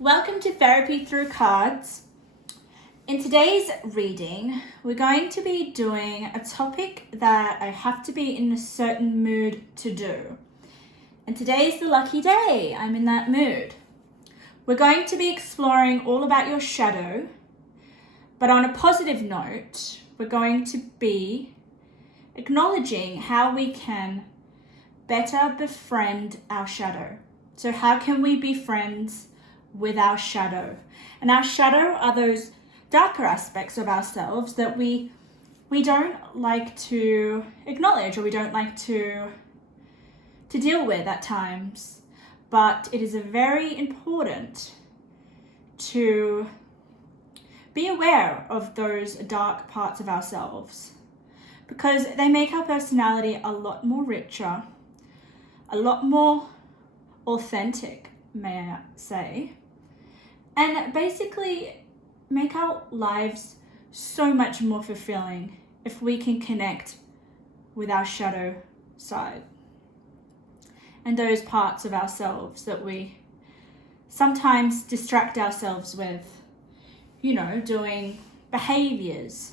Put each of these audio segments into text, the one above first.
Welcome to Therapy Through Cards. In today's reading, we're going to be doing a topic that I have to be in a certain mood to do. And today's the lucky day. I'm in that mood. We're going to be exploring all about your shadow, but on a positive note, we're going to be acknowledging how we can better befriend our shadow. So how can we be friends with our shadow? And our shadow are those darker aspects of ourselves that we don't like to acknowledge, or we don't like to deal with at times. But it is very important to be aware of those dark parts of ourselves, because they make our personality a lot more richer, a lot more authentic, may I say, and basically make our lives so much more fulfilling if we can connect with our shadow side and those parts of ourselves that we sometimes distract ourselves with, doing behaviors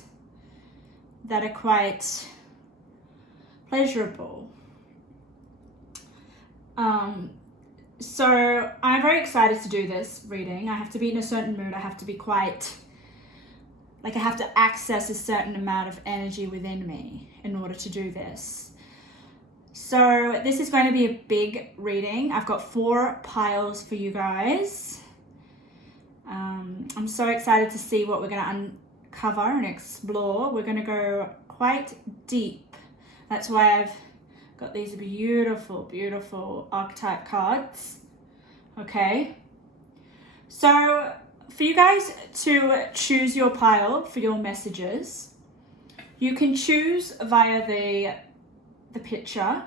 that are quite pleasurable. So I'm very excited to do this reading. I have to be in a certain mood. I have to be I have to access a certain amount of energy within me in order to do this. So this is going to be a big reading. I've got 4 piles for you guys. I'm so excited to see what we're going to uncover and explore. We're going to go quite deep. That's why I've got these beautiful, beautiful archetype cards. Okay. So for you guys to choose your pile for your messages, you can choose via the picture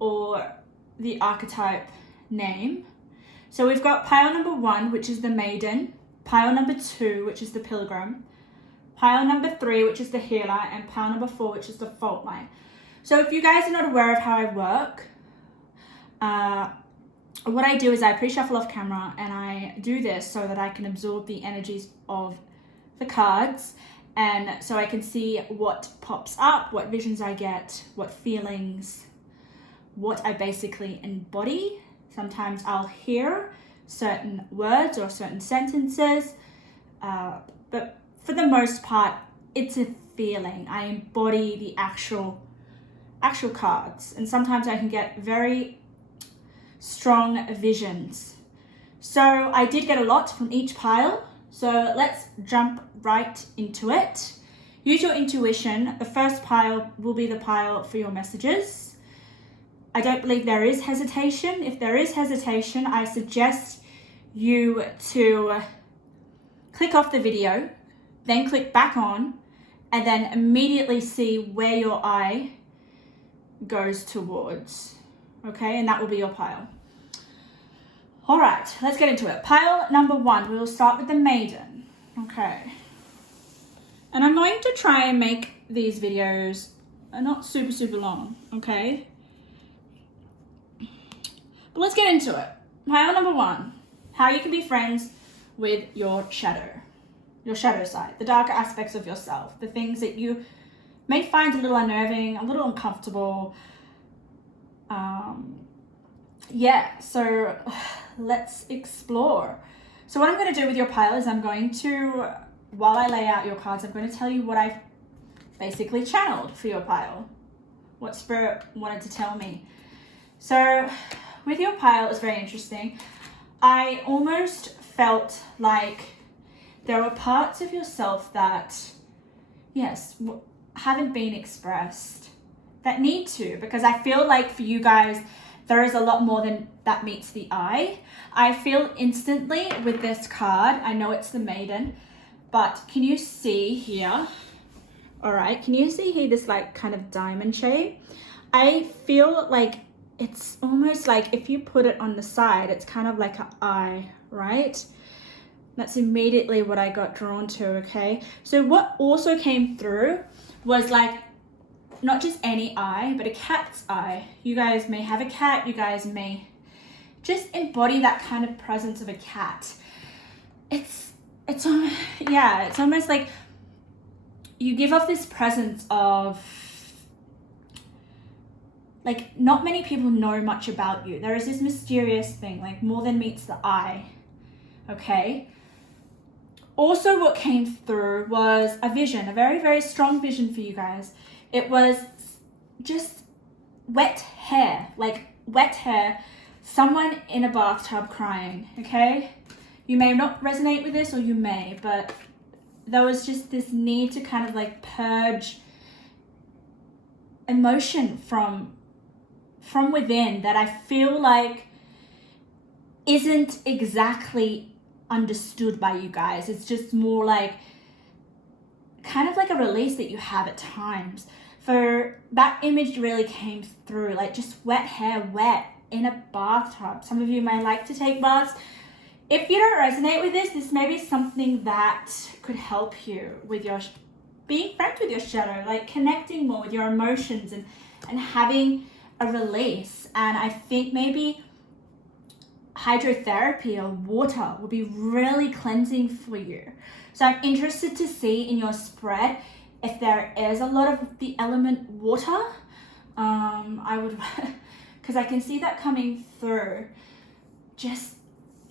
or the archetype name. So we've got pile number 1, which is the maiden, pile number 2, which is the pilgrim, pile number 3, which is the healer, and pile number 4, which is the fault line. So if you guys are not aware of how I work, what I do is I pre-shuffle off camera, and I do this so that I can absorb the energies of the cards, and so I can see what pops up, what visions I get, what feelings, what I basically embody. Sometimes I'll hear certain words or certain sentences, but for the most part, it's a feeling. I embody the actual cards, and sometimes I can get very strong visions. So I did get a lot from each pile, so let's jump right into it. Use your intuition. The first pile will be the pile for your messages. I don't believe there is hesitation. If there is hesitation, I suggest you to click off the video, then click back on, and then immediately see where your eye goes towards. Okay, and that will be your pile. All right, let's get into it. Pile number 1, we will start with the maiden. Okay. And I'm going to try and make these videos not super long, okay? But let's get into it. Pile number 1, how you can be friends with your shadow side, the darker aspects of yourself, the things that you may find a little unnerving, a little uncomfortable. So let's explore. So what I'm going to do with your pile is I'm going to, while I lay out your cards, I'm going to tell you what I've basically channeled for your pile, what Spirit wanted to tell me. So with your pile, it's very interesting. I almost felt like there were parts of yourself that, yes, haven't been expressed, that need to, because I feel like for you guys, there is a lot more than that meets the eye. I feel instantly with this card, I know it's the maiden, but can you see here? All right, can you see here this kind of diamond shape? I feel like it's almost like if you put it on the side, it's kind of like an eye, right? That's immediately what I got drawn to, okay? So what also came through was not just any eye, but a cat's eye. You guys may have a cat, you guys may just embody that kind of presence of a cat. It's almost like you give off this presence of, like, not many people know much about you. There is this mysterious thing, like more than meets the eye, okay? Also, what came through was a vision, a very, very strong vision for you guys. It was just wet hair, someone in a bathtub crying, okay? You may not resonate with this, or you may, but there was just this need to kind of like purge emotion from within that I feel like isn't exactly understood by you guys. It's just more like kind of like a release that you have at times. For that image really came through, like just wet hair, wet in a bathtub. Some of you may like to take baths. If you don't resonate with this may be something that could help you with your being friends with your shadow, like connecting more with your emotions and having a release. And I think maybe hydrotherapy or water will be really cleansing for you. So I'm interested to see in your spread if there is a lot of the element water. I would, because I can see that coming through. Just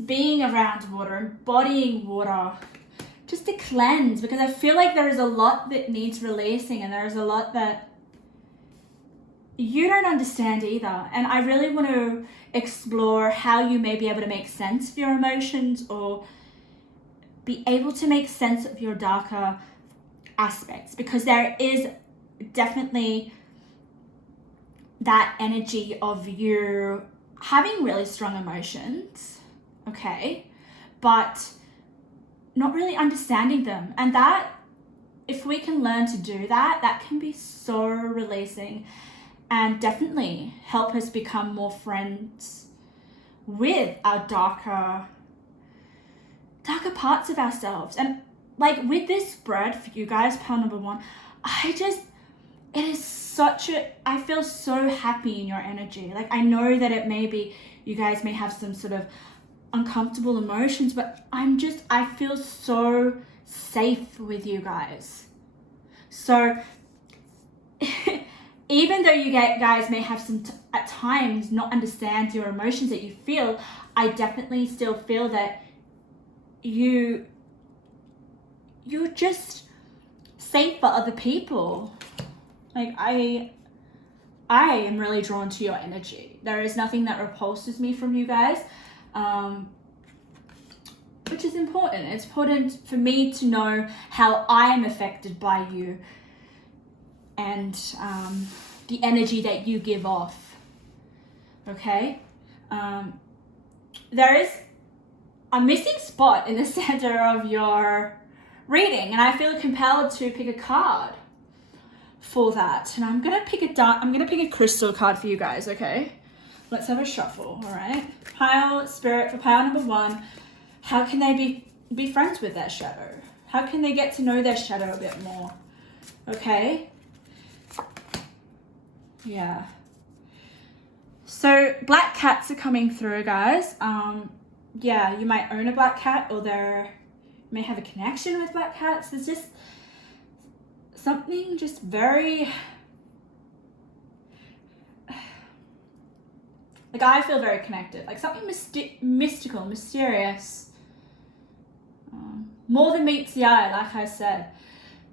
being around water, embodying water, just to cleanse, because I feel like there is a lot that needs releasing, and there is a lot that you don't understand either. And I really want to explore how you may be able to make sense of your emotions, or be able to make sense of your darker aspects, because there is definitely that energy of you having really strong emotions, okay, but not really understanding them. And that, if we can learn to do that, that can be so releasing and definitely help us become more friends with our darker parts of ourselves. And like with this spread for you guys, pile number 1, it is such I feel so happy in your energy. Like, I know that it may be, you guys may have some sort of uncomfortable emotions, but I feel so safe with you guys. So even though you guys may have some at times not understand your emotions that you feel, I definitely still feel that you're just safe for other people. Like, I am really drawn to your energy. There is nothing that repulses me from you guys, which is important. It's important for me to know how I am affected by you and the energy that you give off, okay? There is a missing spot in the center of your reading, and I feel compelled to pick a card for that. And I'm gonna pick a crystal card for you guys, okay? Let's have a shuffle, all right? Spirit, for pile number 1, how can they be friends with their shadow? How can they get to know their shadow a bit more? Okay? Yeah. So black cats are coming through, guys. Yeah, you might own a black cat, or you may have a connection with black cats. There's just something just very, like, I feel very connected, like something mystical, mysterious, more than meets the eye, like I said.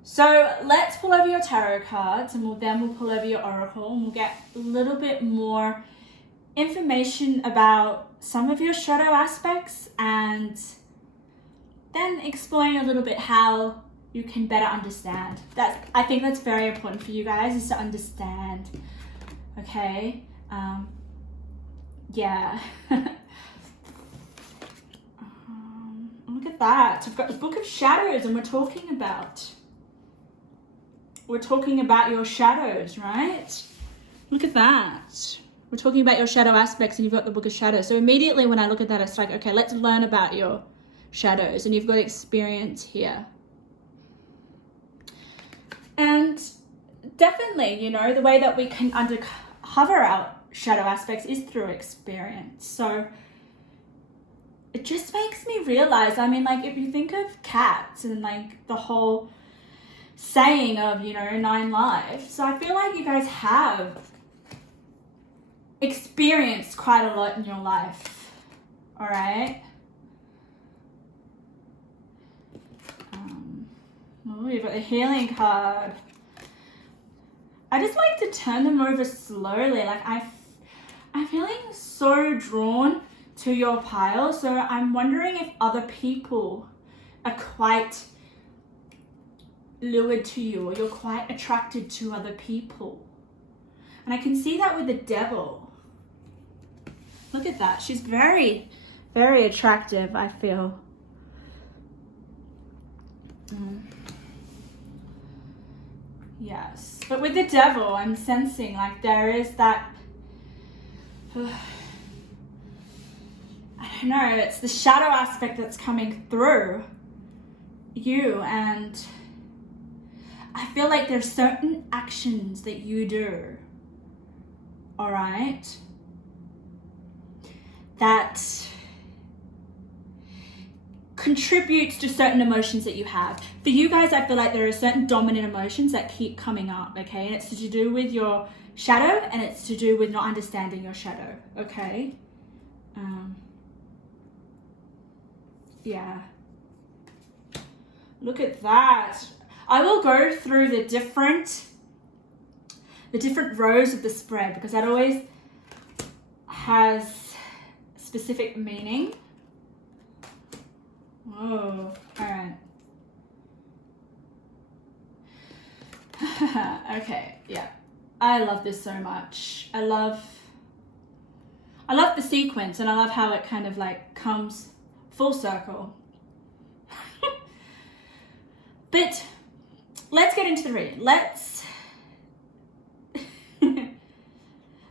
So let's pull over your tarot cards, and we'll pull over your oracle, and we'll get a little bit more information about some of your shadow aspects, and then exploring a little bit how you can better understand. I think that's very important for you guys, is to understand, okay? Yeah. Look at that. We've got the Book of Shadows, and we're talking about your shadows, right? Look at that. We're talking about your shadow aspects, and you've got the Book of Shadows. So immediately when I look at that, it's like, okay, let's learn about your shadows, and you've got experience here. And definitely, the way that we can uncover our shadow aspects is through experience. So it just makes me realize, I mean, like, if you think of cats and like the whole saying of, 9 lives, so I feel like you guys have experienced quite a lot in your life. All right. You've got the healing card. I just like to turn them over slowly. Like I'm feeling so drawn to your pile. So I'm wondering if other people are quite lured to you, or you're quite attracted to other people. And I can see that with the devil. Look at that. She's very, very attractive, I feel. Yes. But with the devil, I'm sensing like there is that, I don't know, it's the shadow aspect that's coming through you, and I feel like there's certain actions that you do, all right, that contributes to certain emotions that you have. For you guys, I feel like there are certain dominant emotions that keep coming up, okay? And it's to do with your shadow, and it's to do with not understanding your shadow, okay? Yeah. Look at that. I will go through the different rows of the spread, because that always has specific meaning. Whoa, all right. Okay, yeah. I love this so much. I love the sequence, and I love how it kind of like comes full circle. But let's get into the reading.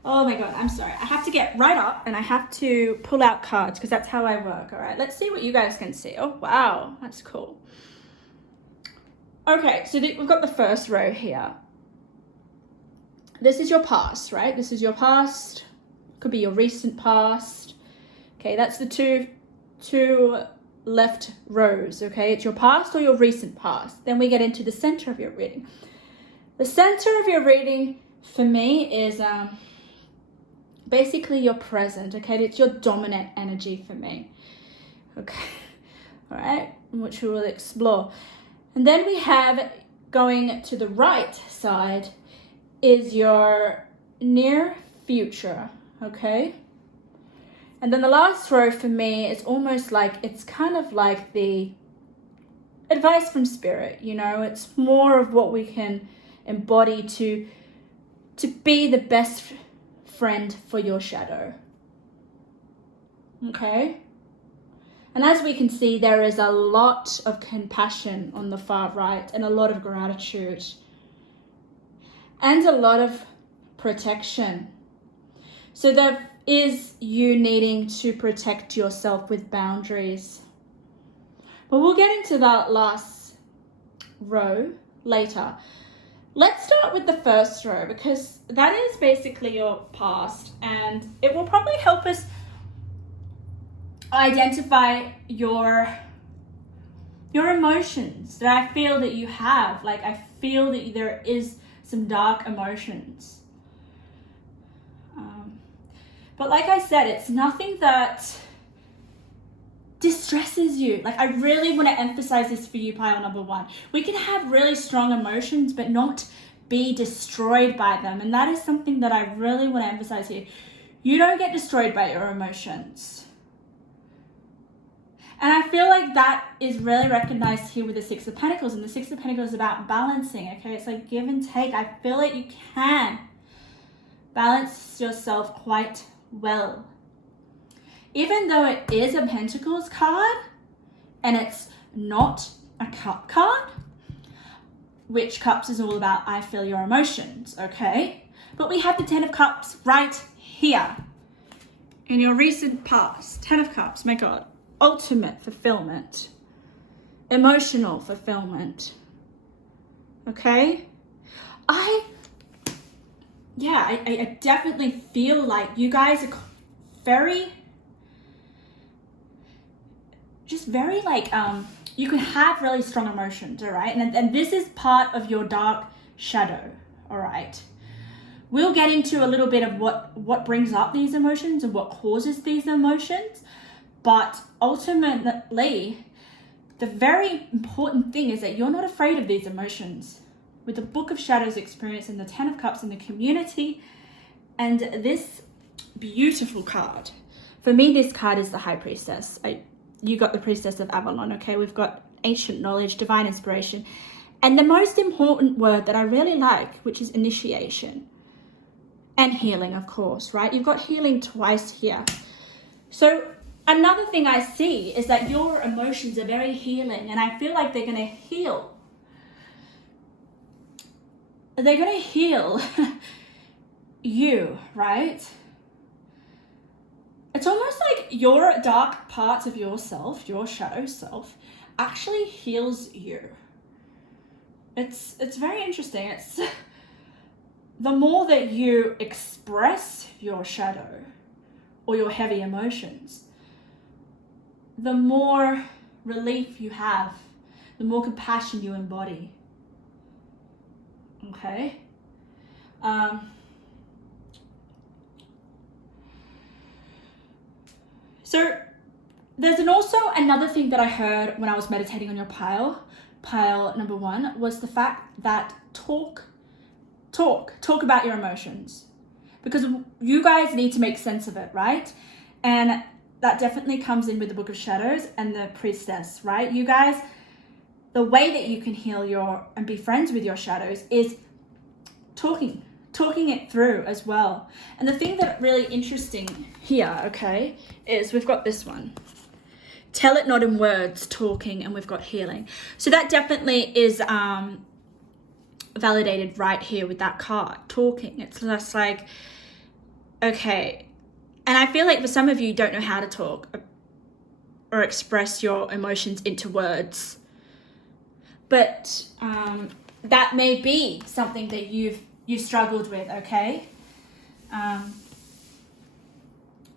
Oh my God, I'm sorry. I have to get right up and I have to pull out cards because that's how I work, all right? Let's see what you guys can see. Oh, wow, that's cool. Okay, so we've got the first row here. This is your past, right? This is your past. Could be your recent past. Okay, that's the two left rows, okay? It's your past or your recent past. Then we get into the center of your reading. The center of your reading for me is basically your present, okay? It's your dominant energy for me, okay? All right, which we will explore. And then we have, going to the right side, is your near future, okay? And then the last row for me is almost like, it's kind of like the advice from spirit, it's more of what we can embody to be the best friend for your shadow, okay? And as we can see, there is a lot of compassion on the far right, and a lot of gratitude, and a lot of protection. So there is you needing to protect yourself with boundaries. But we'll get into that last row later. Let's start with the first row, because that is basically your past, and it will probably help us identify your emotions that I feel that you have. Like, I feel that there is some dark emotions. But like I said, it's nothing that distresses you. Like, I really want to emphasize this for you, pile number 1. We can have really strong emotions, but not be destroyed by them. And that is something that I really want to emphasize here. You don't get destroyed by your emotions. And I feel like that is really recognized here with the Six of Pentacles. And the Six of Pentacles is about balancing, okay? It's like give and take. I feel like you can balance yourself quite well. Even though it is a Pentacles card and it's not a Cup card, which Cups is all about I feel your emotions, okay? But we have the Ten of Cups right here in your recent past. 10 of Cups, my God. Ultimate fulfillment. Emotional fulfillment. Okay? yeah, I definitely feel like you guys are very, just very like, you can have really strong emotions, all right? And this is part of your dark shadow, all right? We'll get into a little bit of what brings up these emotions and what causes these emotions, but ultimately, the very important thing is that you're not afraid of these emotions. With the Book of Shadows experience and the Ten of Cups in the community, and this beautiful card. For me, this card is the High Priestess. You got the Priestess of Avalon, okay? We've got ancient knowledge, divine inspiration, and the most important word that I really like, which is initiation. And healing, of course, right? You've got healing twice here. So another thing I see is that your emotions are very healing, and I feel like they're going to heal. They're going to heal you, right? It's almost like your dark parts of yourself, your shadow self, actually heals you. It's very interesting. It's the more that you express your shadow or your heavy emotions, the more relief you have, the more compassion you embody. Okay? So there's also another thing that I heard when I was meditating on your pile number 1, was the fact that talk about your emotions, because you guys need to make sense of it, right? And that definitely comes in with the Book of Shadows and the Priestess, right? You guys, the way that you can heal and be friends with your shadows is talking it through as well. And the thing that really interesting here, okay, is we've got this one. Tell it not in words, talking, and we've got healing. So that definitely is validated right here with that card, talking. It's just like, okay. And I feel like for some of you don't know how to talk or express your emotions into words. But that may be something that you've struggled with, okay?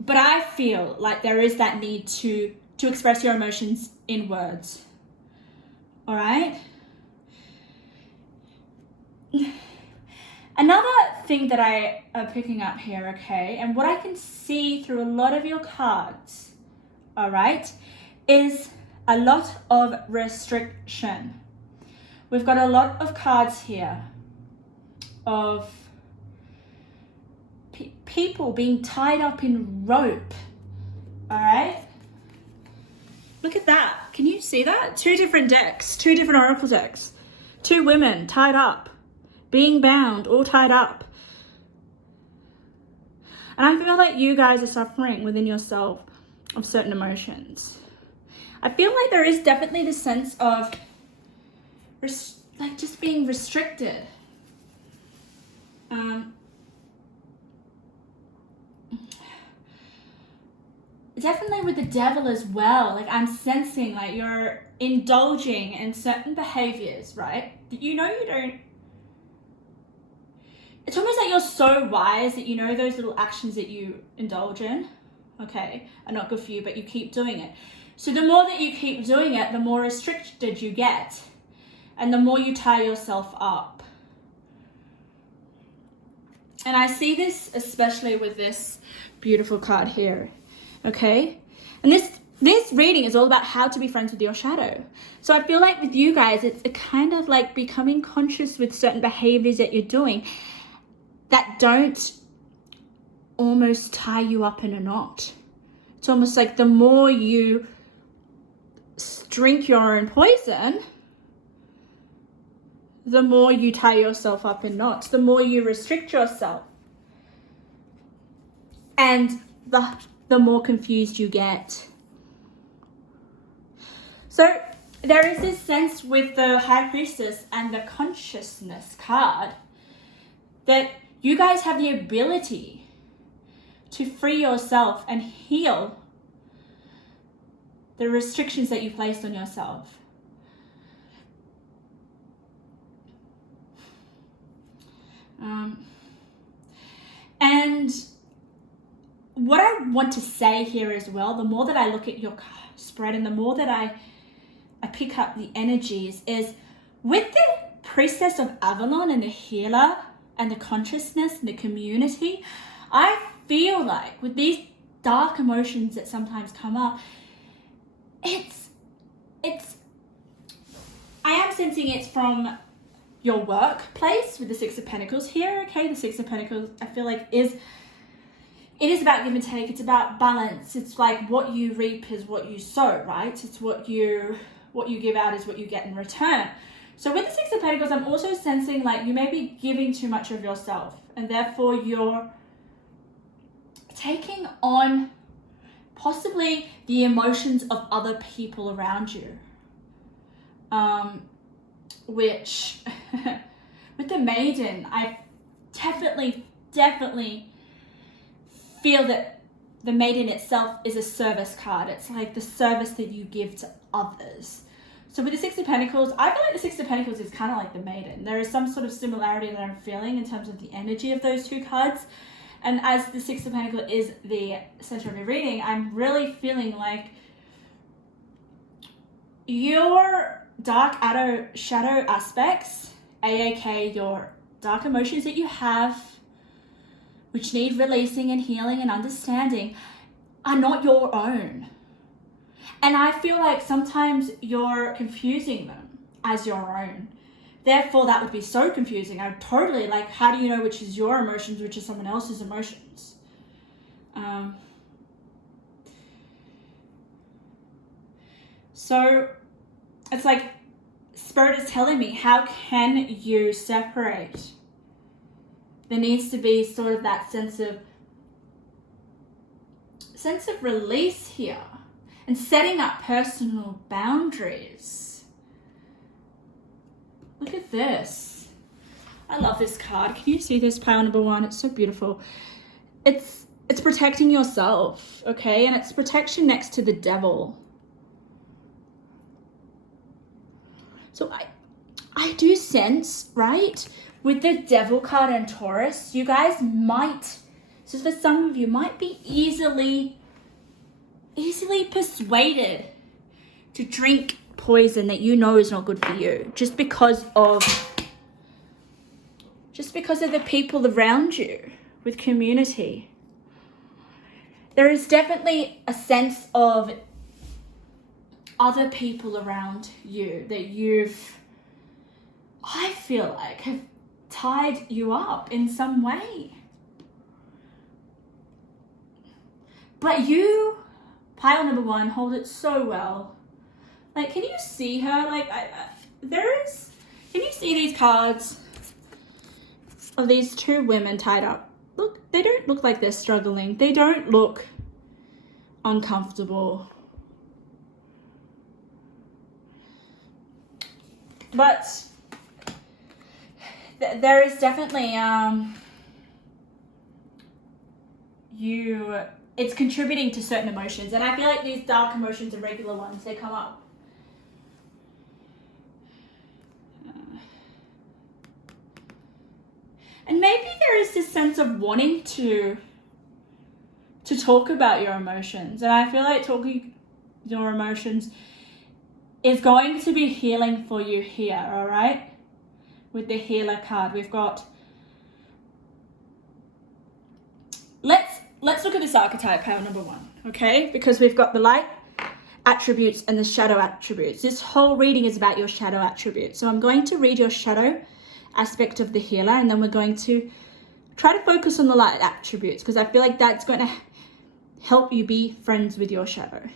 But I feel like there is that need to express your emotions in words. All right? Another thing that I am picking up here, okay, and what I can see through a lot of your cards, all right, is a lot of restriction. We've got a lot of cards here of people being tied up in rope, all right? Look at that. Can you see that? 2 different decks, 2 different oracle decks. 2 women tied up, being bound, all tied up. And I feel like you guys are suffering within yourself of certain emotions. I feel like there is definitely the sense of like just being restricted. Definitely with the devil as well. Like I'm sensing like you're indulging in certain behaviors, right? That you know you don't. It's almost like you're so wise that you know those little actions that you indulge in, okay, are not good for you, but you keep doing it. So the more that you keep doing it, the more restricted you get, and the more you tie yourself up. And I see this especially with this beautiful card here, okay? And this reading is all about how to be friends with your shadow. So I feel like with you guys, it's a kind of like becoming conscious with certain behaviors that you're doing that don't almost tie you up in a knot. It's almost like the more you drink your own poison, the more you tie yourself up in knots, the more you restrict yourself. And the more confused you get. So there is this sense with the High Priestess and the Consciousness card that you guys have the ability to free yourself and heal the restrictions that you placed on yourself. And what I want to say here as well, the more that I look at your spread and the more that I pick up the energies, is with the priestess of Avalon and the healer and the consciousness and the community, I feel like with these dark emotions that sometimes come up, I am sensing it's from your workplace with the Six of Pentacles here, okay? The Six of Pentacles, I feel like it is about give and take. It's about balance. It's like what you reap is what you sow, right? It's what you give out is what you get in return. So with the Six of Pentacles, I'm also sensing like you may be giving too much of yourself, and therefore you're taking on possibly the emotions of other people around you. Which with the Maiden, I definitely feel that the Maiden itself is a service card. It's like the service that you give to others. So with the Six of Pentacles, I feel like the Six of Pentacles is kind of like the Maiden. There is some sort of similarity that I'm feeling in terms of the energy of those two cards. And as the Six of Pentacles is the center of your reading, I'm really feeling like your dark shadow aspects, aka your dark emotions that you have, which need releasing and healing and understanding, are not your own. And I feel like sometimes you're confusing them as your own. Therefore, that would be so confusing. I'm totally like, how do you know which is your emotions, which is someone else's emotions? So it's like Spirit is telling me, how can you separate? There needs to be sort of that sense of release here and setting up personal boundaries. Look at this. I love this card. Can you see this, pile number one? It's so beautiful. It's protecting yourself, okay? And it's protection next to the Devil. So I do sense, right, with the Devil card and Taurus, you guys might, so for some of you, might be easily persuaded to drink poison that you know is not good for you, just because of the people around you with community. There is definitely a sense of other people around you that I feel like have tied you up in some way. But you, pile number one, hold it so well. Like, can you see her? Like, can you see these cards of these two women tied up? Look, they don't look like they're struggling. They don't look uncomfortable. But there is definitely, it's contributing to certain emotions. And I feel like these dark emotions are regular ones. They come up. And maybe there is this sense of wanting to talk about your emotions. And I feel like talking your emotions is going to be healing for you here, all right? With the healer card, we've got, let's look at this archetype, pile number one, okay? Because we've got the light attributes and the shadow attributes. This whole reading is about your shadow attributes. So I'm going to read your shadow aspect of the healer, and then we're going to try to focus on the light attributes, because I feel like that's going to help you be friends with your shadow.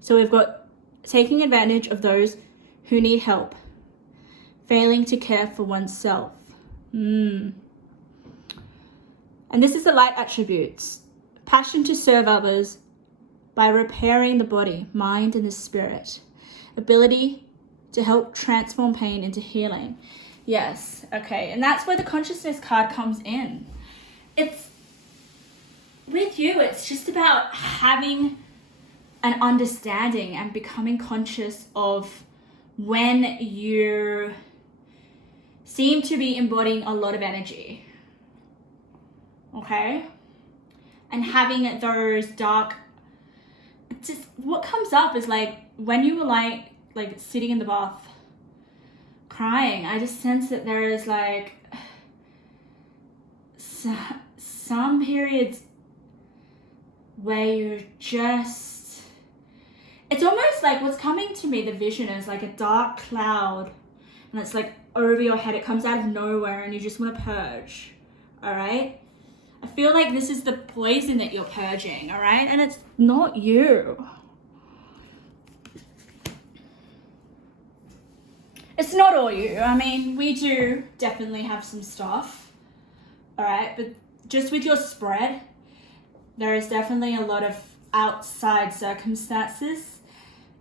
So we've got taking advantage of those who need help, failing to care for oneself. And this is the light attributes. Passion to serve others by repairing the body, mind, and the spirit. Ability to help transform pain into healing. Yes, okay. And that's where the consciousness card comes in. It's, with you, it's just about having an understanding and becoming conscious of when you seem to be embodying a lot of energy. okay? And having those dark, just what comes up is like when you were like sitting in the bath crying, I just sense that there is like some periods where you're just, it's almost like what's coming to me, the vision is like a dark cloud and it's like over your head, it comes out of nowhere and you just want to purge, all right? I feel like this is the poison that you're purging, all right? And it's not you. It's not all you. I mean, we do definitely have some stuff, all right? But just with your spread, there is definitely a lot of outside circumstances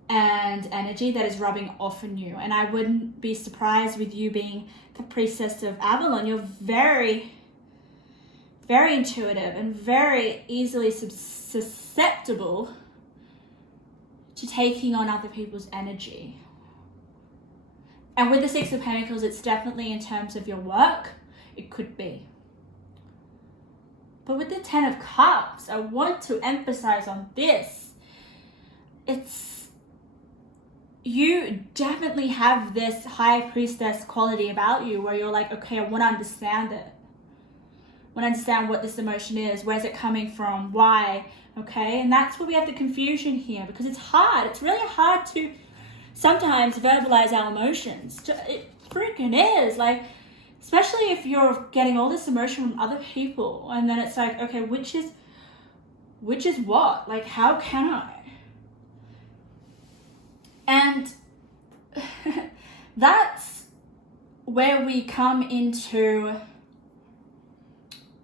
and energy that is rubbing off on you. And I wouldn't be surprised with you being the priestess of Avalon. You're very, very intuitive and very easily susceptible to taking on other people's energy. And with the Six of Pentacles, it's definitely in terms of your work, it could be. But with the Ten of Cups, I want to emphasize on this. You definitely have this high priestess quality about you where you're like, okay, I want to understand it. I want to understand what this emotion is. Where's it coming from? Why? Okay, and that's where we have the confusion here because it's hard. It's really hard to sometimes verbalize our emotions. It freaking is. Like, especially if you're getting all this emotion from other people and then it's like, okay, which is what? Like, how can I? And that's where we come into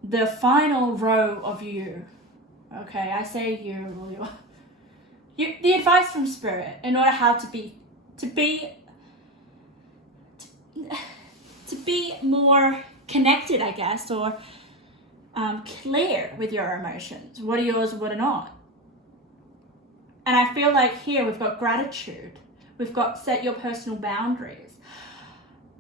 the final row of you. Okay, I say you, the advice from Spirit in order how to be more connected, I guess, or clear with your emotions. What are yours, what are not? And I feel like here we've got gratitude. We've got set your personal boundaries.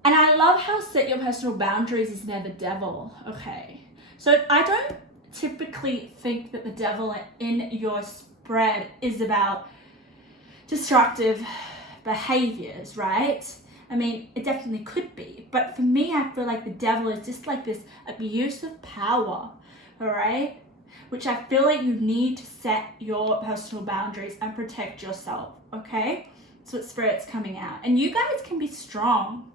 And I love how set your personal boundaries is near the devil, okay? So I don't typically think that the devil in your spread is about destructive behaviors, right? I mean, it definitely could be. But for me, I feel like the devil is just like this abuse of power, all right? Which I feel like you need to set your personal boundaries and protect yourself, okay? That's what Spirit's coming out. And you guys can be strong.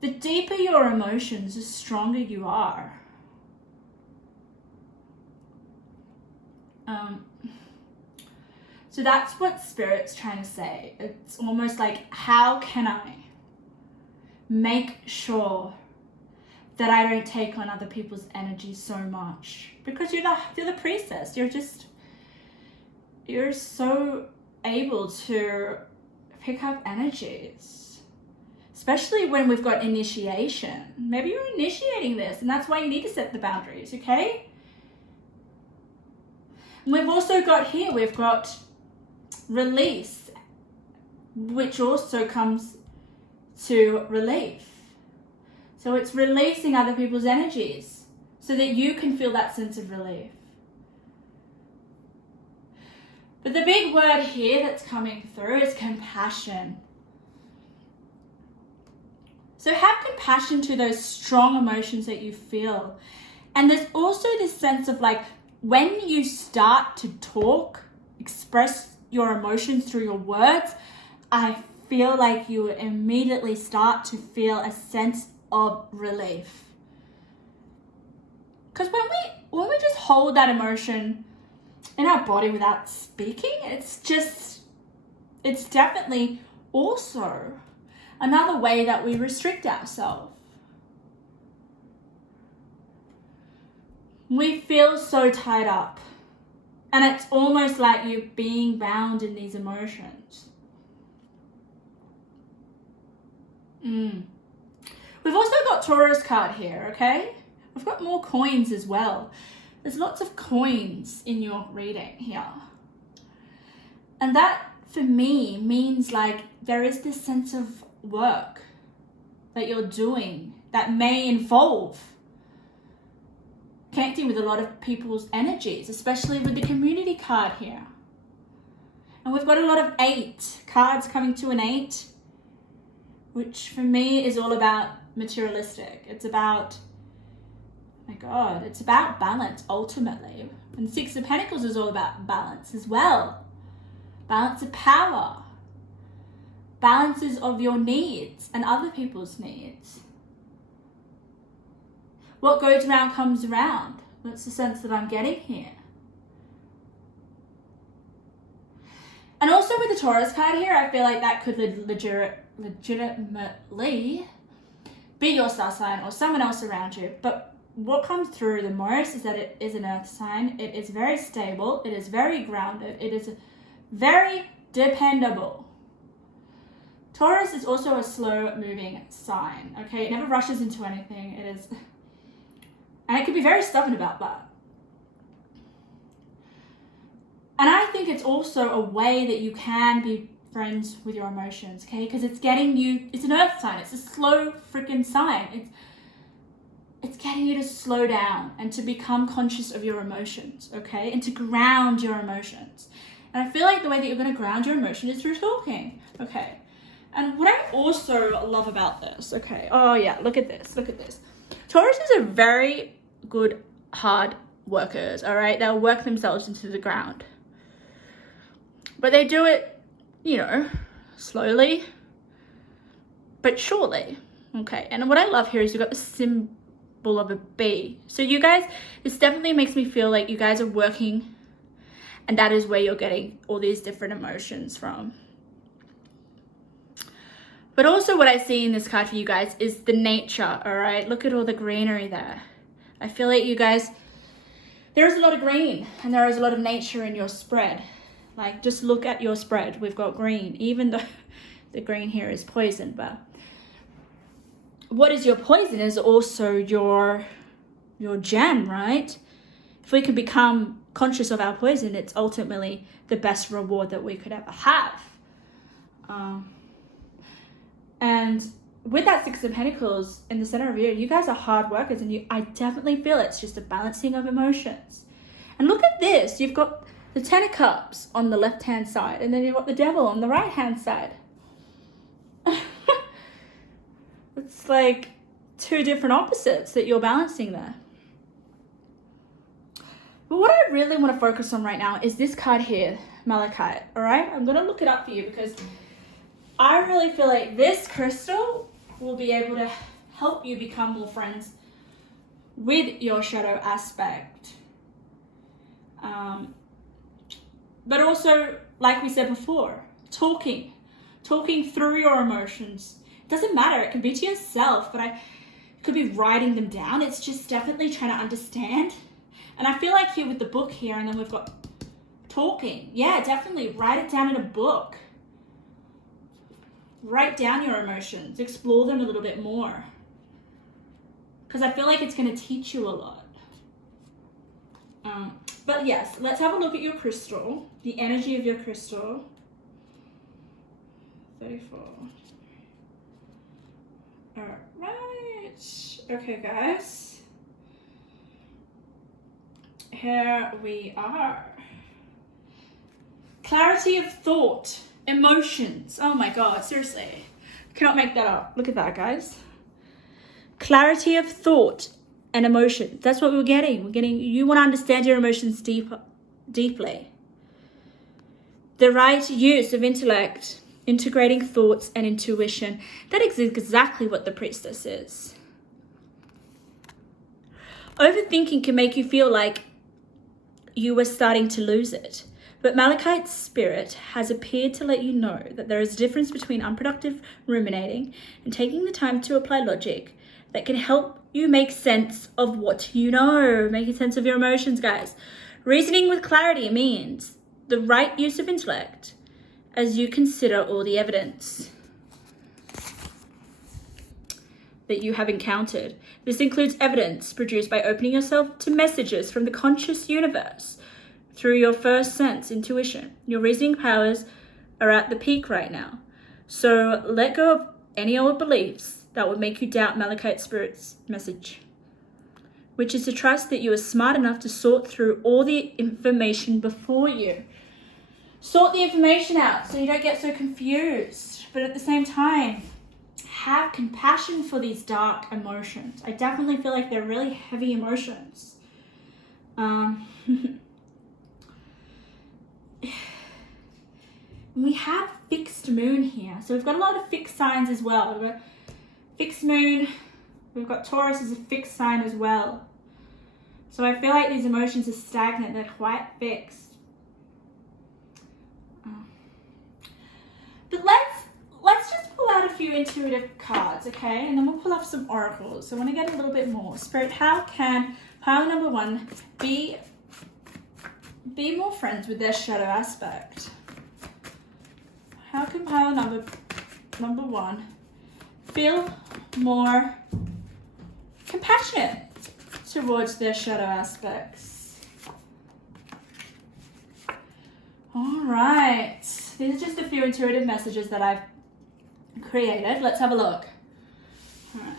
The deeper your emotions, the stronger you are. So that's what Spirit's trying to say. It's almost like, how can I make sure that I don't take on other people's energy so much? Because you're the priestess. You're so able to pick up energies. Especially when we've got initiation. Maybe you're initiating this and that's why you need to set the boundaries, okay? And we've also got here, we've got release, which also comes to relief. So it's releasing other people's energies so that you can feel that sense of relief. But the big word here that's coming through is compassion. So have compassion to those strong emotions that you feel. And there's also this sense of like, when you start to talk, express your emotions through your words, I feel like you immediately start to feel a sense of relief. Because when we just hold that emotion in our body without speaking, it's definitely also another way that we restrict ourselves. We feel so tied up. And it's almost like you're being bound in these emotions. We've also got Taurus card here, okay? We've got more coins as well. There's lots of coins in your reading here. And that, for me, means like there is this sense of work that you're doing that may involve connecting with a lot of people's energies, especially with the community card here. And we've got a lot of 8 cards coming to an 8, which for me is all about materialistic. It's about, my God, it's about balance ultimately. And 6 of Pentacles is all about balance as well. Balance of power. Balances of your needs and other people's needs. What goes around comes around. That's the sense that I'm getting here. And also with the Taurus card here, I feel like that could legitimately be your star sign or someone else around you. But what comes through the most is that it is an earth sign. It is very stable. It is very grounded. It is very dependable. Taurus is also a slow moving sign. Okay, it never rushes into anything. It is, and it can be very stubborn about that. And I think it's also a way that you can be friends with your emotions, okay? Because it's getting you, it's an earth sign. It's a slow freaking sign. It's getting you to slow down and to become conscious of your emotions, okay? And to ground your emotions. And I feel like the way that you're going to ground your emotion is through talking, okay? And what I also love about this, okay? Oh yeah, look at this, look at this. Tauruses are very good, hard workers, all right? They'll work themselves into the ground. But they do it, you know, slowly, but surely, okay? And what I love here is you've got the symbol of a bee. So you guys, this definitely makes me feel like you guys are working, and that is where you're getting all these different emotions from. But also what I see in this card for you guys is the nature, all right? Look at all the greenery there. I feel like you guys, there's a lot of green and there is a lot of nature in your spread. Like, just look at your spread. We've got green, even though the green here is poison. But what is your poison is also your gem, right? If we can become conscious of our poison, it's ultimately the best reward that we could ever have. And with that 6 of Pentacles in the center of you guys are hard workers, and I definitely feel it's just a balancing of emotions. And look at this. You've got the 10 of Cups on the left-hand side, and then you've got the Devil on the right-hand side. It's like 2 different opposites that you're balancing there. But what I really want to focus on right now is this card here, Malachite, all right? I'm going to look it up for you because I really feel like this crystal will be able to help you become more friends with your shadow aspect. But also, like we said before, talking through your emotions. It doesn't matter, it can be to yourself, but it could be writing them down. It's just definitely trying to understand. And I feel like here with the book here, and then we've got talking. Yeah, definitely write it down in a book. Write down your emotions, explore them a little bit more. Because I feel like it's going to teach you a lot. But yes, let's have a look at your crystal, the energy of your crystal. 34. All right. Okay, guys. Here we are. Clarity of thought, emotions. Oh my God, seriously. Cannot make that up. Look at that, guys. Clarity of thought and emotion. That's what we're getting. You want to understand your emotions deeply. The right use of intellect, integrating thoughts and intuition. That is exactly what the Priestess is. Overthinking can make you feel like you were starting to lose it. But Malachite's spirit has appeared to let you know that there is a difference between unproductive ruminating and taking the time to apply logic that can help you make sense of what you know. Making sense of your emotions, guys. Reasoning with clarity means the right use of intellect as you consider all the evidence that you have encountered. This includes evidence produced by opening yourself to messages from the conscious universe through your first sense, intuition. Your reasoning powers are at the peak right now. So let go of any old beliefs that would make you doubt Malachite Spirit's message. which is to trust that you are smart enough to sort through all the information before you. Sort the information out so you don't get so confused, but at the same time, have compassion for these dark emotions. I definitely feel like they're really heavy emotions. We have fixed moon here. So we've got a lot of fixed signs as well. We've got fixed moon. We've got Taurus as a fixed sign as well. So I feel like these emotions are stagnant. They're quite fixed. But let's just pull out a few intuitive cards, okay? And then we'll pull off some oracles. So I want to get a little bit more. Spirit, how can pile number one be more friends with their shadow aspect? How can pile number one feel more compassionate towards their shadow aspects? All right. These are just a few intuitive messages that I've created. Let's have a look. All right.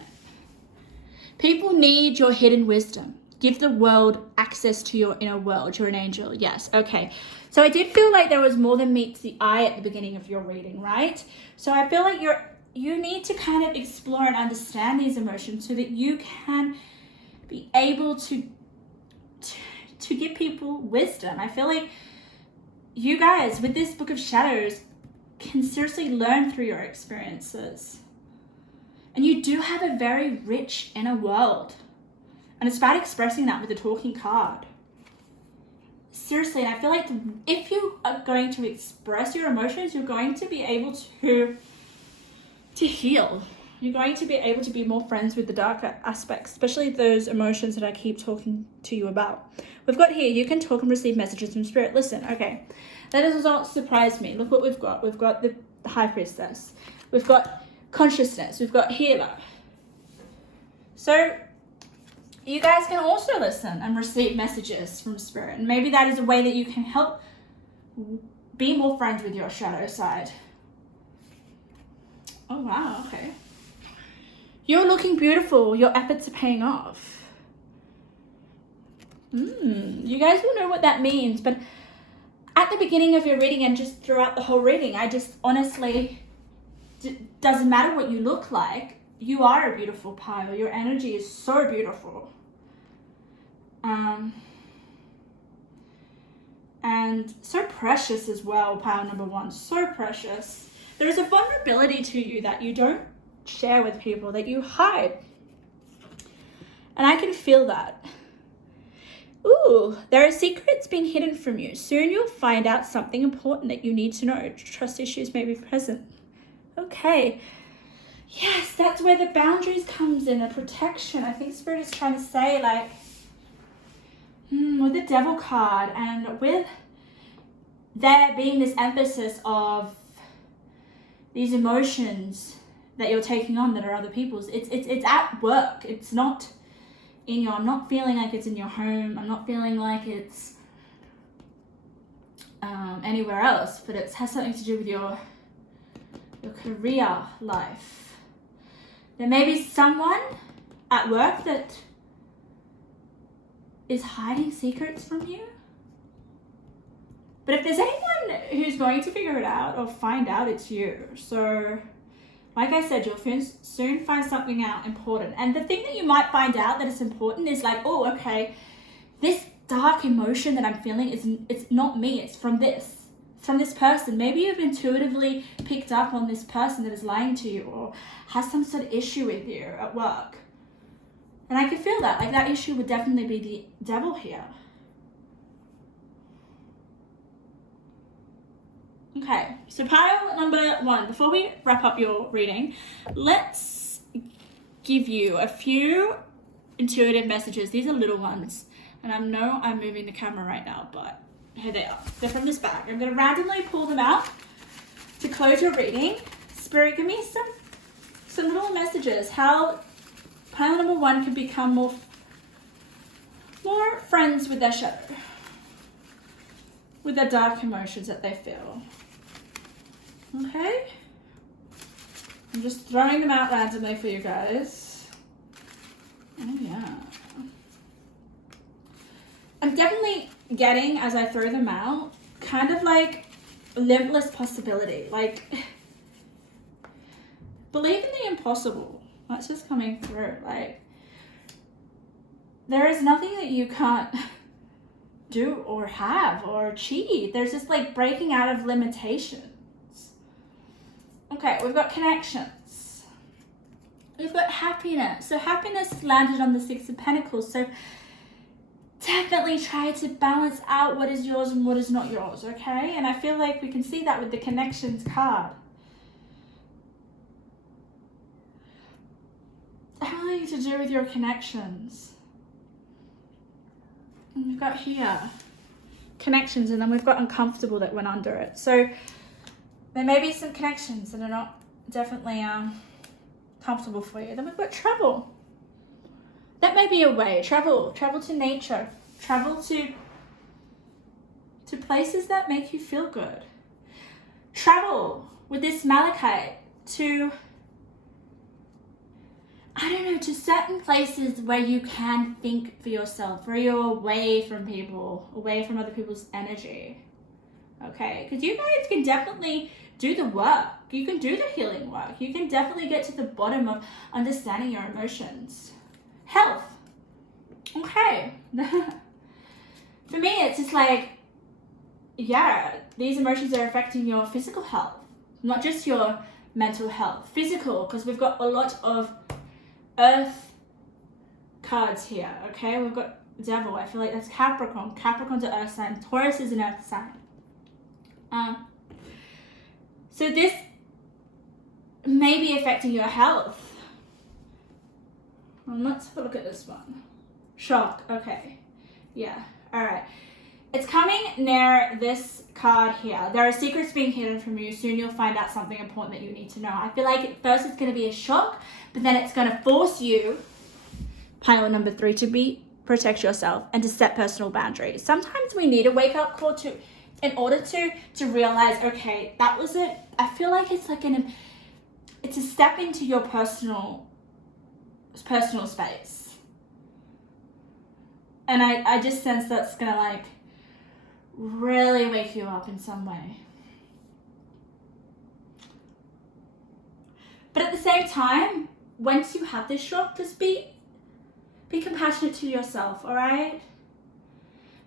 People need your hidden wisdom. Give the world access to your inner world. You're an angel. Yes. Okay. So I did feel like there was more than meets the eye at the beginning of your reading, right? So I feel like you need to kind of explore and understand these emotions so that you can be able to give people wisdom. I feel like you guys with this Book of Shadows can seriously learn through your experiences. And you do have a very rich inner world. And it's about expressing that with the talking card. Seriously, and I feel like if you are going to express your emotions, you're going to be able to heal. You're going to be able to be more friends with the darker aspects, especially those emotions that I keep talking to you about. We've got here, you can talk and receive messages from Spirit. Listen, okay, that does not surprise me. Look what we've got. We've got the High Priestess. We've got consciousness. We've got healer. So you guys can also listen and receive messages from Spirit. And maybe that is a way that you can help be more friends with your shadow side. Oh, wow, okay. You're looking beautiful. Your efforts are paying off. You guys will know what that means. But at the beginning of your reading and just throughout the whole reading, I just honestly, doesn't matter what you look like. You are a beautiful pile. Your energy is so beautiful. And so precious as well, pile number one. So precious. There's a vulnerability to you that you don't share with people, that you hide. And I can feel that. Ooh, there are secrets being hidden from you. Soon you'll find out something important that you need to know. Trust issues may be present. Okay. Yes, that's where the boundaries comes in, a protection. I think Spirit is trying to say, like, with the Devil card and with there being this emphasis of these emotions that you're taking on that are other people's, it's at work. It's not in your, I'm not feeling like it's in your home. I'm not feeling like it's anywhere else, but it has something to do with your career life. There may be someone at work that is hiding secrets from you. But if there's anyone who's going to figure it out or find out, it's you. So, like I said, you'll soon find something out important. And the thing that you might find out that is important is like, oh, okay, this dark emotion that I'm feeling, it's not me, it's from this. It's from this person. Maybe you've intuitively picked up on this person that is lying to you or has some sort of issue with you at work. And I can feel that. Like that issue would definitely be the Devil here. Okay, so pile number one. Before we wrap up your reading, let's give you a few intuitive messages. These are little ones. And I know I'm moving the camera right now, but here they are. They're from this bag. I'm going to randomly pull them out to close your reading. Spirit, give me some little messages. How pile number one can become more friends with their shadow, with their dark emotions that they feel. Okay? I'm just throwing them out randomly for you guys. Oh, yeah. I'm definitely getting, as I throw them out, kind of like limitless possibility. Like, believe in the impossible. That's just coming through. Like, there is nothing that you can't do or have or achieve. There's just like breaking out of limitations. Okay, we've got connections. We've got happiness. So happiness landed on the Six of Pentacles. So definitely try to balance out what is yours and what is not yours, okay? And I feel like we can see that with the connections card. Everything to do with your connections. And we've got here connections, and then we've got uncomfortable that went under it. So there may be some connections that are not definitely comfortable for you. Then we've got travel. That may be a way. Travel to nature. Travel to places that make you feel good. Travel with this malachite to, I don't know, to certain places where you can think for yourself, where you're away from people, away from other people's energy. Okay, because you guys can definitely do the work. You can do the healing work. You can definitely get to the bottom of understanding your emotions. Health. Okay. For me, it's just like, yeah, these emotions are affecting your physical health, not just your mental health. Physical, because we've got a lot of earth cards here, okay? We've got Devil. I feel like that's Capricorn. Capricorn's an earth sign. Taurus is an earth sign. So this may be affecting your health. Well, let's have a look at this one. Shock. Okay. Yeah. All right. It's coming near this card here. There are secrets being hidden from you. Soon you'll find out something important that you need to know. I feel like at first it's going to be a shock, but then it's going to force you, pile number 3, to protect yourself and to set personal boundaries. Sometimes we need a wake-up call in order to realize, okay, that was it. I feel like it's like it's a step into your personal space. And I just sense that's gonna like really wake you up in some way. But at the same time, once you have this shock, just be compassionate to yourself, all right?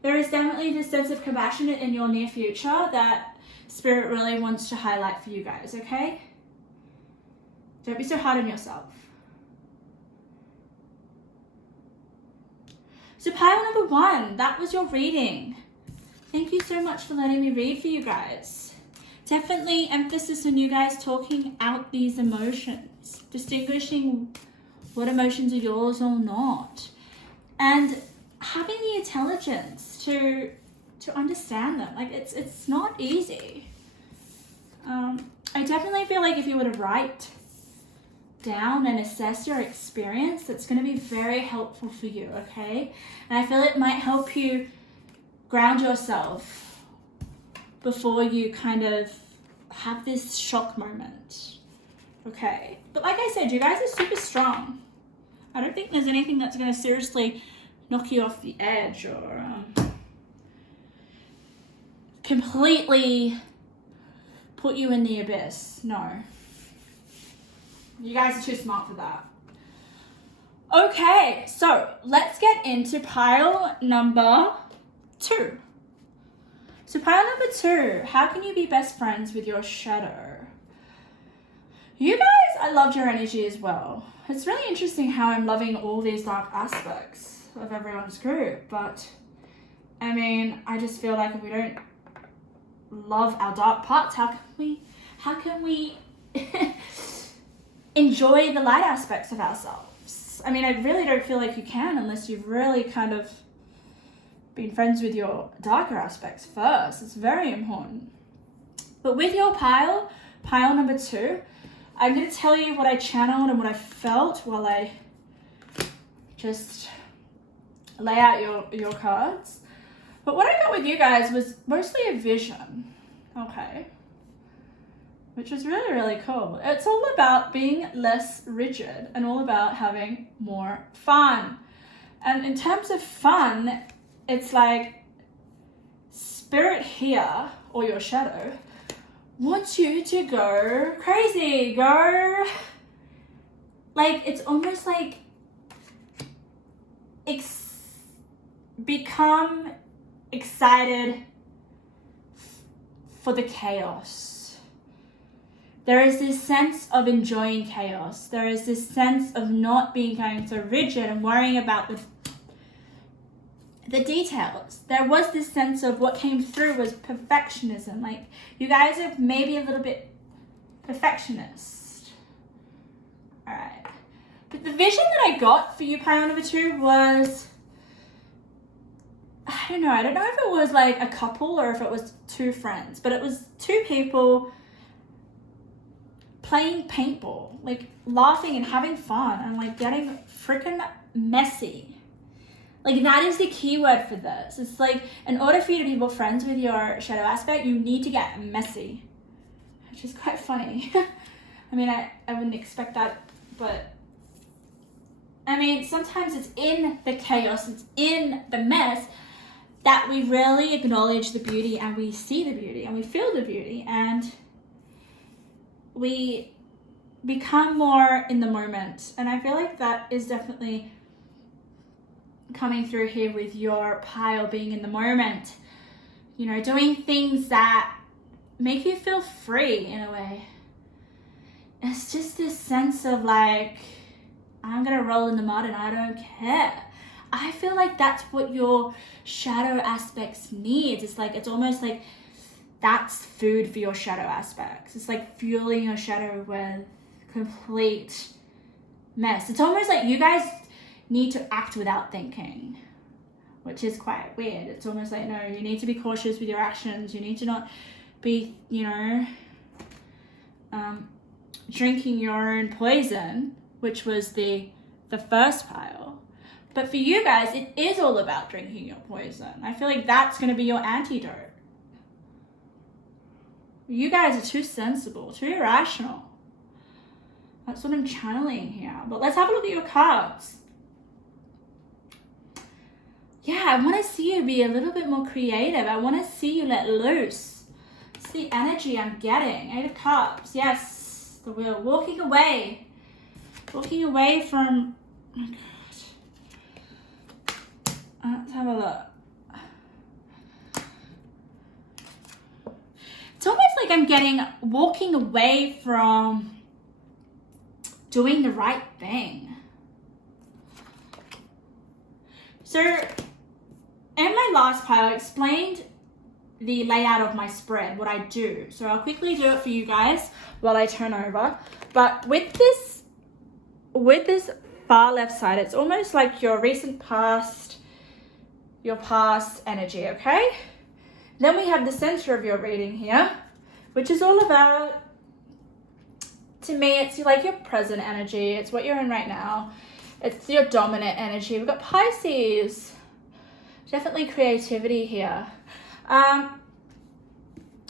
There is definitely this sense of compassion in your near future that Spirit really wants to highlight for you guys, okay? Don't be so hard on yourself. So pile number 1, that was your reading. Thank you so much for letting me read for you guys. Definitely emphasis on you guys talking out these emotions, distinguishing what emotions are yours or not, and having the intelligence to understand them. Like it's not easy. I definitely feel like if you were to write down and assess your experience, that's going to be very helpful for you, okay? And I feel it might help you ground yourself before you kind of have this shock moment, okay? But like I said, you guys are super strong. I don't think there's anything that's going to seriously knock you off the edge or completely put you in the abyss. No. You guys are too smart for that. Okay, so let's get into pile number 2. So pile number 2, how can you be best friends with your shadow? You guys, I loved your energy as well. It's really interesting how I'm loving all these dark aspects of everyone's group, but I mean, I just feel like if we don't love our dark parts, how can we enjoy the light aspects of ourselves? I mean, I really don't feel like you can unless you've really kind of been friends with your darker aspects first. It's very important. But with your pile number 2, I'm going to tell you what I channeled and what I felt while I just lay out your cards. But what I got with you guys was mostly a vision, okay? Which was really, really cool. It's all about being less rigid and all about having more fun. And in terms of fun, it's like spirit here, or your shadow, wants you to go crazy, go, like, it's almost like become excited for the chaos. There is this sense of enjoying chaos. There is this sense of not being kind so rigid and worrying about the details. There was this sense of what came through was perfectionism. Like, you guys are maybe a little bit perfectionist. All right. But the vision that I got for you, pile number 2, was, I don't know if it was like a couple or if it was 2 friends, but it was 2 people playing paintball, like laughing and having fun and like getting freaking messy. Like, that is the key word for this. It's like, in order for you to be friends with your shadow aspect, you need to get messy, which is quite funny. I mean, I wouldn't expect that, but I mean, sometimes it's in the chaos, it's in the mess that we really acknowledge the beauty, and we see the beauty, and we feel the beauty, and we become more in the moment. And I feel like that is definitely coming through here with your pile, being in the moment, you know, doing things that make you feel free in a way. It's just this sense of like, I'm gonna roll in the mud and I don't care. I feel like that's what your shadow aspects needs. It's like, it's almost like that's food for your shadow aspects. It's like fueling your shadow with complete mess. It's almost like you guys need to act without thinking, which is quite weird. It's almost like, no, you need to be cautious with your actions. You need to not be, you know, drinking your own poison, which was the first pile. But for you guys, it is all about drinking your poison. I feel like that's going to be your antidote. You guys are too sensible, too irrational. That's what I'm channeling here. But let's have a look at your cards. Yeah, I want to see you be a little bit more creative. I want to see you let loose. It's the energy I'm getting. 8 of Cups. Yes, the wheel. Walking away. Walking away from... Oh my God. Let's have a look. It's almost like I'm getting walking away from doing the right thing. So in my last pile, I explained the layout of my spread, what I do. So I'll quickly do it for you guys while I turn over. But with this far left side, it's almost like your recent past, your past energy, okay? Then we have the center of your reading here, which is all about, to me, it's like your present energy. It's what you're in right now. It's your dominant energy. We've got Pisces. Definitely creativity here. And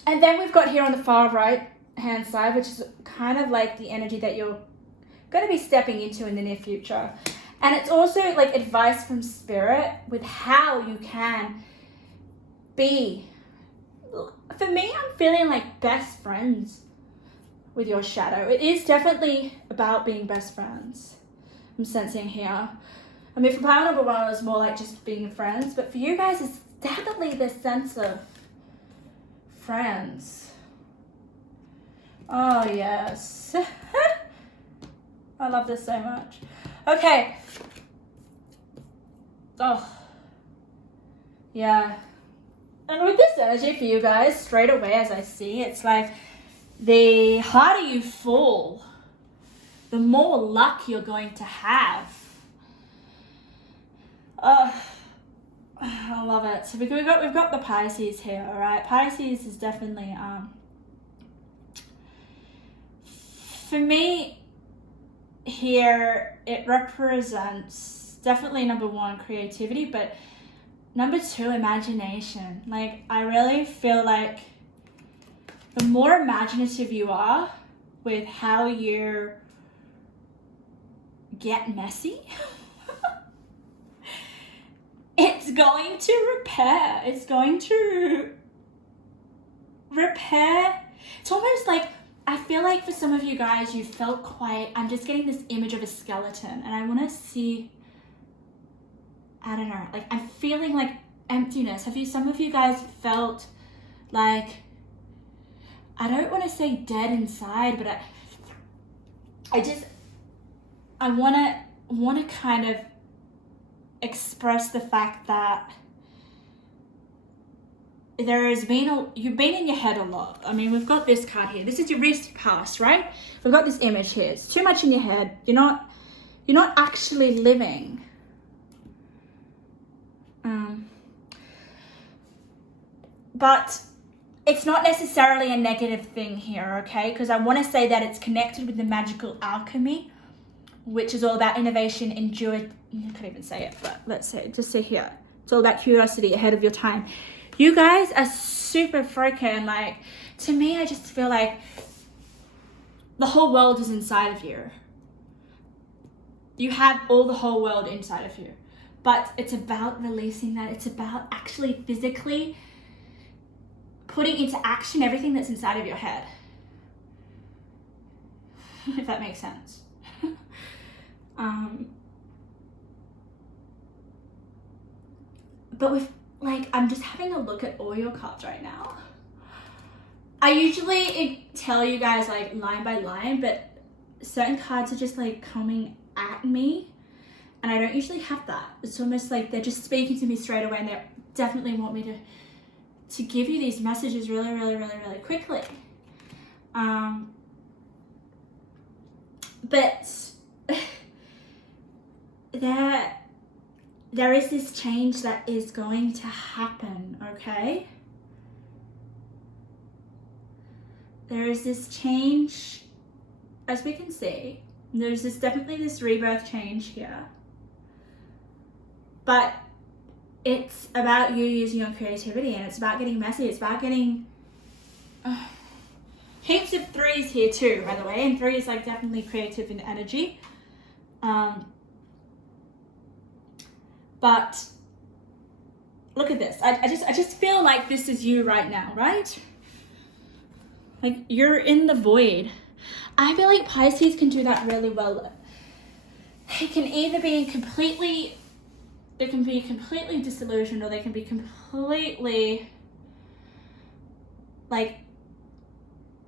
then we've got here on the far right hand side, which is kind of like the energy that you're going to be stepping into in the near future. And it's also like advice from spirit with how you can be. For me, I'm feeling like best friends with your shadow. It is definitely about being best friends. I'm sensing here. I mean, for pile number 1, it was more like just being friends. But for you guys, it's definitely this sense of friends. Oh, yes. I love this so much. Okay. Oh. Yeah. And with this energy for you guys, straight away as I see, it's like the harder you fall, the more luck you're going to have. I love it. So we've got the Pisces here, all right? Pisces is definitely, for me, here, it represents definitely number 1, creativity, but number 2, imagination. Like, I really feel like the more imaginative you are with how you get messy, it's going to repair. It's going to repair. It's almost like, I feel like for some of you guys, you felt quite, I'm just getting this image of a skeleton, and I want to see, I don't know, like I'm feeling like emptiness. Some of you guys felt like, I don't want to say dead inside, but I want to kind of express the fact that you've been in your head a lot. I mean, we've got this card here. This is your recent past, right? We've got this image here. It's too much in your head. You're not actually living. But it's not necessarily a negative thing here, okay? Because I want to say that it's connected with the magical alchemy, which is all about innovation, I can't even say it, but let's say, just say here. It's all about curiosity, ahead of your time. You guys are super freaking, like, to me, I just feel like the whole world is inside of you. You have all the whole world inside of you. But it's about releasing that. It's about actually physically putting into action everything that's inside of your head. If that makes sense. But with, like, I'm just having a look at all your cards right now. I usually tell you guys like line by line, but certain cards are just like coming at me, and I don't usually have that. It's almost like they're just speaking to me straight away, and they definitely want me to give you these messages really, really, really, really quickly. But there is this change that is going to happen, okay? There is this change, as we can see. There's definitely this rebirth change here. But it's about you using your creativity, and it's about getting messy. It's about getting heaps of threes here too, by the way. And 3 is like definitely creative in energy. But look at this. I just feel like this is you right now, right? Like you're in the void. I feel like Pisces can do that really well. They can either be completely disillusioned, or they can be completely like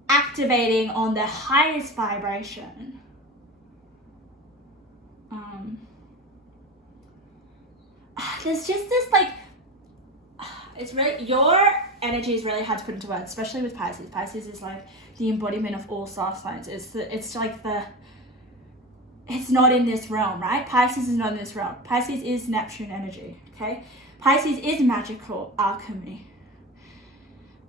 activating on their highest vibration. There's just this like, it's really, your energy is really hard to put into words, especially with Pisces. Pisces is like the embodiment of all star signs. It's not in this realm, right? Pisces is not in this realm. Pisces is Neptune energy, okay? Pisces is magical alchemy.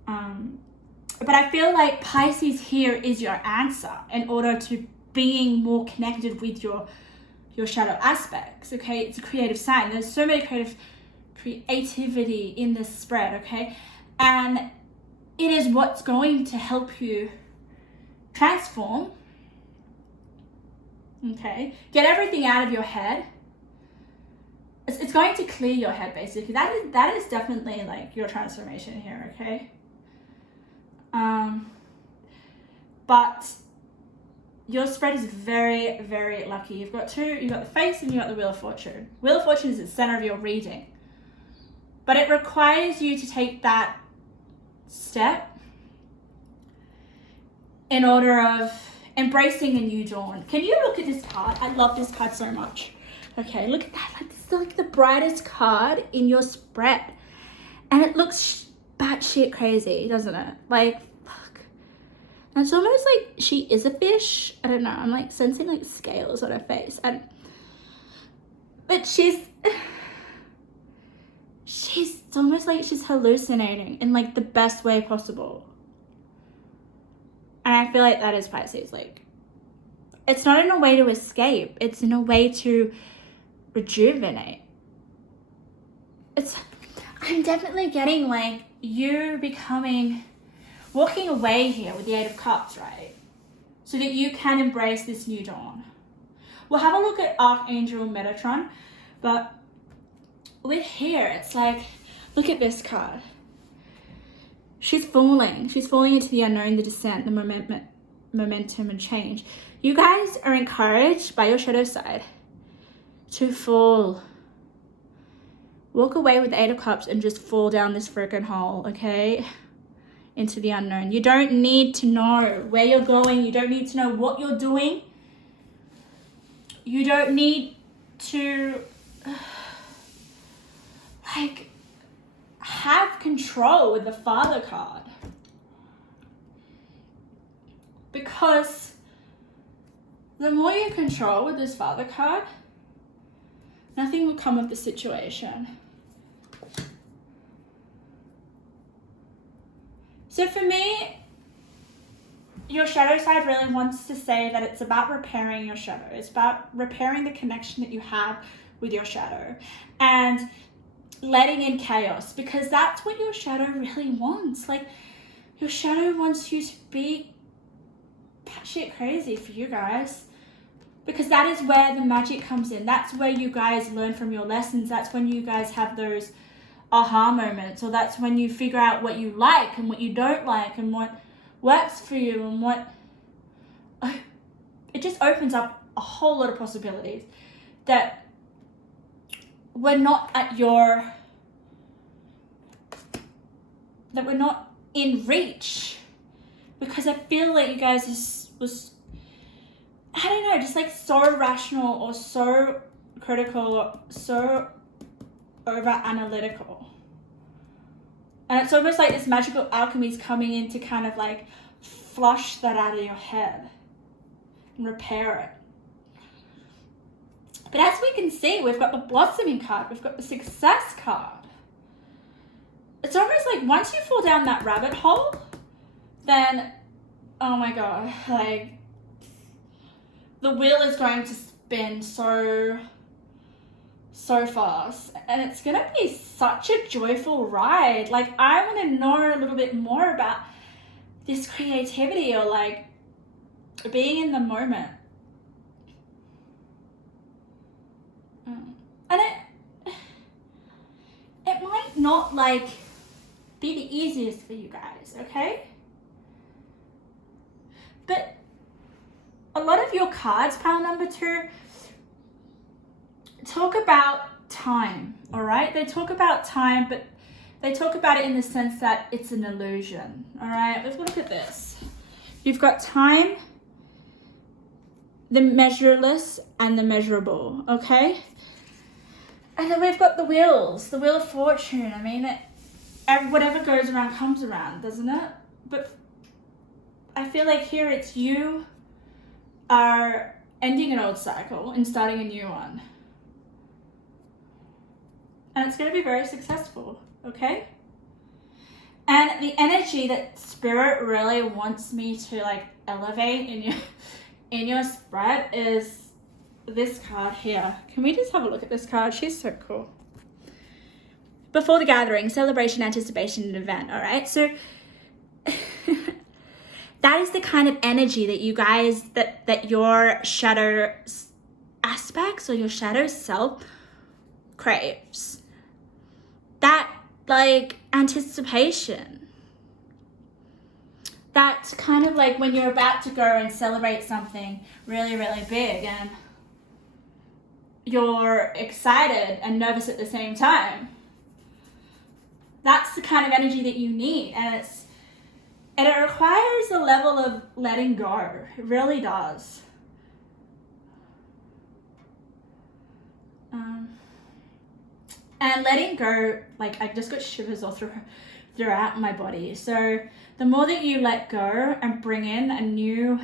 But I feel like Pisces here is your answer in order to being more connected with your shadow aspects, okay? It's a creative sign. There's so many creativity in this spread, okay? And it is what's going to help you transform, okay? Get everything out of your head. It's going to clear your head, basically. That is definitely like your transformation here, okay? But your spread is very, very lucky. You've got the face and you've got the Wheel of Fortune. Wheel of Fortune is at the center of your reading. But it requires you to take that step in order of embracing a new dawn. Can you look at this card? I love this card so much. Okay, look at that. Like, this is like the brightest card in your spread. And it looks batshit crazy, doesn't it? Like, fuck. And it's almost like she is a fish. I don't know. I'm like sensing like scales on her face. But she's it's almost like she's hallucinating in like the best way possible. And I feel like that is Pisces. Like, it's not in a way to escape. It's in a way to rejuvenate. I'm definitely getting like you walking away here with the 8 of Cups, right? So that you can embrace this new dawn. We'll have a look at Archangel Metatron, but with here, it's like, look at this card. She's falling into the unknown, the descent, the momentum and change. You guys are encouraged by your shadow side to fall. Walk away with the 8 of Cups and just fall down this freaking hole, okay? Into the unknown. You don't need to know where you're going. You don't need to know what you're doing. You don't need to have control with the Father card. Because the more you control with this Father card, nothing will come of the situation. So for me, your shadow side really wants to say that it's about repairing your shadow. It's about repairing the connection that you have with your shadow and letting in chaos, because that's what your shadow really wants. Like, your shadow wants you to be batshit crazy for you guys, because that is where the magic comes in. That's where you guys learn from your lessons. That's when you guys have those aha moments, or that's when you figure out what you like and what you don't like and what works for you and what it just opens up a whole lot of possibilities that we're not in reach, because I feel like you guys was I don't know, just like so rational or so critical or so over analytical. And it's almost like this magical alchemy is coming in to kind of like flush that out of your head and repair it. But as we can see, we've got the blossoming card, we've got the success card. It's almost like once you fall down that rabbit hole, then, oh my God, like the wheel is going to spin so fast, and it's going to be such a joyful ride. Like, I want to know a little bit more about this creativity, or like being in the moment. And it might not like be the easiest for you guys, okay? But a lot of your cards, pile number 2, talk about time, all right? They talk about time, but they talk about it in the sense that it's an illusion, all right? Let's look at this. You've got time, the measureless, and the measurable, okay? And then we've got the wheels, the wheel of fortune. I mean, whatever goes around comes around, doesn't it? But I feel like here it's you are ending an old cycle and starting a new one. And it's going to be very successful, okay? And the energy that Spirit really wants me to like elevate in your spread is this card here. Can we just have a look at this card? She's so cool. Before the gathering, celebration, anticipation, and event, all right? So that is the kind of energy that you guys, that your shadow aspects or your shadow self craves. That like anticipation. That's kind of like when you're about to go and celebrate something really, really big, and you're excited and nervous at the same time. That's the kind of energy that you need, and it requires a level of letting go. It really does. And letting go, like I just got shivers all throughout my body. So the more that you let go and bring in a new,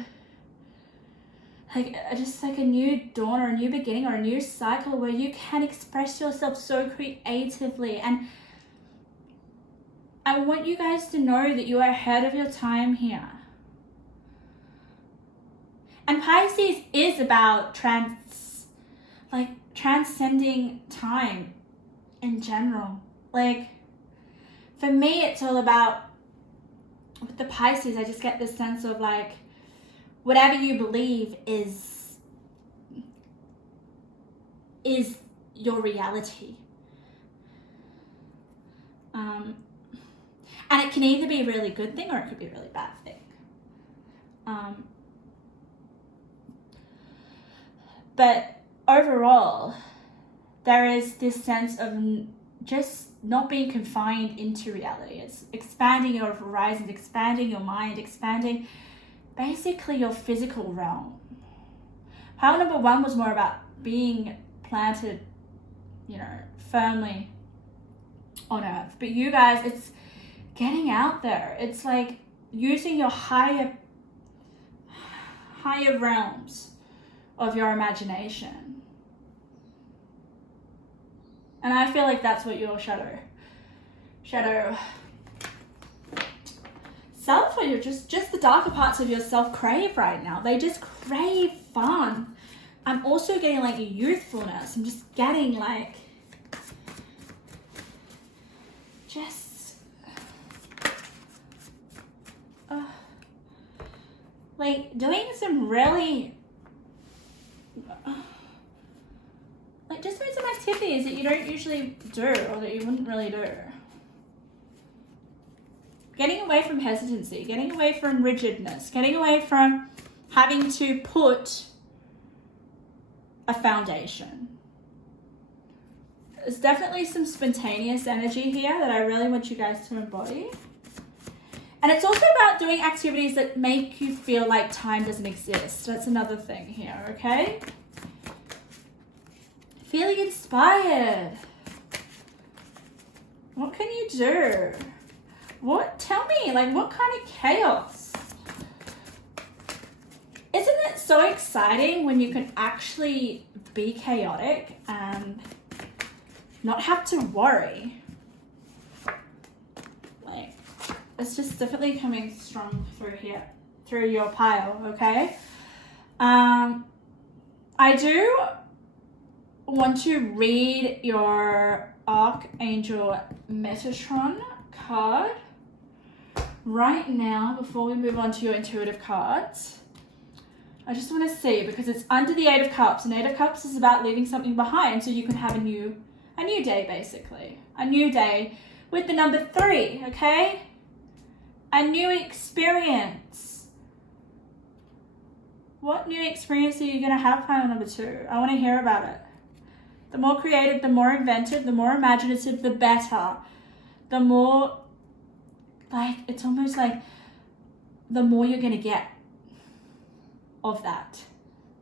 just like a new dawn or a new beginning or a new cycle where you can express yourself so creatively. And I want you guys to know that you are ahead of your time here. And Pisces is about transcending time in general. Like, for me, it's all about, with the Pisces, I just get this sense of like, whatever you believe is your reality. And it can either be a really good thing or it could be a really bad thing. But overall, there is this sense of just not being confined into reality. It's expanding your horizons, expanding your mind, expanding basically your physical realm. Power number 1 was more about being planted, firmly on earth. But you guys, it's getting out there. It's like using your higher realms of your imagination. And I feel like that's what your shadow self, or you're just the darker parts of yourself crave right now. They just crave fun. I'm also getting like a youthfulness. I'm just getting like like doing some really just doing some activities that you don't usually do or that you wouldn't really do. Getting away from hesitancy, getting away from rigidness, getting away from having to put a foundation. There's definitely some spontaneous energy here that I really want you guys to embody. And it's also about doing activities that make you feel like time doesn't exist. That's another thing here, okay? Feeling inspired. What can you do? Tell me, what kind of chaos? Isn't it so exciting when you can actually be chaotic and not have to worry? It's just definitely coming strong through here, through your pile, okay? I do want to read your Archangel Metatron card right now before we move on to your intuitive cards. I just want to see, because it's under the 8 of Cups, and 8 of Cups is about leaving something behind so you can have a new day, basically. A new day with the number 3, okay? A new experience. What new experience are you going to have, pile number 2? I want to hear about it. The more creative, the more inventive, the more imaginative, the better. The more, it's almost like the more you're going to get of that.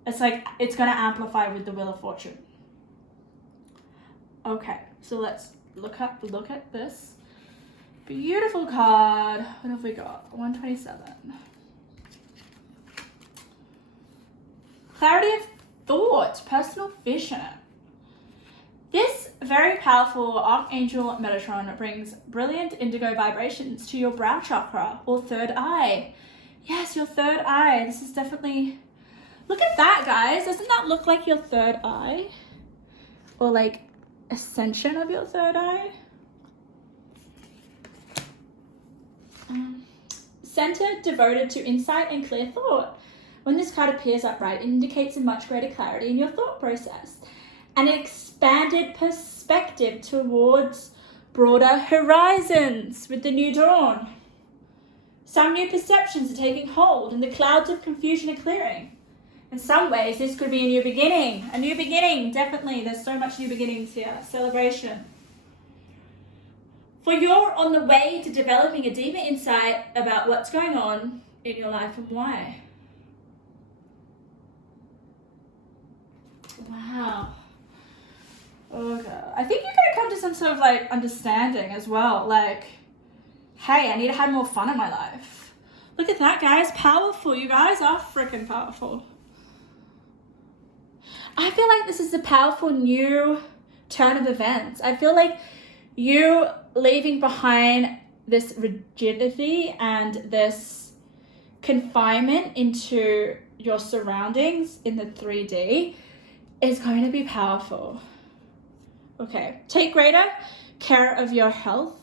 It's like it's going to amplify with the Wheel of Fortune. Okay, so let's look at this. Beautiful card. What have we got? 127. Clarity of thought, personal vision. This very powerful Archangel Metatron brings brilliant indigo vibrations to your brow chakra or third eye. Yes, your third eye. This is definitely... Look at that, guys. Doesn't that look like your third eye? Or ascension of your third eye? Center devoted to insight and clear thought. When this card appears upright, it indicates a much greater clarity in your thought process, an expanded perspective towards broader horizons with the new dawn. Some new perceptions are taking hold and the clouds of confusion are clearing. In some ways, this could be a new beginning. A new beginning, definitely. There's so much new beginnings here. Celebration. For you're on the way to developing a deeper insight about what's going on in your life and why. Wow. Okay. I think you're going to come to some sort of understanding as well. Hey, I need to have more fun in my life. Look at that, guys. Powerful. You guys are freaking powerful. I feel like this is a powerful new turn of events. I feel like you leaving behind this rigidity and this confinement into your surroundings in the 3D is going to be powerful. Okay, take greater care of your health.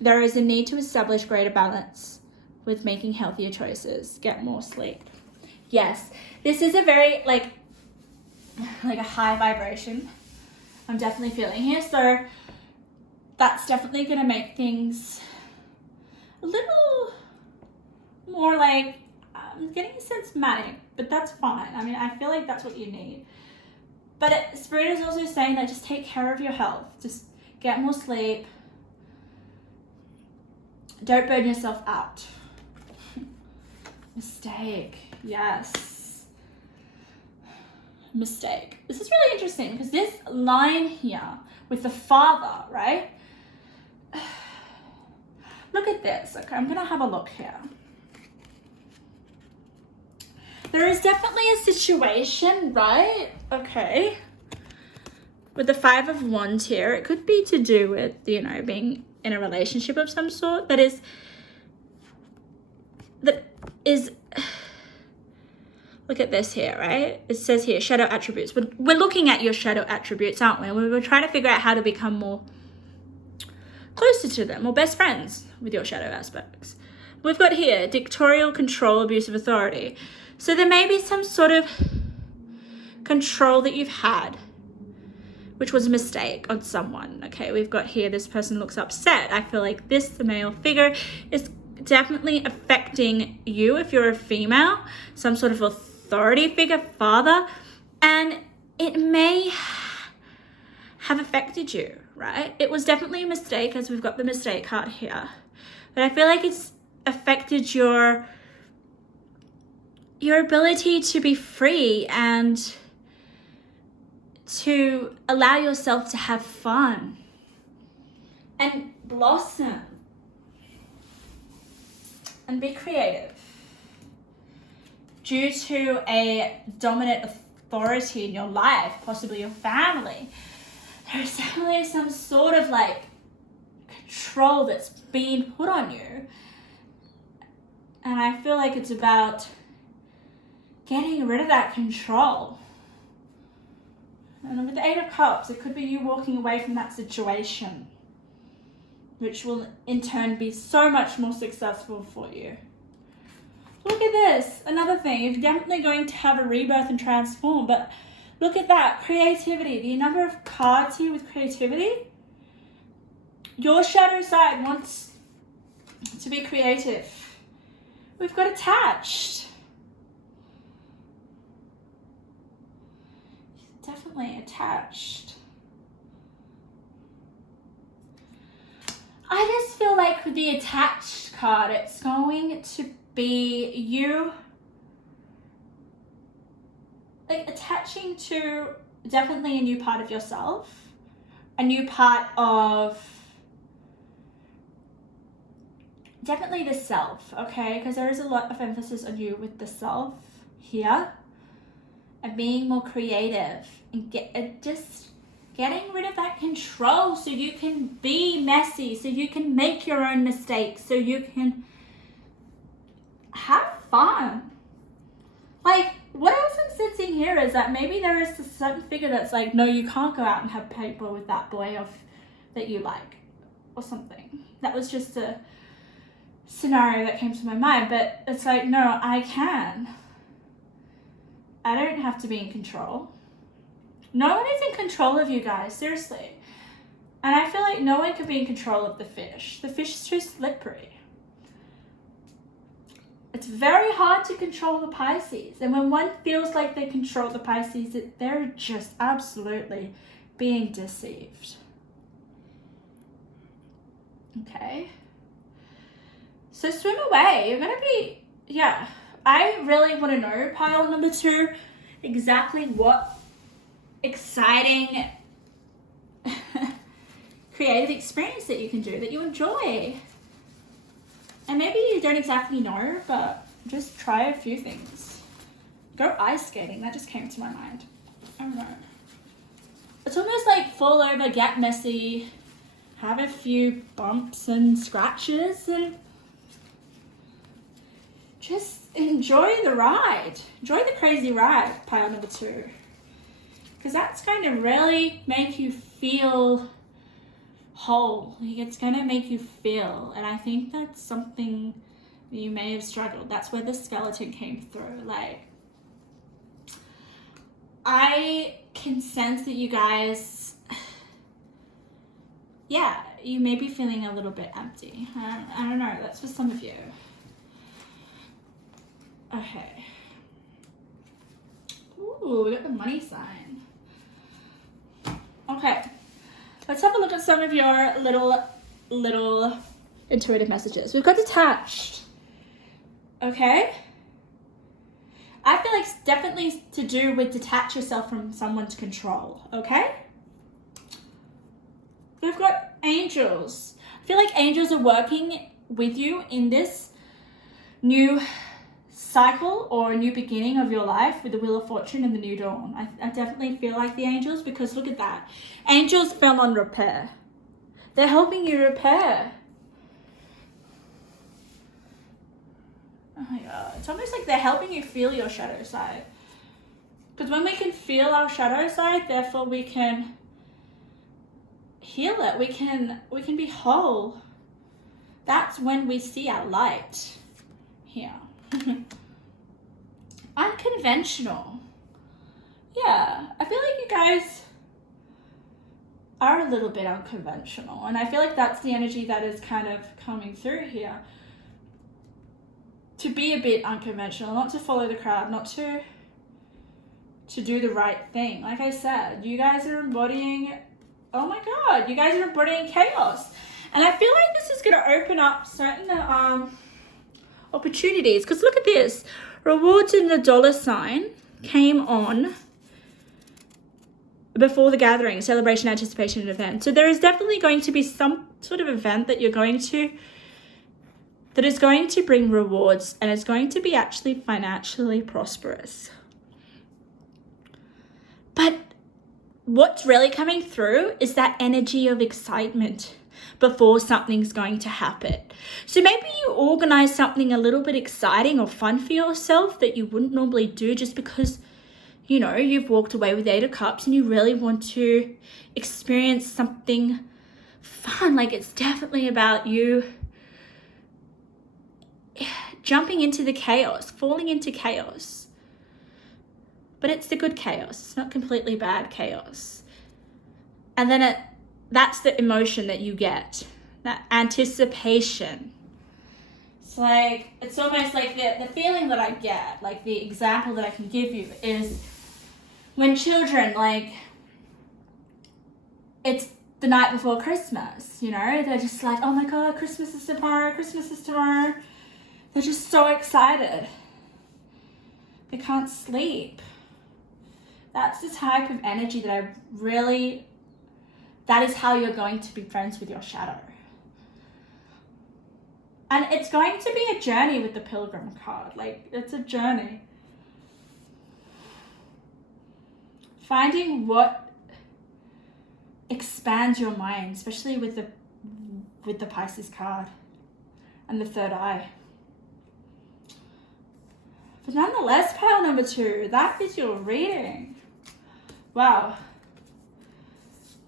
There is a need to establish greater balance with making healthier choices. Get more sleep. Yes, this is a very like a high vibration I'm definitely feeling here. So that's definitely going to make things a little more like, I'm getting a sense manic, but that's fine. I mean, I feel like that's what you need. But Spirit is also saying that just take care of your health. Just get more sleep. Don't burn yourself out. Mistake. Yes. Mistake. This is really interesting because this line here with the father, right? Look at this. Okay, I'm going to have a look here. There is definitely a situation, right? Okay. With the Five of Wands here, it could be to do with, you know, being in a relationship of some sort that is, look at this here, right? It says here, shadow attributes. We're looking at your shadow attributes, aren't we? We're trying to figure out how to become more closer to them, or best friends with your shadow aspects. We've got here, dictatorial control, abuse of authority. So there may be some sort of control that you've had, which was a mistake on someone. Okay, we've got here, this person looks upset. I feel like this, the male figure, is definitely affecting you if you're a female, some sort of authority figure, father, and it may have affected you, right? It was definitely a mistake, as we've got the mistake card here. But I feel like it's affected your ability to be free and to allow yourself to have fun and blossom and be creative. Due to a dominant authority in your life, possibly your family, there's definitely some sort of like control that's being put on you. And I feel like it's about getting rid of that control. And with the Eight of Cups, it could be you walking away from that situation, which will in turn be so much more successful for you. Look at this, another thing, you're definitely going to have a rebirth and transform, but look at that, creativity, the number of cards here with creativity. Your shadow side wants to be creative. We've got attached. Definitely attached. I just feel like with the attached card, it's going to be you like attaching to definitely a new part of yourself, a new part of definitely the self, okay? Because there is a lot of emphasis on you with the self here and being more creative and just getting rid of that control so you can be messy, so you can make your own mistakes, so you can have fun. Like, what else I'm sensing here is that maybe there is a certain figure that's like, no, you can't go out and have paper with that boy that you like, or something. That was just a scenario that came to my mind, but it's like, no, I can. I don't have to be in control. No one is in control of you guys, seriously. And I feel like no one can be in control of the fish. The fish is too slippery. It's very hard to control the Pisces. And when one feels like they control the Pisces, they're just absolutely being deceived. Okay. So swim away. You're going to be, yeah. I really want to know, pile number 2, exactly what exciting creative experience that you can do that you enjoy. And maybe you don't exactly know, but just try a few things. Go ice skating. That just came to my mind. I don't know. It's almost like fall over, get messy, have a few bumps and scratches, and just enjoy the ride. Enjoy the crazy ride, pile number 2. Because that's going to really make you feel whole. It's going to make you feel. And I think that's something you may have struggled. That's where the skeleton came through. Like, I can sense that you guys, yeah, you may be feeling a little bit empty. I don't know, that's for some of you. Okay. Ooh, we got the money sign. Okay, let's have a look at some of your little intuitive messages. We've got detached. Okay. I feel like it's definitely to do with detach yourself from someone's control. Okay. We've got angels. I feel like angels are working with you in this new cycle or a new beginning of your life with the Wheel of Fortune and the New Dawn. I definitely feel like the angels, because look at that. Angels fell on repair. They're helping you repair. Oh my God. It's almost like they're helping you feel your shadow side. Because when we can feel our shadow side, therefore we can heal it. We can be whole. That's when we see our light here. Unconventional. Yeah, I feel like you guys are a little bit unconventional, and I feel like that's the energy that is kind of coming through here. To be a bit unconventional, not to follow the crowd, not to do the right thing. Like I said, you guys are embodying, oh my God, you guys are embodying chaos. And I feel like this is going to open up certain opportunities, because look at this. Rewards in the dollar sign came on before the gathering, celebration, anticipation, and event. So there is definitely going to be some sort of event that you're going to, that is going to bring rewards, and it's going to be actually financially prosperous. But what's really coming through is that energy of excitement before something's going to happen. So maybe you organize something a little bit exciting or fun for yourself that you wouldn't normally do, just because, you know, you've walked away with 8 of Cups and you really want to experience something fun. Like, it's definitely about you jumping into the chaos, falling into chaos. But it's the good chaos. It's not completely bad chaos. And then that's the emotion that you get, that anticipation. It's like, it's almost like the feeling that I get, like the example that I can give you is when children, like, it's the night before Christmas, you know, they're just like, oh my God, Christmas is tomorrow, Christmas is tomorrow. They're just so excited. They can't sleep. That's the type of energy that that is how you're going to be friends with your shadow. And it's going to be a journey with the Pilgrim card. Like, it's a journey. Finding what expands your mind, especially with the Pisces card and the third eye. But nonetheless, pile number 2, that is your reading. Wow.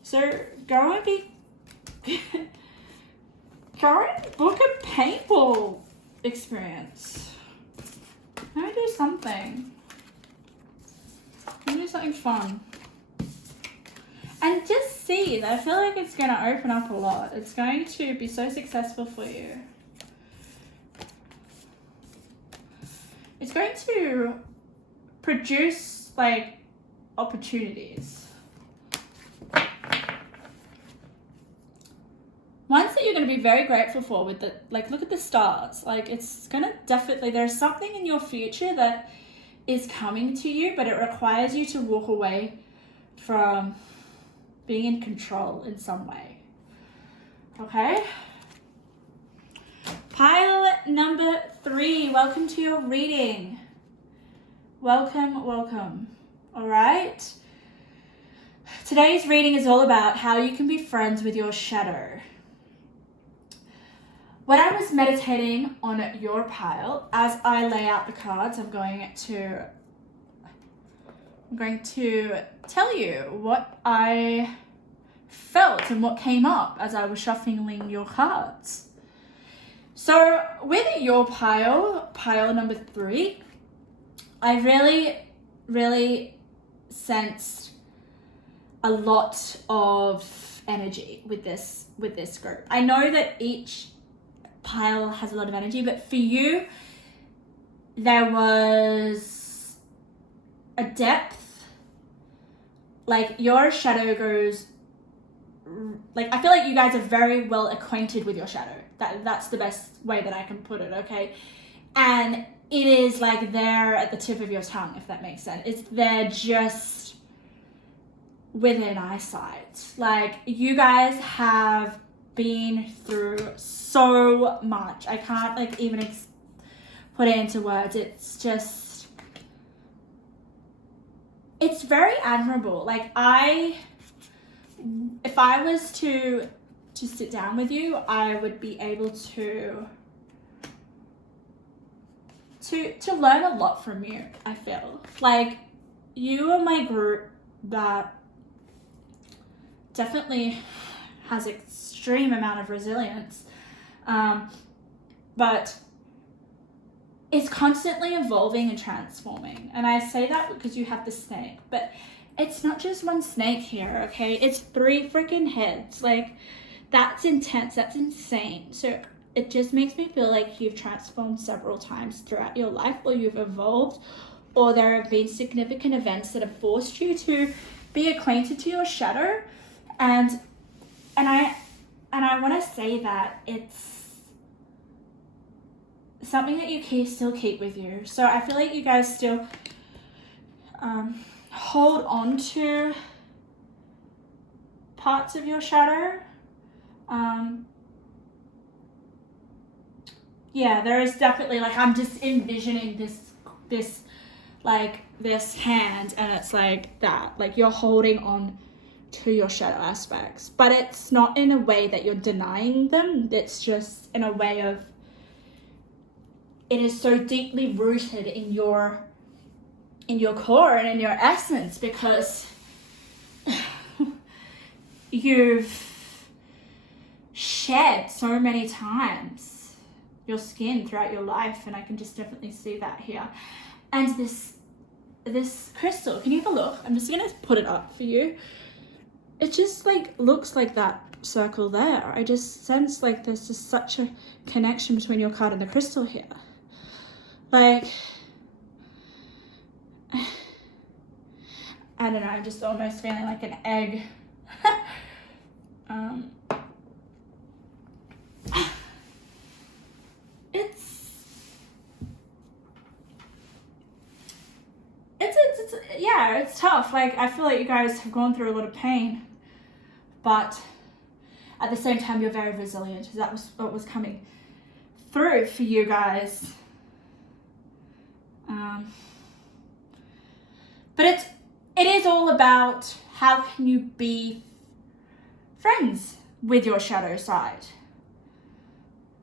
So go and book a paintball experience. Let me do something. Let me do something fun. And just see that I feel like it's going to open up a lot. It's going to be so successful for you. It's going to produce, like, opportunities. Ones that you're going to be very grateful for with the, like, look at the stars. Like, it's going to definitely, there's something in your future that is coming to you, but it requires you to walk away from being in control in some way. Okay? Pile number 3, welcome to your reading. Welcome, welcome. All right? Today's reading is all about how you can be friends with your shadow. When I was meditating on your pile, as I lay out the cards, I'm going to tell you what I felt and what came up as I was shuffling your cards. So with your pile number 3, I really sensed a lot of energy with this group. I know that each pile has a lot of energy, but for you, there was a depth. Like your shadow goes, like I feel like you guys are very well acquainted with your shadow. That's the best way that I can put it, okay? And it is like there at the tip of your tongue, if that makes sense. It's there just within eyesight. Like you guys have been through so much. I can't like even put it into words. It's just, it's very admirable. Like if I was to sit down with you, I would be able to learn a lot from you. I feel like you are my group that definitely has extreme amount of resilience, but is constantly evolving and transforming. And I say that because you have the snake, but it's not just one snake here, okay? It's 3 freaking heads. Like, that's intense, that's insane. So it just makes me feel like you've transformed several times throughout your life, or you've evolved, or there have been significant events that have forced you to be acquainted to your shadow. And I want to say that it's something that you still keep with you. So I feel like you guys still hold on to parts of your shadow. Yeah, there is definitely, like, I'm just envisioning this hand, and it's like that, like you're holding on to your shadow aspects, but it's not in a way that you're denying them. It's just in a way of, it is so deeply rooted in your core and in your essence, because you've shed so many times your skin throughout your life, and I can just definitely see that here. And this crystal, can you have a look? I'm just gonna put it up for you. It just like looks like that circle there. I just sense like there's just such a connection between your card and the crystal here. Like, I don't know, I'm just almost feeling like an egg. It's tough. Like, I feel like you guys have gone through a lot of pain, but at the same time, you're very resilient. That was what was coming through for you guys. But it is all about how can you be friends with your shadow side.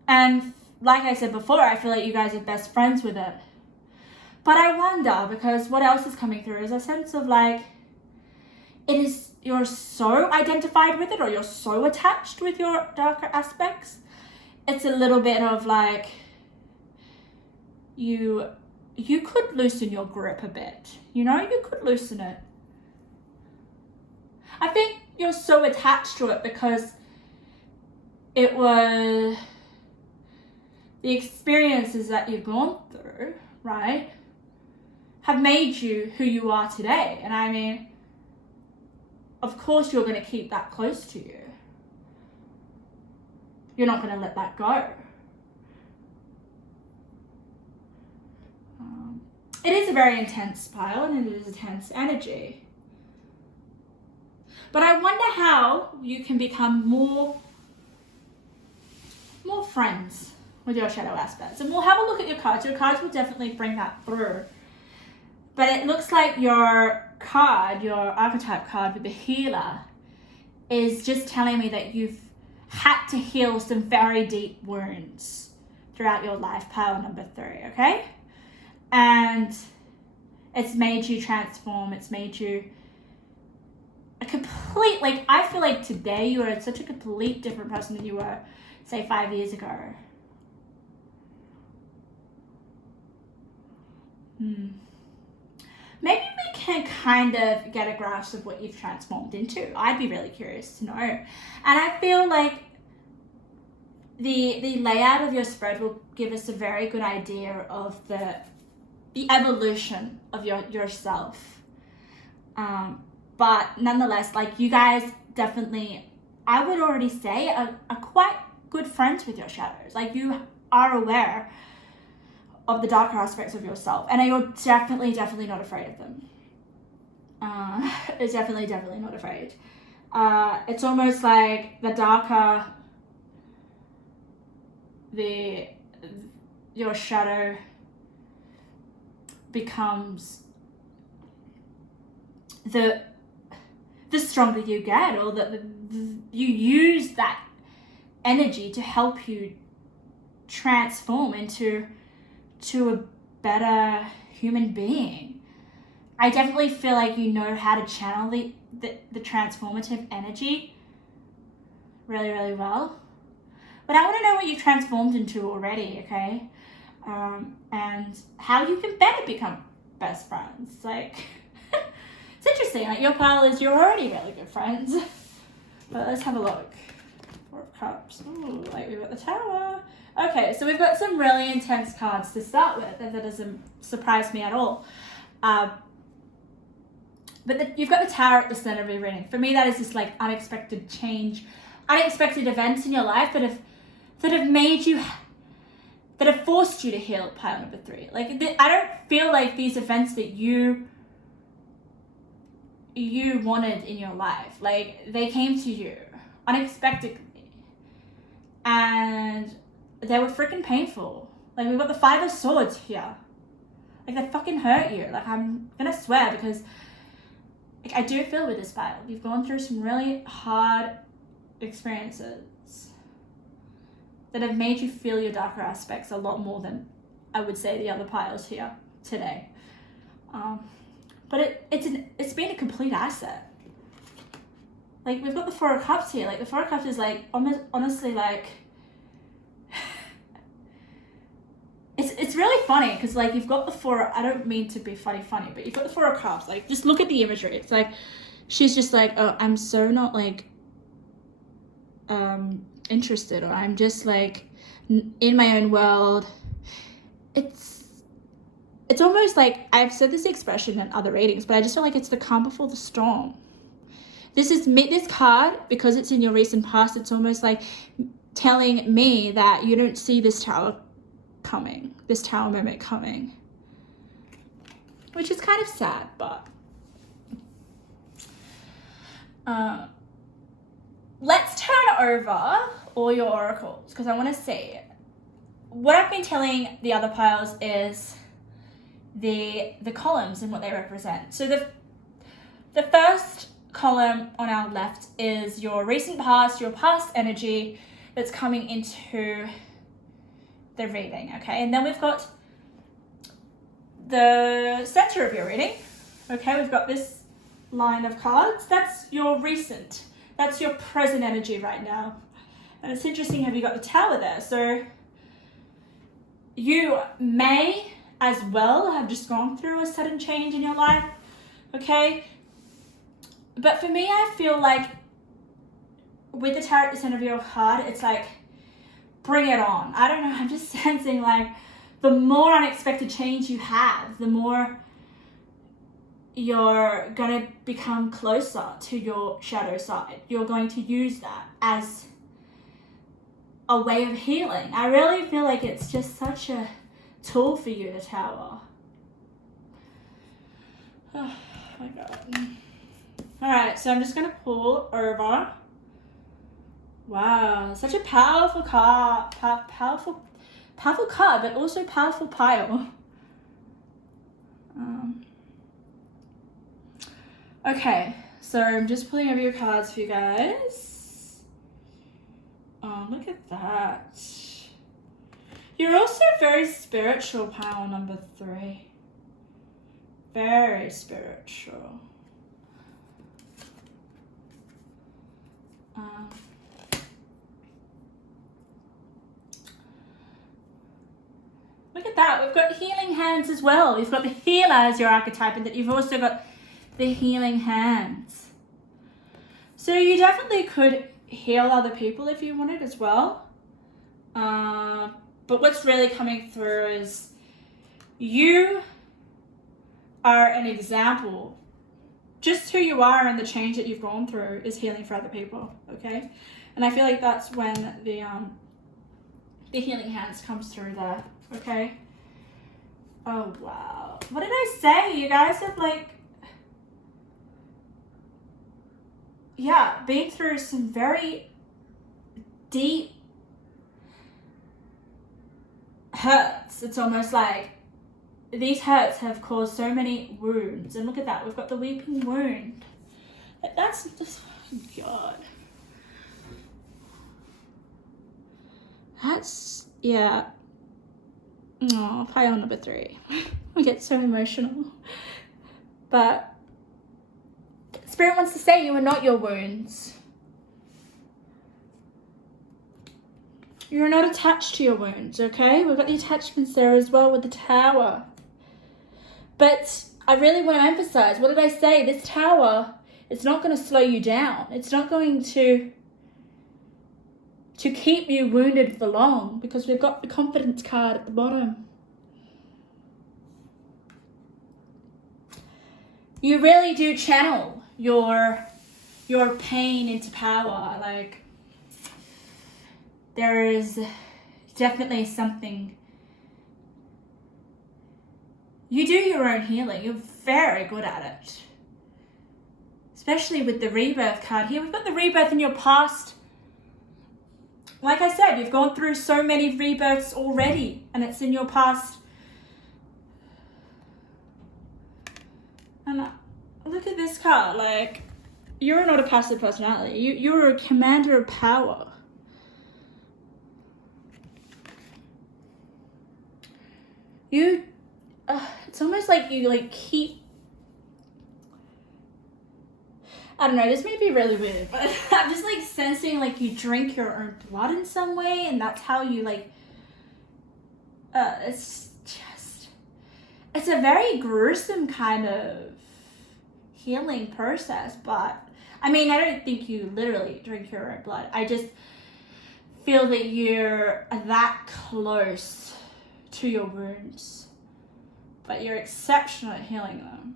And like I said before, I feel like you guys are best friends with it. But I wonder, because what else is coming through is a sense of like, you're so identified with it, or you're so attached with your darker aspects. It's a little bit of like, you could loosen your grip a bit, you know, you could loosen it. I think you're so attached to it because it was the experiences that you've gone through, right, have made you who you are today. And I mean, of course you're going to keep that close to you. You're not going to let that go. It is a very intense pile, and it is intense energy. But I wonder how you can become more friends with your shadow aspects. And we'll have a look at your cards. Your cards will definitely bring that through. But it looks like your card, your archetype card with the healer, is just telling me that you've had to heal some very deep wounds throughout your life, pile number 3, okay? And it's made you transform. It's made you a complete, like, I feel like today you are such a complete different person than you were, say, 5 years ago. Maybe we can kind of get a grasp of what you've transformed into. I'd be really curious to know. And I feel like the layout of your spread will give us a very good idea of the evolution of yourself. But nonetheless, like, you guys definitely, I would already say, are quite good friends with your shadows. Like, you are aware of the darker aspects of yourself, and you're definitely not afraid of them. It's definitely not afraid. It's almost like the darker your shadow becomes, the stronger you get, or you use that energy to help you transform into a better human being. I definitely feel like you know how to channel the transformative energy really, really well. But I want to know what you've transformed into already, okay? And how you can better become best friends. Like, it's interesting. Like, your pile is, you're already really good friends. But let's have a look. Four of Cups. Ooh, like, we've got the Tower. Okay, so we've got some really intense cards to start with, and that doesn't surprise me at all. But you've got the Tower at the center of your reading. For me, that is just like unexpected change, unexpected events in your life that have made you, that have forced you to heal, pile number 3. Like, I don't feel like these events that you wanted in your life, like, they came to you unexpectedly, and they were freaking painful. Like, we've got the 5 of Swords here. Like, they fucking hurt you. Like, I'm gonna swear, because, like, I do feel with this pile, you've gone through some really hard experiences that have made you feel your darker aspects a lot more than, I would say, the other piles here today. But it's been a complete asset. Like, we've got the 4 of Cups here. Like, the 4 of Cups is, like, almost, honestly, like, it's really funny, because, like, you've got the 4, I don't mean to be funny, but you've got the 4 of Cups. Like, just look at the imagery. It's like, she's just like, oh, I'm so not, like, interested, or I'm just, like, in my own world. It's almost like, I've said this expression in other readings, but I just feel like it's the calm before the storm. This card, because it's in your recent past, it's almost like telling me that you don't see this Tower coming, this Tower moment coming, which is kind of sad. But let's turn over all your oracles, because I want to see what I've been telling the other piles is the columns and what they represent. So the first column on our left is your recent past, your past energy that's coming into the reading, okay? And then we've got the center of your reading, okay? We've got this line of cards. That's your recent, that's your present energy right now. And it's interesting, have you got the Tower there? So you may as well have just gone through a sudden change in your life, okay? But for me, I feel like with the Tower at the center of your card, it's like, bring it on. I don't know, I'm just sensing like the more unexpected change you have, the more you're going to become closer to your shadow side. You're going to use that as a way of healing. I really feel like it's just such a tool for you, the Tower. Oh my God. All right, so I'm just going to pull over. Wow, such a powerful card, powerful card, but also powerful pile. Okay, so I'm just pulling over your cards for you guys. Oh, look at that. You're also very spiritual, pile number 3. Very spiritual. Look at that, we've got healing hands as well. You've got the healer as your archetype, and that you've also got the healing hands. So you definitely could heal other people if you wanted as well. But what's really coming through is you are an example. Just who you are and the change that you've gone through is healing for other people, okay? And I feel like that's when the healing hands comes through there, okay? Oh, wow. What did I say? You guys have like, yeah, been through some very deep hurts. It's almost like these hurts have caused so many wounds. And look at that, we've got the weeping wound. That's just, oh God. That's, yeah. Oh, pile number 3. I get so emotional. But Spirit wants to say you are not your wounds. You're not attached to your wounds, okay? We've got the attachments there as well with the Tower. But I really want to emphasize, what did I say? This Tower, it's not going to slow you down. It's not going to keep you wounded for long, because we've got the Confidence card at the bottom. You really do channel your pain into power. Like, there is definitely something. You do your own healing. You're very good at it. Especially with the Rebirth card here. We've got the rebirth in your past. Like I said, you've gone through so many rebirths already, and it's in your past. And look at this card. Like, you're not a passive personality. You're a commander of power. It's almost like you like keep, I don't know, this may be really weird, but I'm just like sensing like you drink your own blood in some way, and that's how you like, it's a very gruesome kind of healing process. But I mean, I don't think you literally drink your own blood. I just feel that you're that close to your wounds, but you're exceptional at healing them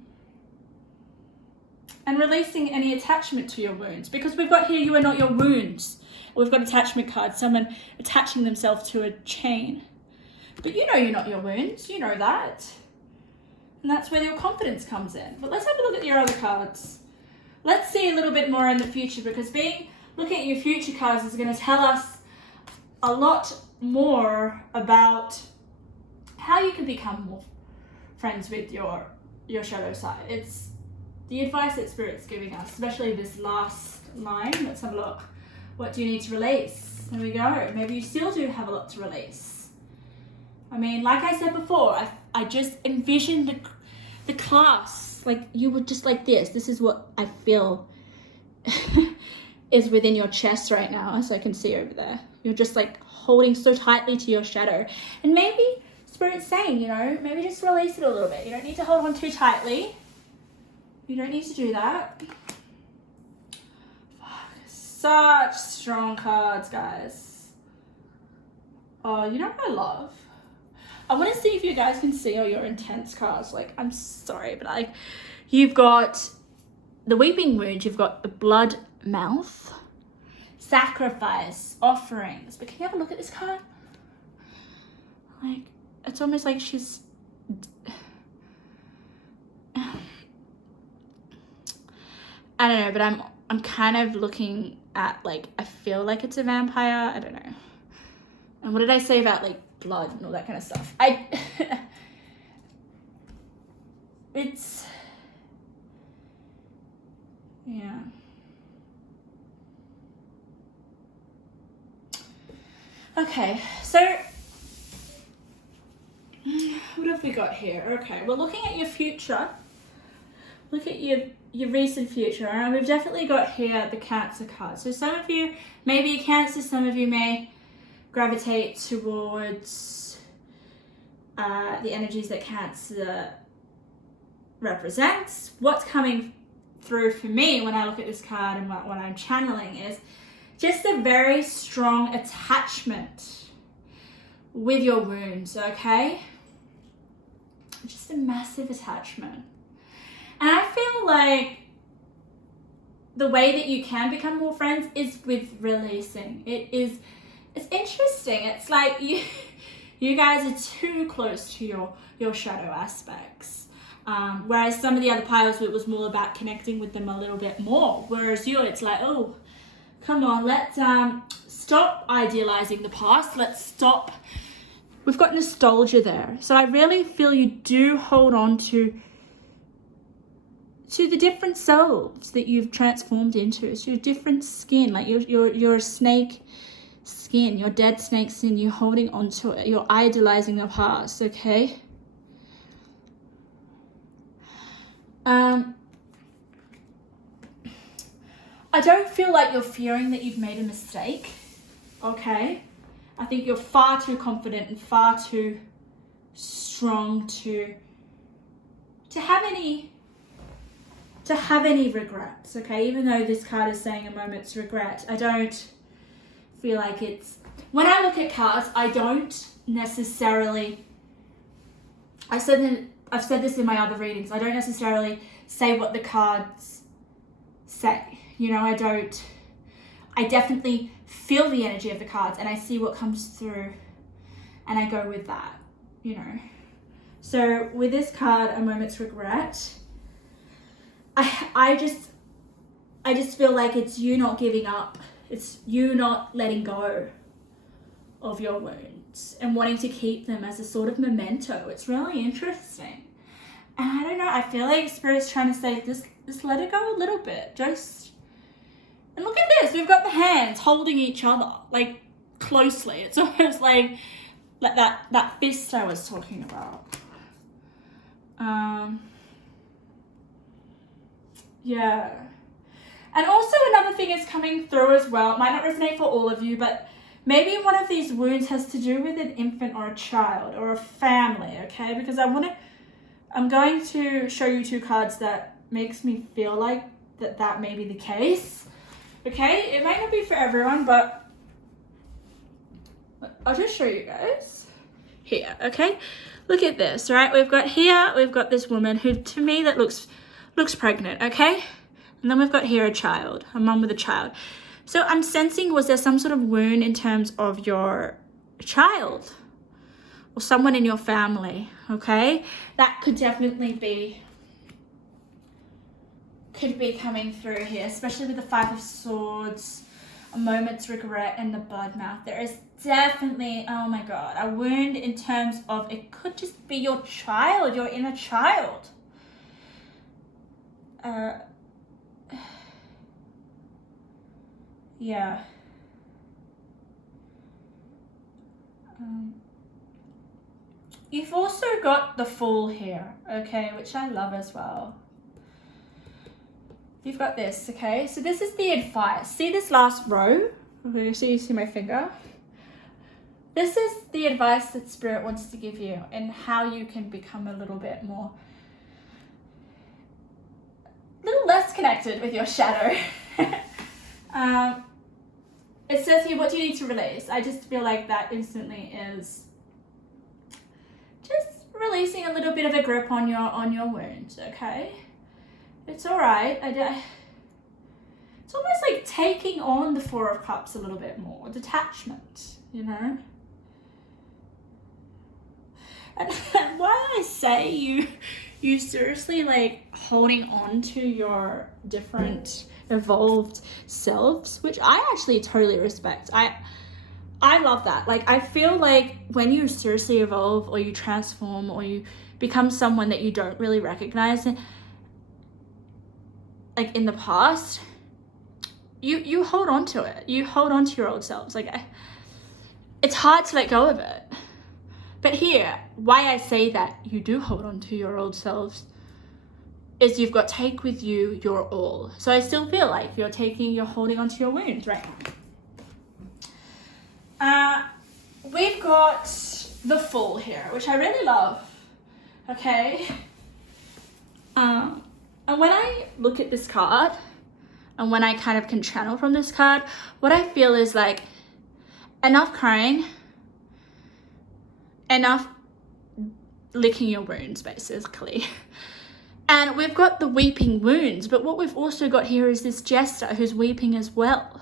and releasing any attachment to your wounds, because we've got here, you are not your wounds. We've got attachment cards, someone attaching themselves to a chain, but you know you're not your wounds. You know that, and that's where your confidence comes in. But let's have a look at your other cards. Let's see a little bit more in the future, because looking at your future cards is going to tell us a lot more about how you can become more friends with your shadow side. It's the advice that Spirit's giving us, especially this last line. Let's have a look. What do you need to release? There we go. Maybe you still do have a lot to release. I mean, like I said before, I just envisioned the class, like you were just like this. This is what I feel is within your chest right now, as I can see over there. You're just like holding so tightly to your shadow. And maybe Spirit's saying, you know, maybe just release it a little bit. You don't need to hold on too tightly. You don't need to do that. Fuck, such strong cards, guys. Oh, you know what I love? I want to see if you guys can see all your intense cards. Like, I'm sorry, but like, you've got the weeping wound, you've got the blood mouth, sacrifice, offerings. But can you have a look at this card? Like, it's almost like she's, I don't know, but I'm kind of looking at, like, I feel like it's a vampire. I don't know. And what did I say about like blood and all that kind of stuff? It's, yeah. Okay, so what have we got here? Okay, we're looking at your future. Look at your recent future, and we've definitely got here the Cancer card. So some of you may be Cancer, some of you may gravitate towards the energies that Cancer represents, what's coming through for me when I look at this card and what I'm channeling is just a very strong attachment with your wounds, okay? Just a massive attachment. And I feel like the way that you can become more friends is with releasing. It's interesting. It's like you guys are too close to your shadow aspects. Whereas some of the other piles, it was more about connecting with them a little bit more. Whereas you, it's like, oh, come on, let's stop idealizing the past. Let's stop. We've got nostalgia there. So I really feel you do hold on to the different selves that you've transformed into. It's your different skin, like you're a snake skin, your dead snake skin, you're holding on to it. You're idolizing the past, okay? I don't feel like you're fearing that you've made a mistake, okay? I think you're far too confident and far too strong to have any regrets, okay? Even though this card is saying a moment's regret, I don't feel like it's... When I look at cards, I don't necessarily... I've said this in my other readings, I don't necessarily say what the cards say. You know, I definitely feel the energy of the cards and I see what comes through and I go with that, you know. So with this card, a moment's regret, I just feel like it's you not giving up. It's you not letting go of your wounds and wanting to keep them as a sort of memento. It's really interesting. And I don't know, I feel like Spirit's trying to say, just let it go a little bit. And look at this, we've got the hands holding each other, like, closely. It's almost like that fist I was talking about. Yeah. And also another thing is coming through as well. It might not resonate for all of you, but maybe one of these wounds has to do with an infant or a child or a family, okay? Because I'm going to show you two cards that makes me feel like that may be the case. Okay, it might not be for everyone, but I'll just show you guys here, okay? Look at this, right? We've got this woman who, to me, that looks pregnant, okay? And then we've got here a child, a mum with a child. So I'm sensing, was there some sort of wound in terms of your child or someone in your family, okay? That could definitely be coming through here, especially with the Five of Swords, a moment's regret, and the blood mouth. There is definitely, oh my God, a wound in terms of, it could just be your child, your inner child. Yeah. You've also got the Fool here, okay, which I love as well. You've got this, okay? So this is the advice. See this last row? You see my finger? This is the advice that Spirit wants to give you and how you can become a little less connected with your shadow. It says here, what do you need to release? I just feel like that instantly is just releasing a little bit of a grip on your wound, okay? It's all right. It's almost like taking on the Four of Cups a little bit more. Detachment, you know? And why I say you seriously like holding on to your different evolved selves, which I actually totally respect. I love that. Like, I feel like when you seriously evolve or you transform or you become someone that you don't really recognize, like in the past, you hold on to it. You hold on to your old selves. Like, it's hard to let go of it. But here, why I say that you do hold on to your old selves is you've got take with you your all. So I still feel like you're holding on to your wounds right now. We've got the Fool here, which I really love. Okay. And when I look at this card, and when I kind of can channel from this card, what I feel is like enough crying, enough licking your wounds, basically. And we've got the weeping wounds, but what we've also got here is this jester who's weeping as well.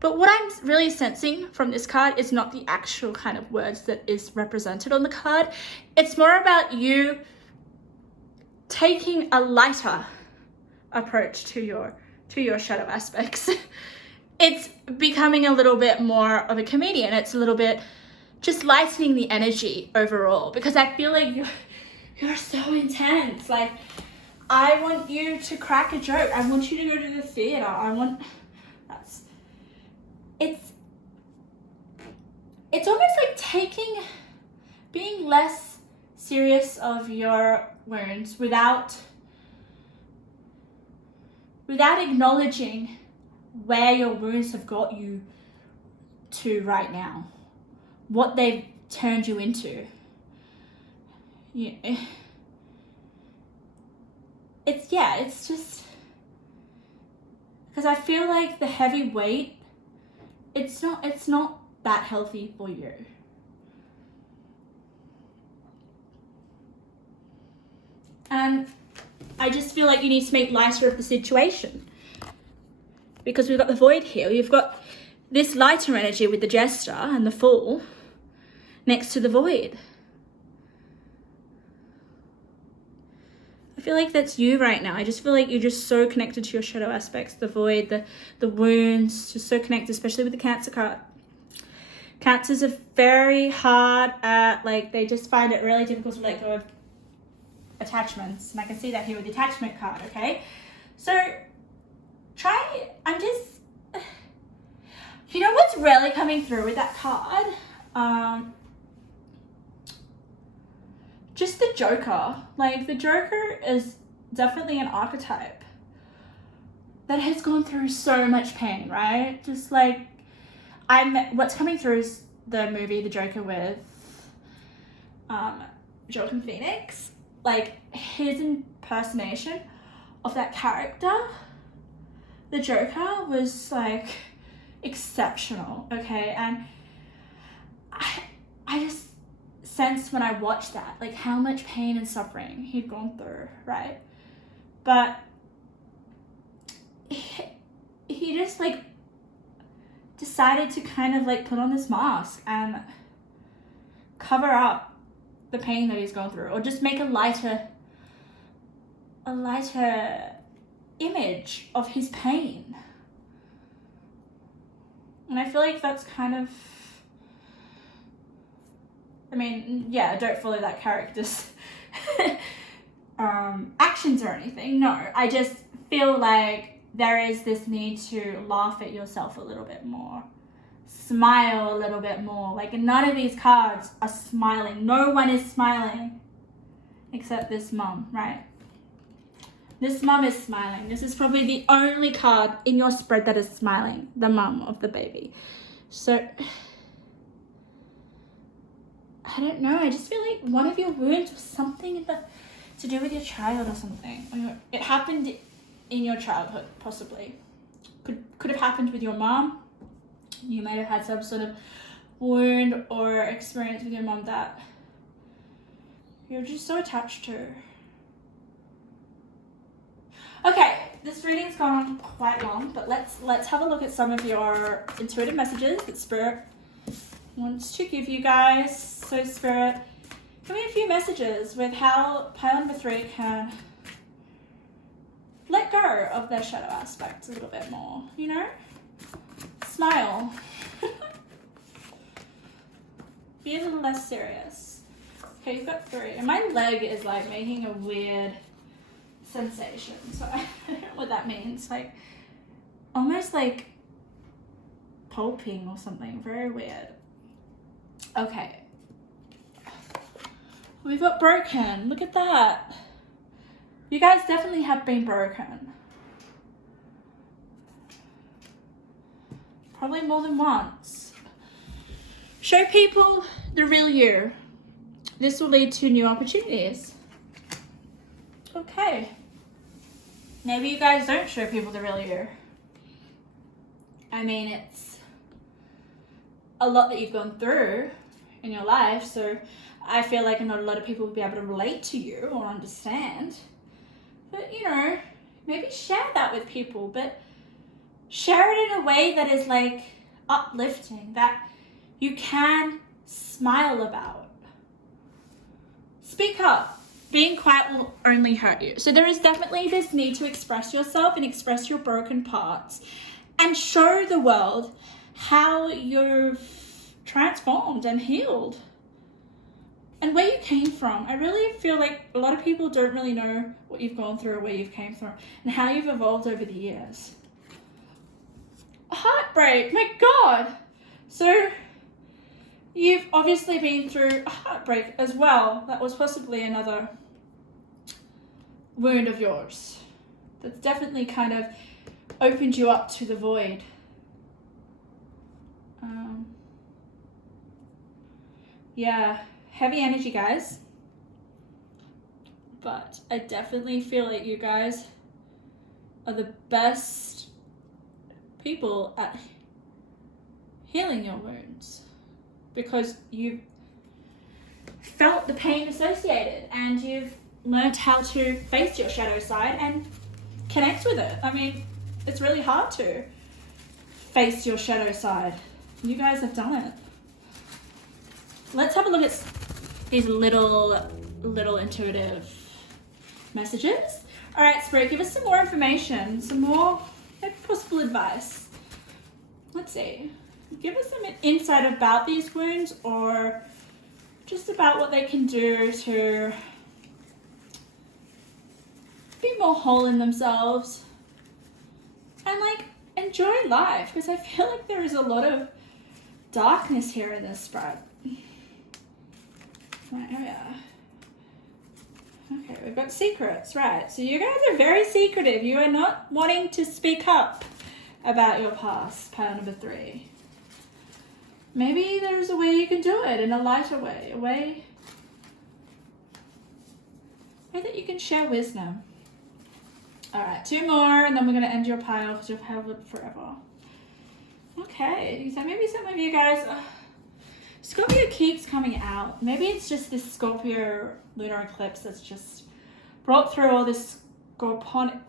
But what I'm really sensing from this card is not the actual kind of words that is represented on the card. It's more about you taking a lighter approach to your shadow aspects. It's becoming a little bit more of a comedian. It's a little bit just lightening the energy overall, because I feel like you're so intense. Like, I want you to crack a joke. I want you to go to the theater. It's almost like being less serious of your wounds without acknowledging where your wounds have got you to right now, what they've turned you into. Yeah. It's just because I feel like the heavy weight, it's not that healthy for you. And I just feel like you need to make lighter of the situation, because we've got the void here. You've got this lighter energy with the jester and the fool next to the void. I feel like that's you right now. I just feel like you're just so connected to your shadow aspects, the void, the wounds, just so connected, especially with the Cancer card. Cancers are very hard at, like, they just find it really difficult to let go of attachments. And I can see that here with the attachment card, okay? So you know what's really coming through with that card? Just the Joker. Like, the Joker is definitely an archetype that has gone through so much pain, right? Just like, what's coming through is the movie The Joker with Joaquin Phoenix. Like, his impersonation of that character, the Joker, was like exceptional, okay? And I just sensed when I watched that, like, how much pain and suffering he'd gone through, right? But he just, like, decided to kind of, like, put on this mask and cover up the pain that he's gone through, or just make a lighter image of his pain. And I feel like that's kind of, I mean, yeah, don't follow that character's actions or anything. No, I just feel like there is this need to laugh at yourself a little bit more. Smile a little bit more. Like, none of these cards are smiling. No one is smiling except this mum, right? This mum is smiling. This is probably the only card in your spread that is smiling. The mum of the baby. So, I don't know. I just feel like one of your wounds was something to do with your child or something. It happened in your childhood, possibly. Could have happened with your mom. You might have had some sort of wound or experience with your mom that you're just so attached to. Okay, this reading's gone on quite long, but let's have a look at some of your intuitive messages that Spirit wants to give you guys. So Spirit, give me a few messages with how pile number 3 can let go of their shadow aspects a little bit more, you know? Smile. Be a little less serious. Okay, you've got 3. And my leg is like making a weird sensation. So I don't know what that means. Like, almost like pulping or something. Very weird. Okay. We've got broken. Look at that. You guys definitely have been broken. Probably more than once. Show people the real you. This will lead to new opportunities. Okay. Maybe you guys don't show people the real you. I mean, it's a lot that you've gone through in your life, so I feel like not a lot of people will be able to relate to you or understand. But, you know, maybe share that with people, but share it in a way that is like uplifting, that you can smile about. Speak up. Being quiet will only hurt you. So there is definitely this need to express yourself and express your broken parts and show the world how you've transformed and healed and where you came from. I really feel like a lot of people don't really know what you've gone through or where you've came from and how you've evolved over the years. Heartbreak, my God. So you've obviously been through a heartbreak as well. That was possibly another wound of yours. That's definitely kind of opened you up to the void. Yeah, heavy energy, guys. But I definitely feel like you guys are the best people at healing your wounds because you've felt the pain associated and you've learned how to face your shadow side and connect with it. I mean, it's really hard to face your shadow side. You guys have done it. Let's have a look at these little intuitive messages. All right, Spirit, give us some more information, some more possible advice. Let's see. Give us some insight about these wounds or just about what they can do to be more whole in themselves and like enjoy life, because I feel like there is a lot of darkness here in this spread. Right, oh yeah. Okay, we've got secrets, right? So you guys are very secretive. You are not wanting to speak up about your past, pile number 3. Maybe there's a way you can do it in a lighter way, a way that you can share wisdom. All right, 2 more, and then we're going to end your pile because your pile lived forever. Okay, so maybe some of you guys... Scorpio keeps coming out. Maybe it's just this Scorpio lunar eclipse that's just brought through all this I can't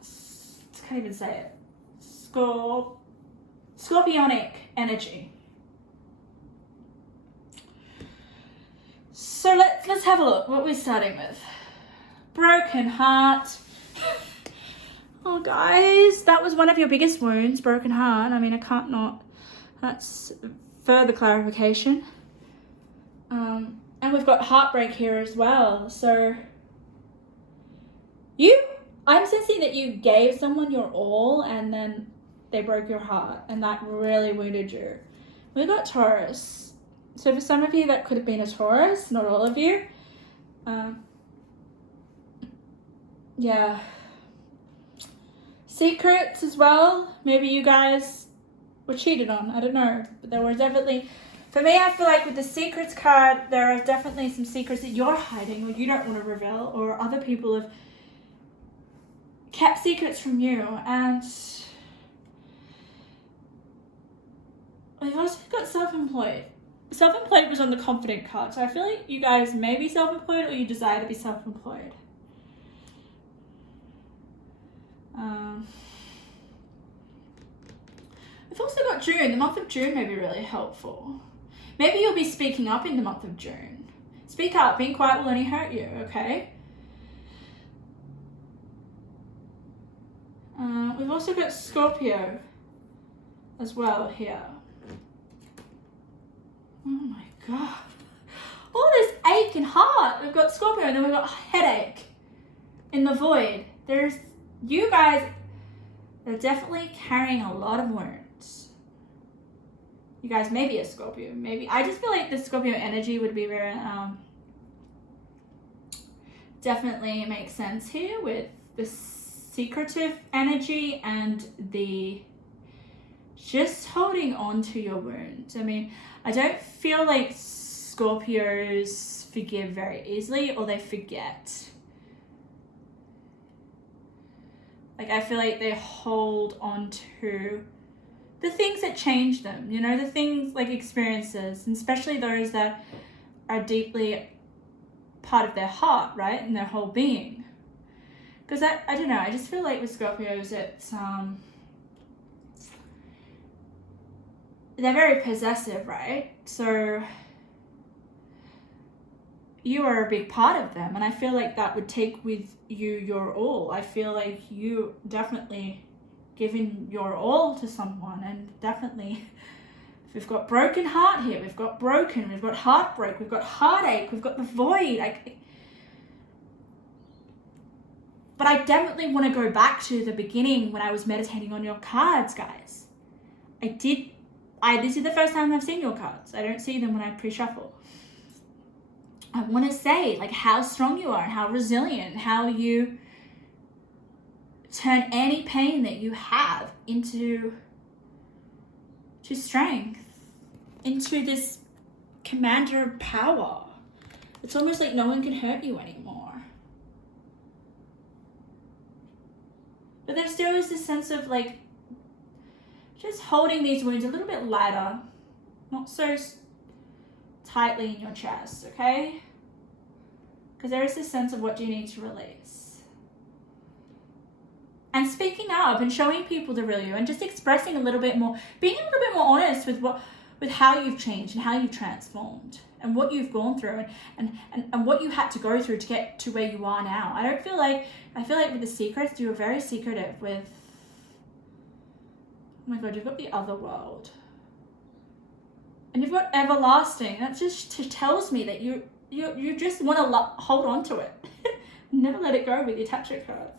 even say it. Scorpionic energy. So let's have a look. What we're starting with. Broken heart. Oh, guys, that was one of your biggest wounds, broken heart. I mean, I can't not. That's further clarification. And we've got heartbreak here as well. So I'm sensing that you gave someone your all and then they broke your heart and that really wounded you. We got Taurus. So for some of you, that could have been a Taurus, not all of you. Yeah. Secrets as well. Maybe you guys were cheated on. I don't know. But there were definitely... For me, I feel like with the secrets card, there are definitely some secrets that you're hiding or you don't want to reveal, or other people have kept secrets from you. And we've also got self-employed. Self-employed was on the confident card, so I feel like you guys may be self-employed or you desire to be self-employed. We've also got June. The month of June may be really helpful. Maybe you'll be speaking up in the month of June. Speak up. Being quiet will only hurt you, okay? We've also got Scorpio as well here. Oh my God. All this ache and heart. We've got Scorpio and then we've got headache in the void. You guys are definitely carrying a lot of wounds. You guys may be a Scorpio. Maybe. I just feel like the Scorpio energy would be very, definitely makes sense here with the secretive energy and the just holding on to your wounds. I mean, I don't feel like Scorpios forgive very easily or they forget. Like, I feel like they hold on to the things that change them, you know, the things like experiences, and especially those that are deeply part of their heart, right, and their whole being. Because I don't know, I just feel like with Scorpios, they're very possessive, right? So you are a big part of them, and I feel like that would take with you your all. I feel like you definitely giving your all to someone, and definitely we've got broken heart here, we've got broken, we've got heartbreak, we've got heartache, we've got the void. But I definitely want to go back to the beginning when I was meditating on your cards, guys. This is the first time I've seen your cards. I don't see them when I pre-shuffle. I want to say like how strong you are and how resilient, how you turn any pain that you have into strength, into this commander of power. It's almost like no one can hurt you anymore. But there still is this sense of like just holding these wounds a little bit lighter, not so tightly in your chest, okay? Because there is this sense of what do you need to release. And speaking up and showing people the real you, and just expressing a little bit more, being a little bit more honest with how you've changed and how you've transformed and what you've gone through and what you had to go through to get to where you are now. I feel like with the secrets, you were very secretive with, oh my God, you've got the other world. And you've got everlasting. That just tells me that you just want to hold on to it. Never let it go with your tarot card.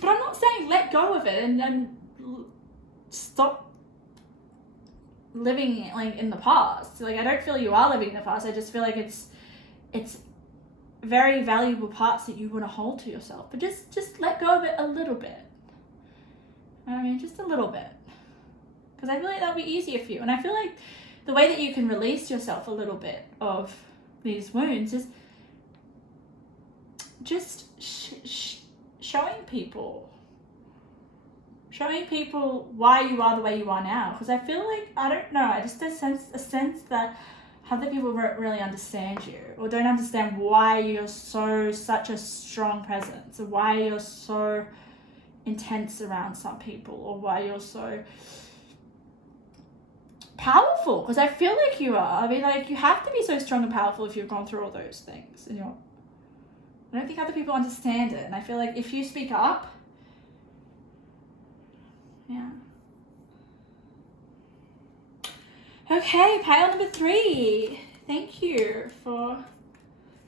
But I'm not saying let go of it and stop living like in the past. Like, I don't feel you are living in the past. I just feel like it's very valuable parts that you want to hold to yourself. But just let go of it a little bit. I mean, just a little bit. Because I feel like that'll be easier for you. And I feel like the way that you can release yourself a little bit of these wounds is just showing people why you are the way you are now. Because I feel like, I don't know, I just a sense that other people don't really understand you, or don't understand why you're such a strong presence, or why you're so intense around some people, or why you're so powerful. Because I feel like you are. I mean, like, you have to be so strong and powerful if you've gone through all those things, and I don't think other people understand it. And I feel like if you speak up, yeah. Okay, pile number 3. Thank you for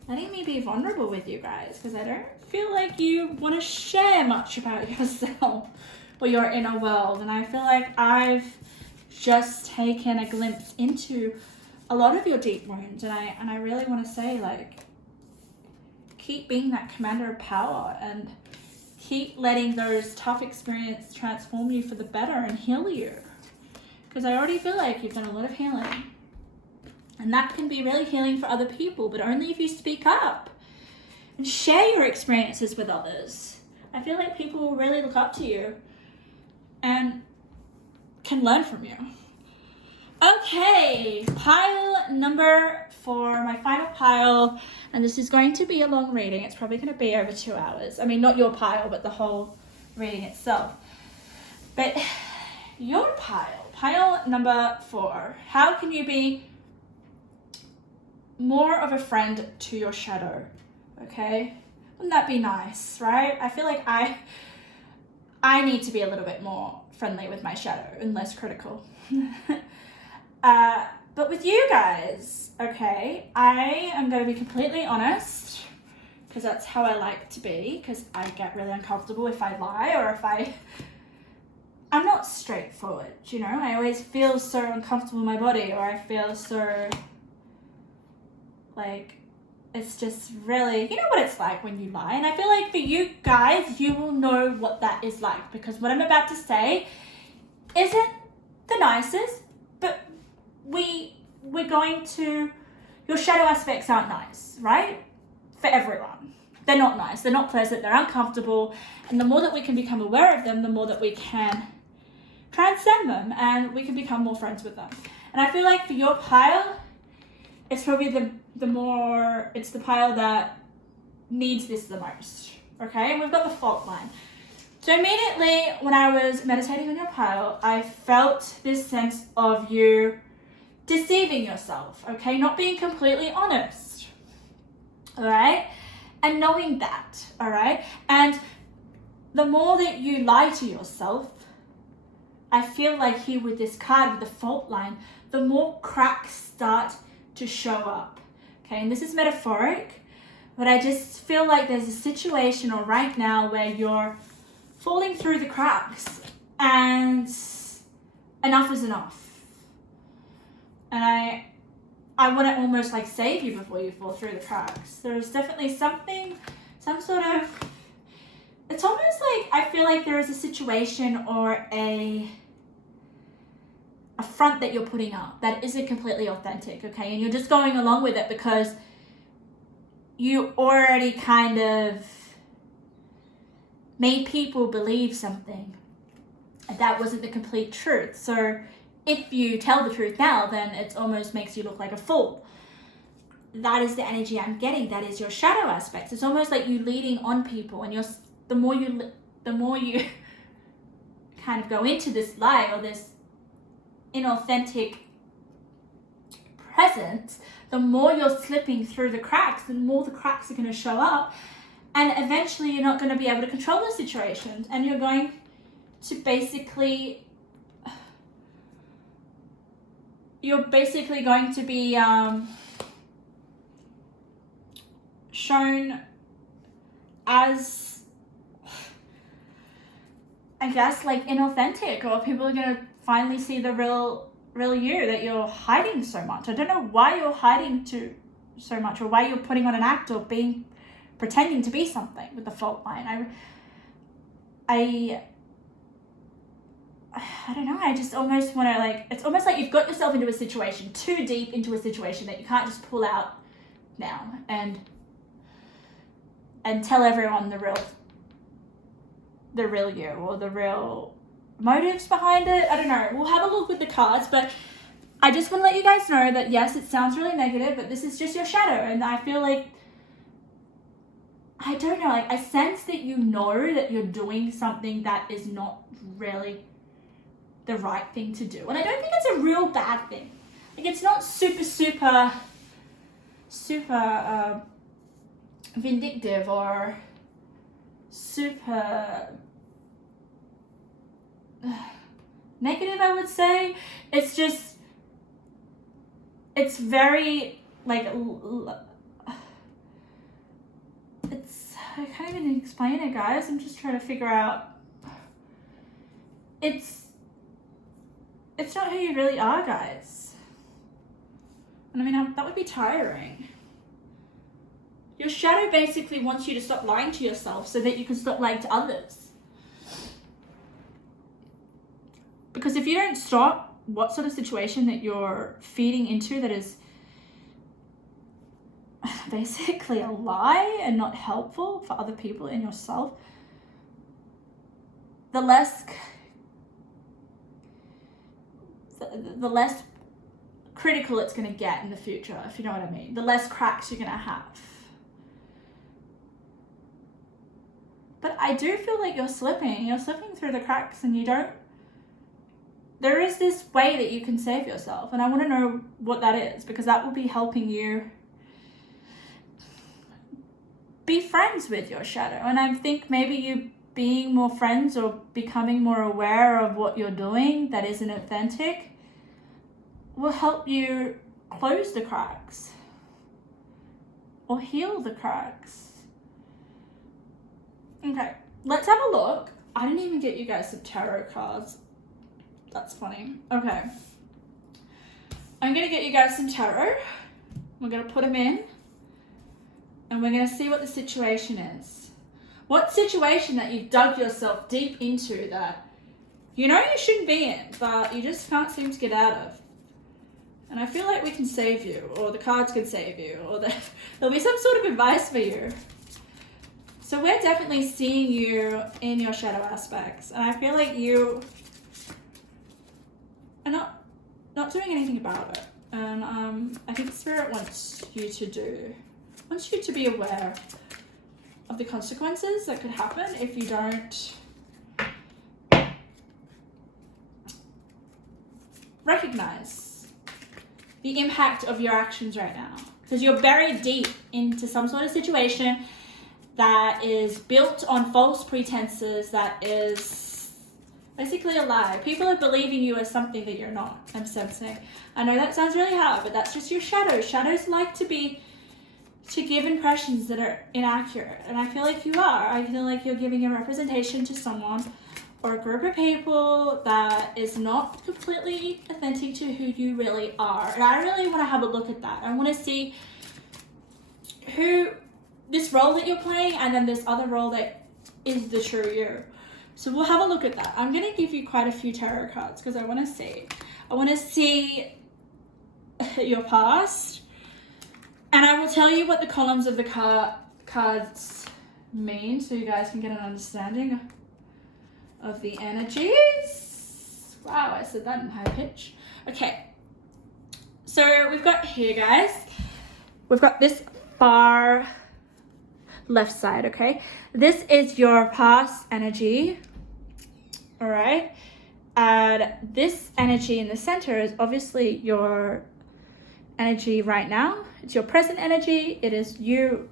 letting me be vulnerable with you guys, because I don't feel like you want to share much about yourself or your inner world. And I feel like I've just taken a glimpse into a lot of your deep wounds, and I really want to say, like, keep being that commander of power and keep letting those tough experiences transform you for the better and heal you. Because I already feel like you've done a lot of healing. And that can be really healing for other people, but only if you speak up and share your experiences with others. I feel like people will really look up to you and can learn from you. Okay, pile number 4, my final pile, and this is going to be a long reading. It's probably going to be over 2 hours. I mean, not your pile, but the whole reading itself. But your pile number 4, how can you be more of a friend to your shadow? Okay, wouldn't that be nice, right? I feel like I need to be a little bit more friendly with my shadow and less critical. But with you guys, okay, I am going to be completely honest, because that's how I like to be, because I get really uncomfortable if I lie, or if I'm not straightforward, you know? I always feel so uncomfortable in my body, or I feel so, like, it's just really, you know what it's like when you lie. And I feel like for you guys, you will know what that is like, because what I'm about to say isn't the nicest, but we're going to, your shadow aspects aren't nice, right? For everyone, they're not nice, they're not pleasant, they're uncomfortable. And the more that we can become aware of them, the more that we can transcend them and we can become more friends with them. And I feel like for your pile, it's probably it's the pile that needs this the most. Okay, and we've got the fault line. So immediately when I was meditating on your pile, I felt this sense of you deceiving yourself, okay? Not being completely honest, all right? And knowing that, all right? And the more that you lie to yourself, I feel like here with this card, with the fault line, the more cracks start to show up, okay? And this is metaphoric, but I just feel like there's a situation or right now where you're falling through the cracks and enough is enough. And I want to almost like save you before you fall through the cracks. There's definitely some sort of, it's almost like I feel like there is a situation or a front that you're putting up that isn't completely authentic, okay? And you're just going along with it because you already kind of made people believe something and that wasn't the complete truth. So if you tell the truth now, then it almost makes you look like a fool. That is the energy I'm getting. That is your shadow aspects. It's almost like you leading on people, and the more you kind of go into this lie or this inauthentic presence, the more you're slipping through the cracks, the more the cracks are going to show up, and eventually you're not going to be able to control the situation, and you're going to basically going to be shown as, I guess, like inauthentic, or people are going to finally see the real you that you're hiding so much. I don't know why you're hiding so much, or why you're putting on an act or pretending to be something with the fault line. I don't know, I just almost want to, like, it's almost like you've got yourself into a situation, too deep into a situation that you can't just pull out now and tell everyone the real you or the real motives behind it. I don't know, we'll have a look with the cards, but I just want to let you guys know that yes, it sounds really negative, but this is just your shadow, and I feel like, I don't know, like I sense that you know that you're doing something that is not really the right thing to do. And I don't think it's a real bad thing. Like, it's not super vindictive or super negative, I would say. It's just, it's very, like, I can't even explain it, guys. I'm just trying to figure out. It's not who you really are, guys. And I mean, that would be tiring. Your shadow basically wants you to stop lying to yourself so that you can stop lying to others. Because if you don't stop what sort of situation that you're feeding into that is basically a lie and not helpful for other people and yourself, the less critical it's going to get in the future, if you know what I mean. The less cracks you're going to have. But I do feel like you're slipping through the cracks, and there is this way that you can save yourself, and I want to know what that is, because that will be helping you be friends with your shadow. And I think maybe you being more friends or becoming more aware of what you're doing that isn't authentic will help you close the cracks or heal the cracks. Okay, let's have a look. I didn't even get you guys some tarot cards. That's funny. Okay, I'm gonna get you guys some tarot. We're gonna put them in and we're gonna see what the situation is. What situation that you've dug yourself deep into that you know you shouldn't be in, but you just can't seem to get out of. And I feel like we can save you, or the cards can save you, or there'll be some sort of advice for you. So we're definitely seeing you in your shadow aspects, and I feel like you are not doing anything about it. And I think Spirit wants you to be aware of the consequences that could happen if you don't recognize the impact of your actions right now. Because you're buried deep into some sort of situation that is built on false pretenses, that is basically a lie. People are believing you as something that you're not, I'm sensing. I know that sounds really hard, but that's just your shadow. Shadows like to give impressions that are inaccurate. And I feel like you are. I feel like you're giving a representation to someone or a group of people that is not completely authentic to who you really are. And I really want to have a look at that. I want to see who this role that you're playing and then this other role that is the true you. So we'll have a look at that. I'm going to give you quite a few tarot cards because I want to see. I want to see your past. And I will tell you what the columns of the cards mean so you guys can get an understanding of the energies. Wow, I said that in high pitch. Okay. So we've got here, guys. We've got this far left side, okay? This is your past energy, all right? And this energy in the center is obviously your energy right now. It's your present energy. It is you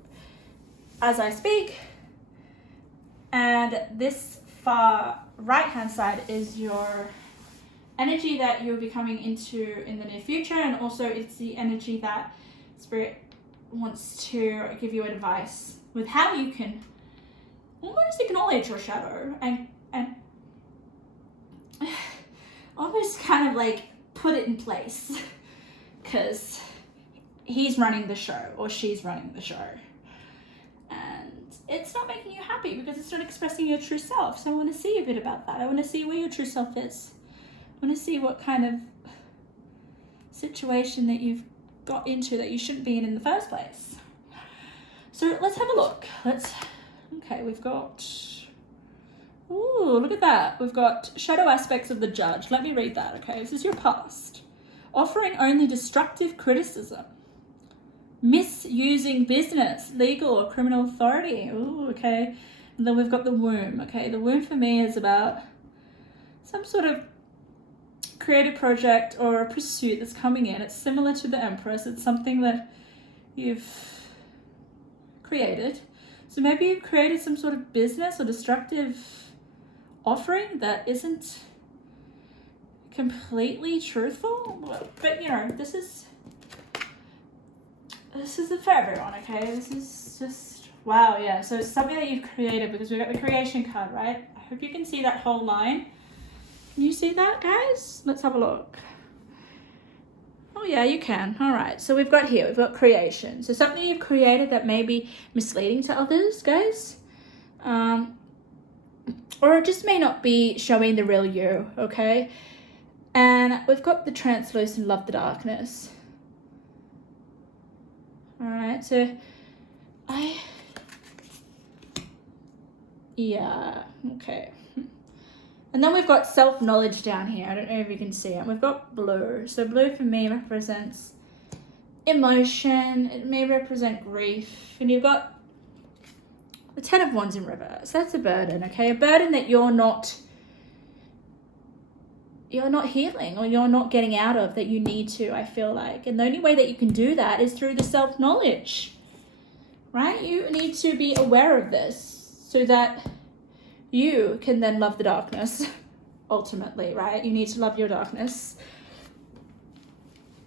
as I speak. And this far right-hand side is your energy that you'll be coming into in the near future. And also it's the energy that Spirit wants to give you advice with how you can almost acknowledge your shadow and almost kind of like put it in place, because he's running the show or she's running the show and it's not making you happy because it's not expressing your true self. So I want to see a bit about that. I want to see where your true self is. I want to see what kind of situation that you've got into that you shouldn't be in the first place. So let's have a look. Okay, we've got, ooh, look at that. We've got shadow aspects of the judge. Let me read that, okay? This is your past. Offering only destructive criticism. Misusing business, legal or criminal authority. Ooh, okay. And then we've got the womb, okay? The womb for me is about some sort of creative project or a pursuit that's coming in. It's similar to the Empress. It's something that you've created. So maybe you've created some sort of business or destructive offering that isn't completely truthful, but you know, this is for everyone, okay? This is just, wow, yeah. So it's something that you've created because we've got the creation card, right? I hope you can see that whole line. Can you see that, guys? Let's have a look. Oh yeah, you can. All right, so we've got creation. So something you've created that may be misleading to others, guys. Or it just may not be showing the real you, okay? And we've got the translucent love the darkness. All right, so yeah, okay. And then we've got self-knowledge down here. I don't know if you can see it. We've got blue. So blue for me represents emotion. It may represent grief. And you've got the 10 of Wands in reverse. That's a burden, okay? A burden that you're not healing or you're not getting out of, that you need to, I feel like. And the only way that you can do that is through the self-knowledge, right? You need to be aware of this so that you can then love the darkness, ultimately, right? You need to love your darkness.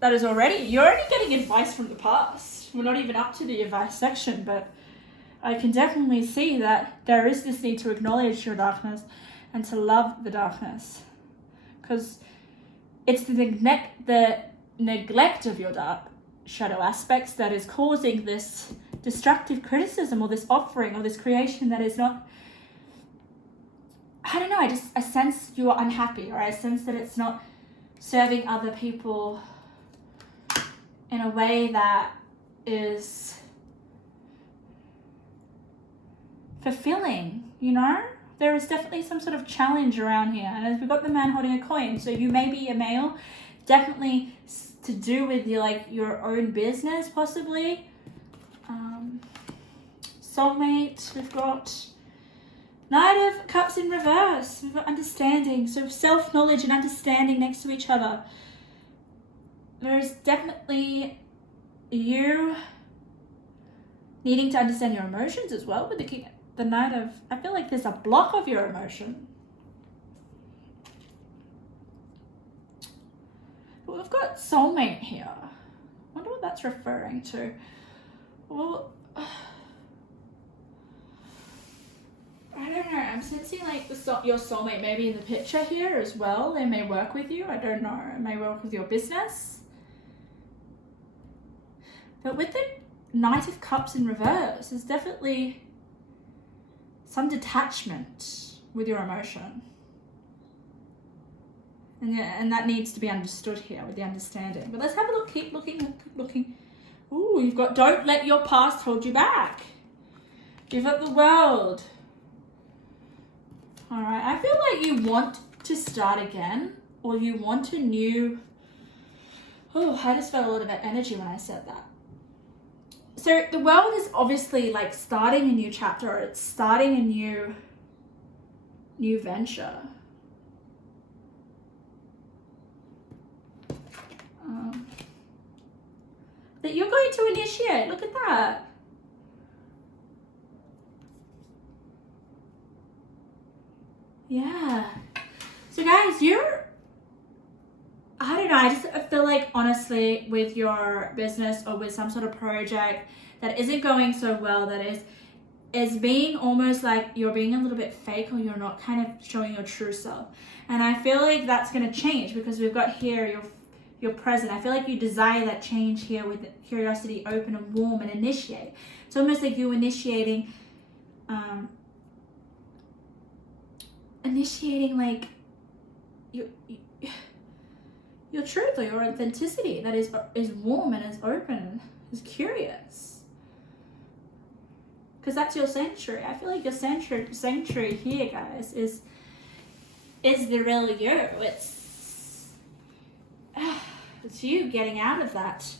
You're already getting advice from the past. We're not even up to the advice section, but I can definitely see that there is this need to acknowledge your darkness and to love the darkness. Because it's the neglect of your dark shadow aspects that is causing this destructive criticism or this offering or this creation that is not, I don't know, I sense you are unhappy, or I sense that it's not serving other people in a way that is fulfilling, you know? There is definitely some sort of challenge around here. And as we've got the man holding a coin, so you may be a male, definitely to do with your own business, possibly. Soulmate, we've got Knight of Cups in reverse. We've got understanding, so self-knowledge and understanding next to each other. There is definitely you needing to understand your emotions as well with the Knight of, I feel like there's a block of your emotion. But we've got soulmate here. I wonder what that's referring to. Well, I don't know. I'm sensing like your soulmate may be in the picture here as well. They may work with you. I don't know. It may work with your business. But with the Knight of Cups in reverse, there's definitely some detachment with your emotion. And that needs to be understood here with the understanding. But let's have a look. Keep looking. Ooh, you've got don't let your past hold you back. You've got the World. All right, I feel like you want to start again, or you want a new... Oh, I just felt a lot of energy when I said that. So the World is obviously like starting a new chapter, or it's starting a new venture. That you're going to initiate. Look at that. Yeah. So guys, I don't know, I feel like honestly with your business or with some sort of project that isn't going so well, that is being almost like you're being a little bit fake, or you're not kind of showing your true self. And I feel like that's going to change, because we've got here your present. I feel like you desire that change here with curiosity, open and warm, and initiate. It's almost like you initiating like your truth or your authenticity that is warm and is open and is curious. Because that's your sanctuary. I feel like your sanctuary here, guys, is the real you. It's you getting out of that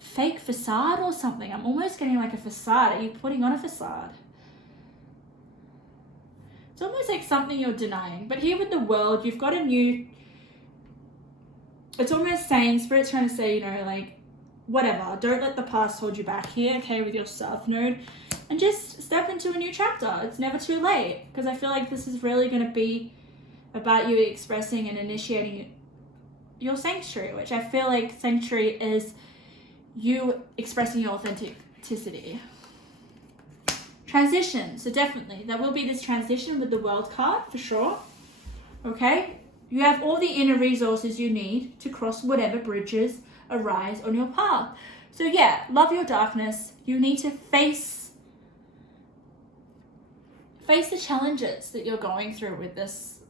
fake facade or something. I'm almost getting like a facade. Are you putting on a facade? It's almost like something you're denying. But here with the World, you've got a new... It's almost saying, Spirit's trying to say, you know, like, whatever. Don't let the past hold you back here, okay, with your South Node. And just step into a new chapter. It's never too late. Because I feel like this is really going to be about you expressing and initiating your sanctuary, which I feel like sanctuary is you expressing your authenticity. Transition. So definitely, there will be this transition with the World card, for sure. Okay? You have all the inner resources you need to cross whatever bridges arise on your path. So yeah, love your darkness. You need to face the challenges that you're going through with this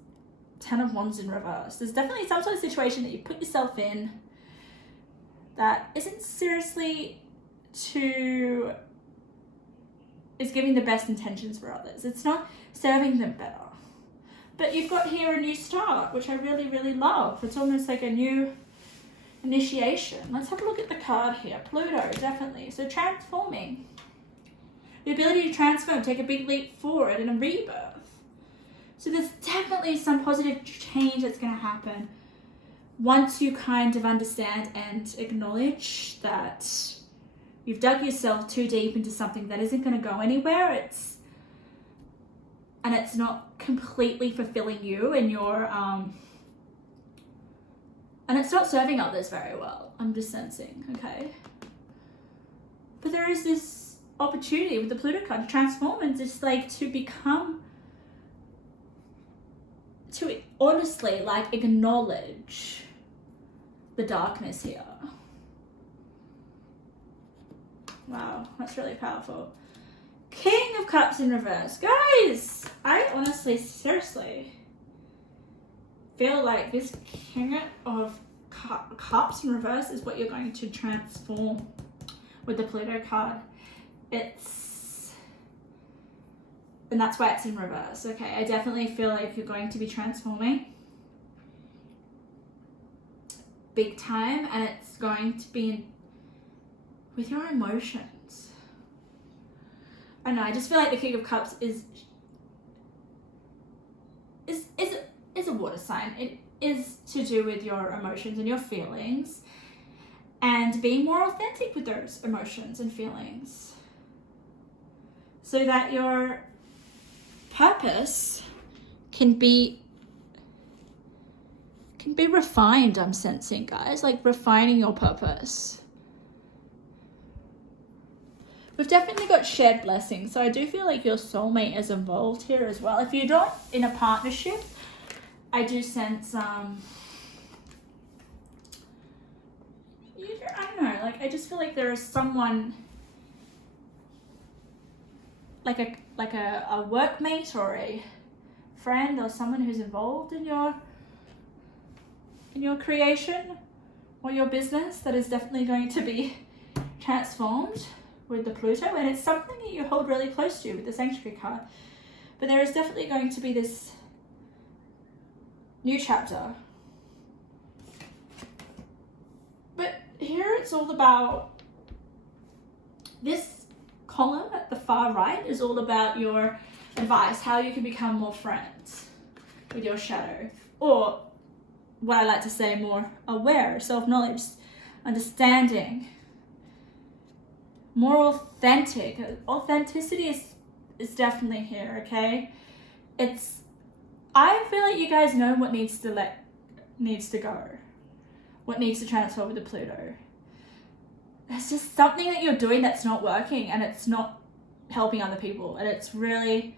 10 of Wands in reverse. There's definitely some sort of situation that you put yourself in that isn't seriously is giving the best intentions for others. It's not serving them better. But you've got here a new start, which I really, really love. It's almost like a new initiation. Let's have a look at the card here. Pluto, definitely. So transforming. The ability to transform, take a big leap forward in a rebirth. So there's definitely some positive change that's going to happen once you kind of understand and acknowledge that you've dug yourself too deep into something that isn't going to go anywhere. It's not completely fulfilling you and your and it's not serving others very well. I'm just sensing, okay? But there is this opportunity with the Pluto card to transform and just like to honestly like acknowledge the darkness here. Wow, that's really powerful. King of Cups in reverse. Guys, I honestly, seriously feel like this King of Cups in reverse is what you're going to transform with the Pluto card. It's And that's why it's in reverse. Okay, I definitely feel like you're going to be transforming big time, and it's going to be with your emotions. I don't know, I just feel like the King of Cups is a water sign. It is to do with your emotions and your feelings, and being more authentic with those emotions and feelings, so that your purpose can be refined. I'm sensing, guys, like refining your purpose. We've definitely got shared blessings, so I do feel like your soulmate is involved here as well. If you're not in a partnership, I do sense I don't know, like I just feel like there is someone, like a workmate or a friend or someone who's involved in your creation or your business, that is definitely going to be transformed with the Pluto, and it's something that you hold really close to with the Sanctuary card. But there is definitely going to be this new chapter. But here it's all about, this column at the far right is all about your advice, how you can become more friends with your shadow, or what I like to say, more aware, self-knowledge, understanding, more authentic. Authenticity is definitely here, okay? I feel like you guys know what needs to go, what needs to transfer with the Pluto. There's just something that you're doing that's not working, and it's not helping other people, and it's really,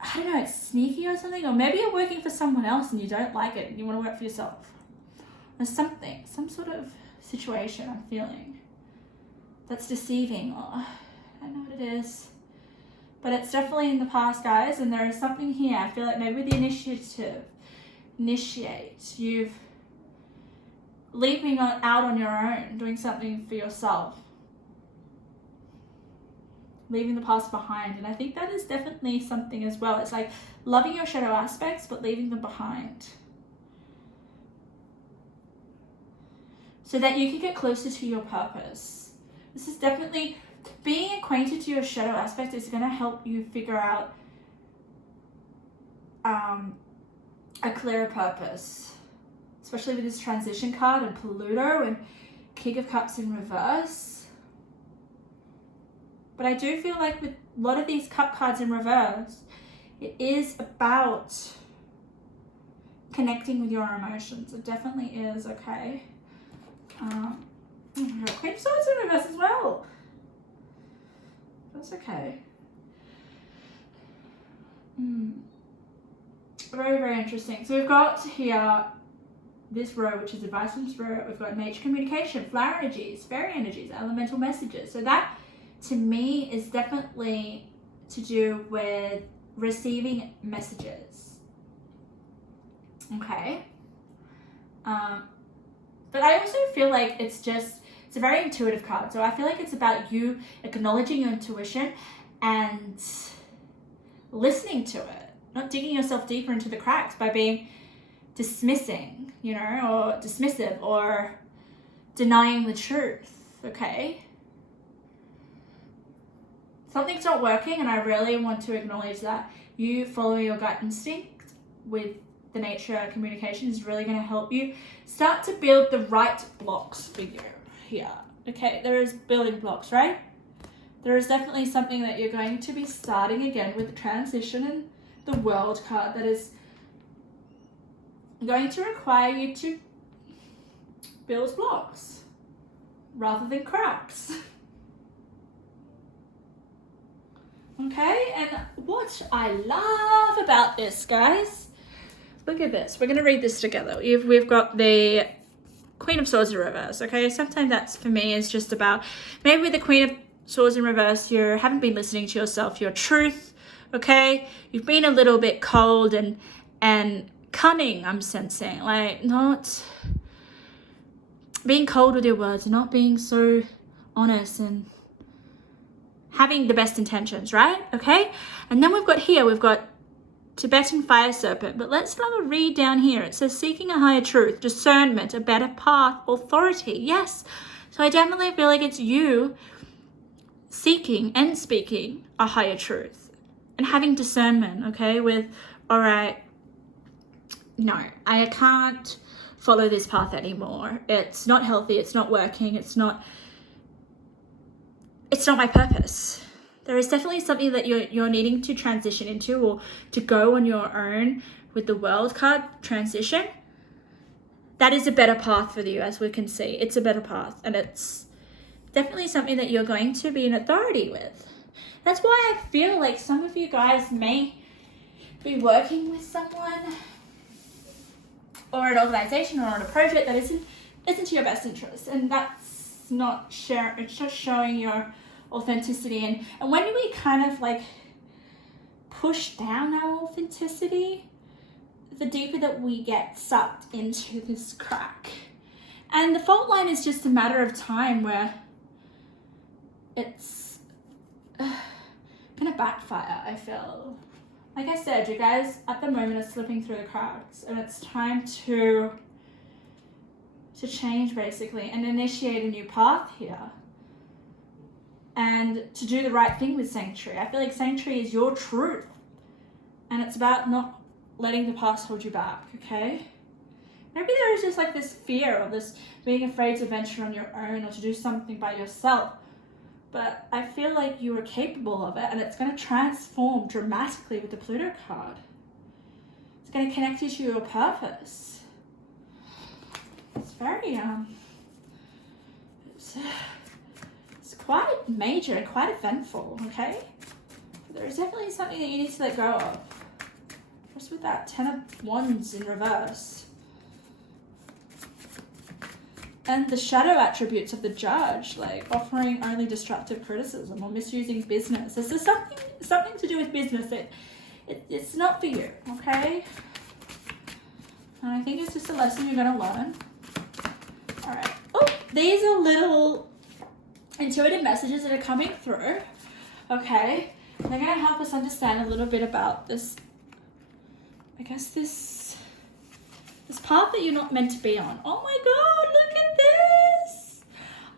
I don't know, it's sneaky or something, or maybe you're working for someone else and you don't like it and you want to work for yourself. There's some sort of situation I'm feeling that's deceiving, or I don't know what it is, but it's definitely in the past, guys, and there is something here. I feel like maybe the initiate, you've leaping out on your own, doing something for yourself, leaving the past behind. And I think that is definitely something as well. It's like loving your shadow aspects but leaving them behind, so that you can get closer to your purpose. This is definitely, being acquainted to your shadow aspect is going to help you figure out a clearer purpose, especially with this transition card and Pluto and King of Cups in reverse. But I do feel like with a lot of these cup cards in reverse, it is about connecting with your emotions. It definitely is, okay? Queen of Swords in reverse as well. That's okay. Very, very interesting. So we've got here this row, which is advice from spirit. We've got nature communication, flower energies, fairy energies, elemental messages. So that, to me, is definitely to do with receiving messages. Okay. But I also feel like it's a very intuitive card. So I feel like it's about you acknowledging your intuition and listening to it, not digging yourself deeper into the cracks by being dismissing, or dismissive, or denying the truth, okay? Something's not working, and I really want to acknowledge that. You following your gut instinct with the nature communication is really going to help you start to build the right blocks for you here. Okay, there is building blocks, right? There is definitely something that you're going to be starting again with the transition and the World card that is going to require you to build blocks rather than cracks. Okay, and what I love about this, guys, look at this. We're going to read this together. We've got the Queen of Swords in reverse, okay? Sometimes that's, for me, is just about, maybe with the Queen of Swords in reverse, you haven't been listening to yourself, your truth, okay? You've been a little bit cold and cunning, I'm sensing. Like, not being cold with your words, not being so honest and having the best intentions, right? Okay. And then we've got Tibetan fire serpent, but let's have a read down here. It says seeking a higher truth, discernment, a better path, authority. Yes. So I definitely feel like it's you seeking and speaking a higher truth and having discernment, okay, with, all right, no, I can't follow this path anymore. It's not healthy. It's not working. It's not my purpose. There is definitely something that you're needing to transition into, or to go on your own with the world card transition. That is a better path for you, as we can see. It's a better path, and it's definitely something that you're going to be in authority with. That's why I feel like some of you guys may be working with someone or an organization or on a project that isn't to your best interest, and that's not it's just showing your authenticity. And when we kind of like push down our authenticity, the deeper that we get sucked into this crack. And the fault line is just a matter of time where it's gonna backfire, I feel. Like I said, you guys at the moment are slipping through the cracks, and it's time to change basically and initiate a new path here. And to do the right thing with Sanctuary. I feel like Sanctuary is your truth. And it's about not letting the past hold you back, okay? Maybe there is just like this fear of this being afraid to venture on your own or to do something by yourself. But I feel like you are capable of it, and it's going to transform dramatically with the Pluto card. It's going to connect you to your purpose. It's very, it's quite major and quite eventful, okay? There's definitely something that you need to let go of. Just with that 10 of Wands in reverse. And the shadow attributes of the Judge, like offering only destructive criticism or misusing business. This is something to do with business. It's not for you, okay? And I think it's just a lesson you're going to learn. All right. Oh, these are little intuitive messages that are coming through, okay? They're going to help us understand a little bit about this, I guess this path that you're not meant to be on. Oh my God, look at this.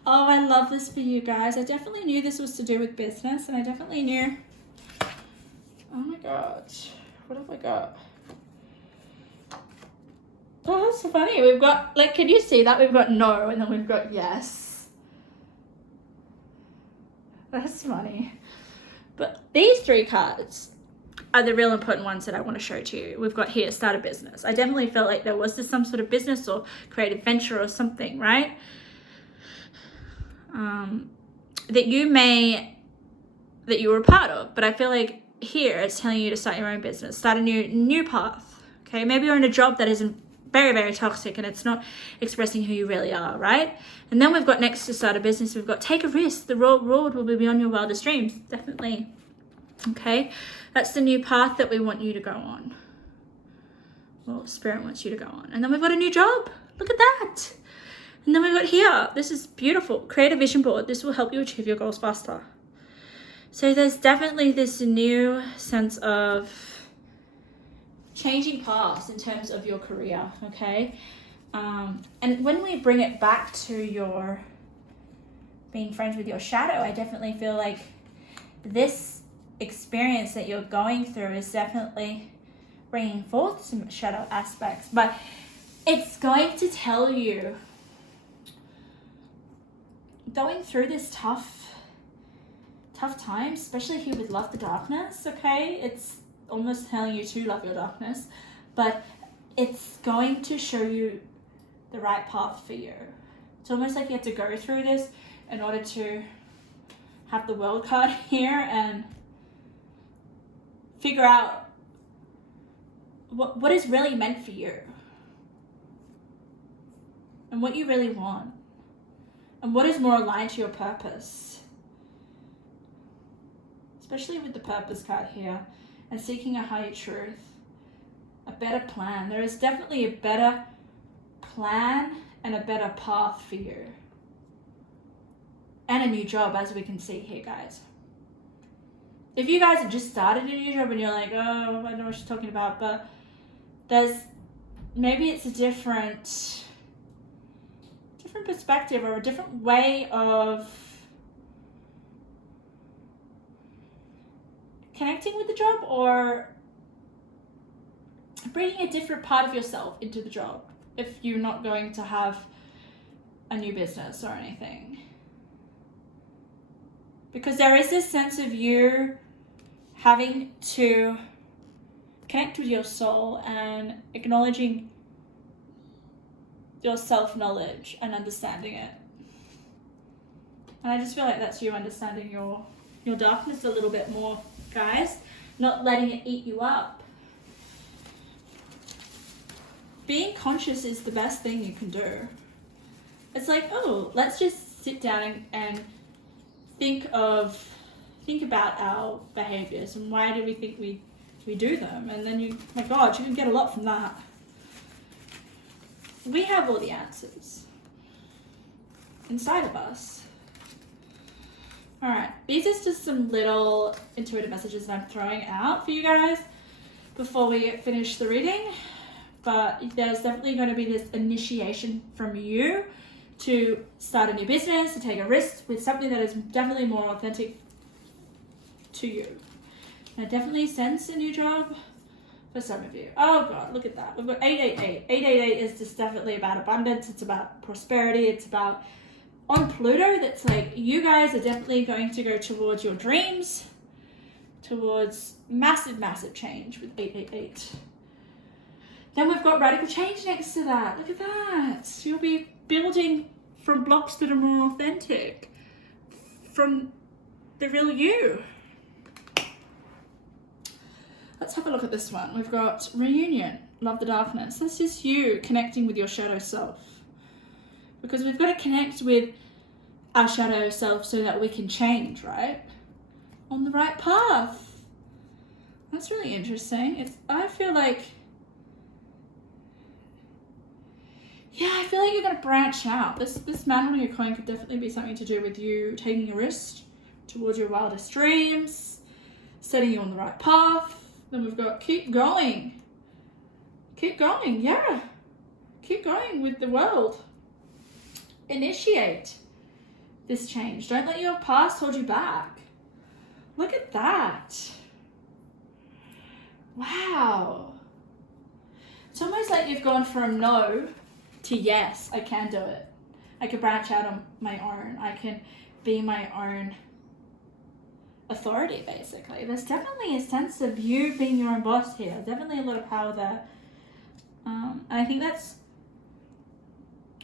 Oh, I love this for you guys. I definitely knew this was to do with business, and I definitely knew. Oh my God, what have I got? Oh, that's so funny. We've got, like, can you see that? We've got no, and then we've got yes. That's funny. But these three cards are the real important ones that I want to show to you. We've got here, start a business. I definitely felt like there was some sort of business or creative venture or something, right? That you were a part of. But I feel like here it's telling you to start your own business, start a new path. Okay, maybe you're in a job that isn't very, very toxic and it's not expressing who you really are, right? And then we've got next to start a business, we've got take a risk. The road will be beyond your wildest dreams. Definitely. Okay, that's the new path that we want you to go on. Well, Spirit wants you to go on. And then we've got a new job. Look at that. And then we've got here, this is beautiful. Create a vision board. This will help you achieve your goals faster. So there's definitely this new sense of changing paths in terms of your career, okay? And when we bring it back to your being friends with your shadow, I definitely feel like this experience that you're going through is definitely bringing forth some shadow aspects, but it's going to tell you going through this tough time, especially here with love the darkness, okay? It's almost telling you to love your darkness, but it's going to show you the right path for you. It's almost like you have to go through this in order to have the world card here and figure out what is really meant for you and what you really want and what is more aligned to your purpose, especially with the purpose card here and seeking a higher truth, a better plan. There is definitely a better plan and a better path for you and a new job, as we can see here, guys. If you guys have just started a new job and you're like, oh, I don't know what she's talking about, but maybe it's a different perspective or a different way of connecting with the job, or bringing a different part of yourself into the job if you're not going to have a new business or anything. Because there is this sense of you having to connect with your soul and acknowledging your self-knowledge and understanding it. And I just feel like that's you understanding your darkness a little bit more, guys. Not letting it eat you up. Being conscious is the best thing you can do. It's like, oh, let's just sit down and think about our behaviors and why do we think we do them, and then you, my God, you can get a lot from that. We have all the answers inside of us. All right, these are just some little intuitive messages that I'm throwing out for you guys before we finish the reading. But there's definitely going to be this initiation from you to start a new business, to take a risk with something that is definitely more authentic to you. I definitely sense a new job for some of you. Oh God, look at that. We've got 888. 888 is just definitely about abundance. It's about prosperity. It's about, on Pluto, that's like, you guys are definitely going to go towards your dreams, towards massive, massive change with 888. Then we've got radical change next to that. Look at that. You'll be building from blocks that are more authentic, from the real you. Let's have a look at this one. We've got reunion, love the darkness. That's just you connecting with your shadow self. Because we've got to connect with our shadow self so that we can change, right? On the right path. That's really interesting. I feel like you're going to branch out. This man on your coin could definitely be something to do with you taking a risk towards your wildest dreams, setting you on the right path. Then we've got keep going. Keep going, yeah. Keep going with the world. Initiate this change. Don't let your past hold you back. Look at that. Wow. It's almost like you've gone from no to yes, I can do it. I can branch out on my own. I can be my own authority, basically. There's definitely a sense of you being your own boss here. Definitely a lot of power there. And I think that's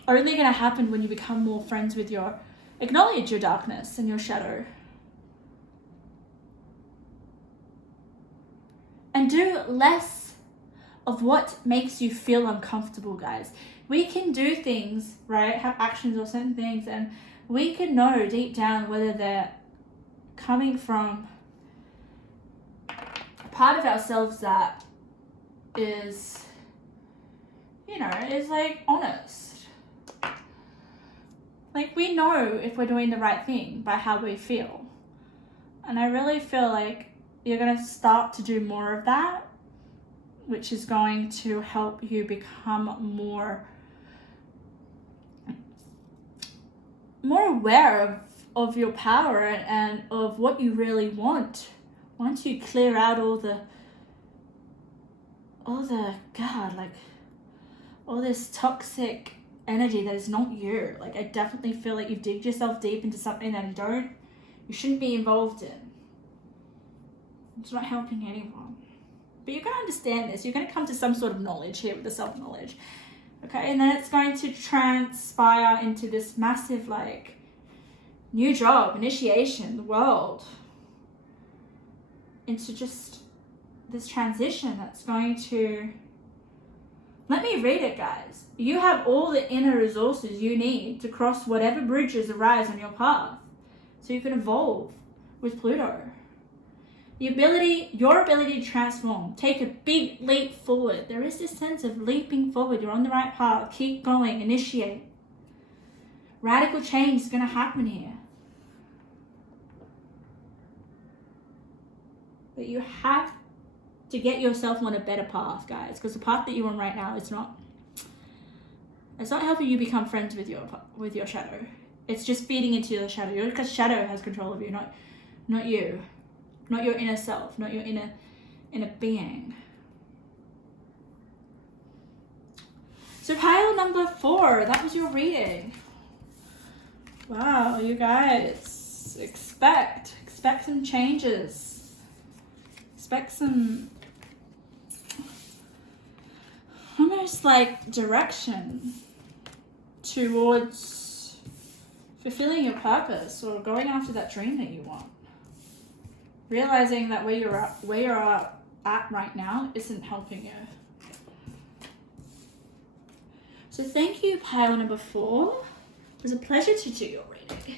only going to happen when you become more friends with acknowledge your darkness and your shadow. And do less of what makes you feel uncomfortable, guys. We can do things, right? Have actions or certain things, and we can know deep down whether they're coming from a part of ourselves that is, is like honest. Like, we know if we're doing the right thing by how we feel. And I really feel like you're going to start to do more of that, which is going to help you become more aware of your power and of what you really want. Once you clear out all this toxic energy that is not you. Like, I definitely feel like you've digged yourself deep into something that you shouldn't be involved in. It's not helping anyone. But you're going to understand this. You're going to come to some sort of knowledge here with the self-knowledge. Okay, and then it's going to transpire into this massive, new job, initiation, the world. Into just this transition that's going to... Let me read it, guys. You have all the inner resources you need to cross whatever bridges arise on your path, so you can evolve with Pluto. Your ability to transform, take a big leap forward. There is this sense of leaping forward. You're on the right path. Keep going. Initiate. Radical change is going to happen here. But you have to get yourself on a better path, guys, because the path that you're on right now is not, it's not helping you become friends with your shadow. It's just feeding into your shadow. Your shadow has control of you, not you, not your inner self, not your inner being. So pile number 4, that was your reading. Wow, you guys, expect some changes. Expect some almost like direction towards fulfilling your purpose or going after that dream that you want. Realizing that where you're at right now isn't helping you. So thank you, pile number 4. It was a pleasure to do your reading.